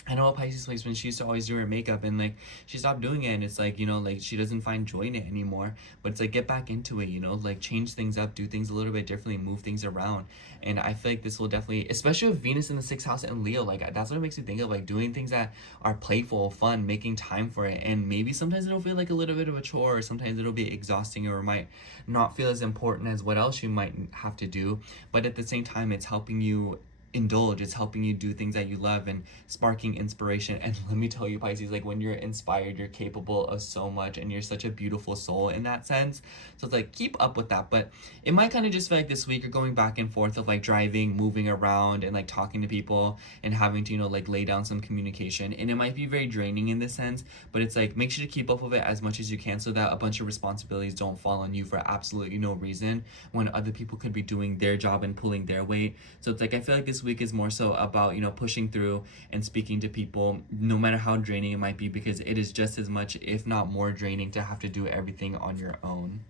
I know a Pisces placement, she used to always do her makeup, and like she stopped doing it, and it's like, you know, like she doesn't find joy in it anymore. But it's like, get back into it, you know, like change things up, do things a little bit differently, move things around. And I feel like this will definitely, especially with Venus in the 6th house and Leo, like that's what it makes me think of, like doing things that are playful, fun, making time for it. And maybe sometimes it'll feel like a little bit of a chore, or sometimes it'll be exhausting, or might not feel as important as what else you might have to do. But at the same time, it's helping you indulge, it's helping you do things that you love and sparking inspiration. And let me tell you, Pisces, like when you're inspired, you're capable of so much, and you're such a beautiful soul in that sense. So it's like, keep up with that. But it might kind of just feel like this week you're going back and forth of like driving, moving around, and like talking to people, and having to, you know, like lay down some communication, and it might be very draining in this sense. But it's like, make sure to keep up with it as much as you can, so that a bunch of responsibilities don't fall on you for absolutely no reason, when other people could be doing their job and pulling their weight. So it's like, I feel like this week is more so about, you know, pushing through and speaking to people, no matter how draining it might be, because it is just as much, if not more, draining to have to do everything on your own.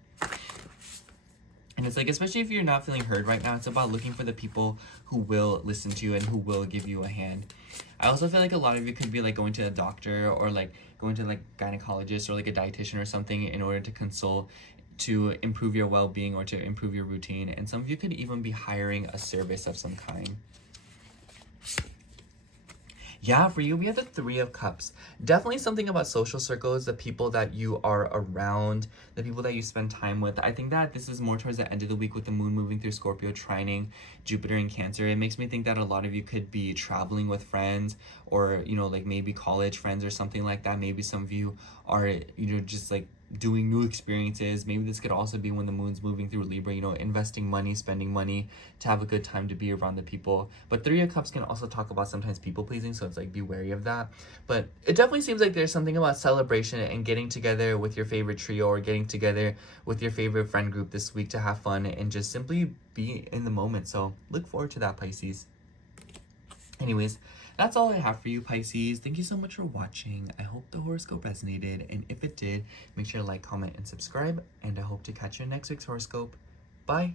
And it's like, especially if you're not feeling heard right now, it's about looking for the people who will listen to you and who will give you a hand. I also feel like a lot of you could be like going to a doctor, or like going to like gynecologist, or like a dietitian or something, in order to consult, to improve your well-being, or to improve your routine. And some of you could even be hiring a service of some kind. Yeah, for you, we have the 3 of Cups. Definitely something about social circles, the people that you are around, the people that you spend time with. I think that this is more towards the end of the week with the moon moving through Scorpio, trining Jupiter in Cancer. It makes me think that a lot of you could be traveling with friends, or, you know, like maybe college friends or something like that. Maybe some of you are, you know, just like doing new experiences. Maybe this could also be when the moon's moving through Libra, you know, investing money, spending money to have a good time, to be around the people. But 3 of Cups can also talk about sometimes people pleasing, so it's like, be wary of that. But it definitely seems like there's something about celebration and getting together with your favorite trio, or getting together with your favorite friend group this week to have fun and just simply be in the moment. So look forward to that, Pisces. Anyways, that's all I have for you, Pisces. Thank you so much for watching. I hope the horoscope resonated, and if it did, make sure to like, comment, and subscribe, and I hope to catch you in next week's horoscope. Bye!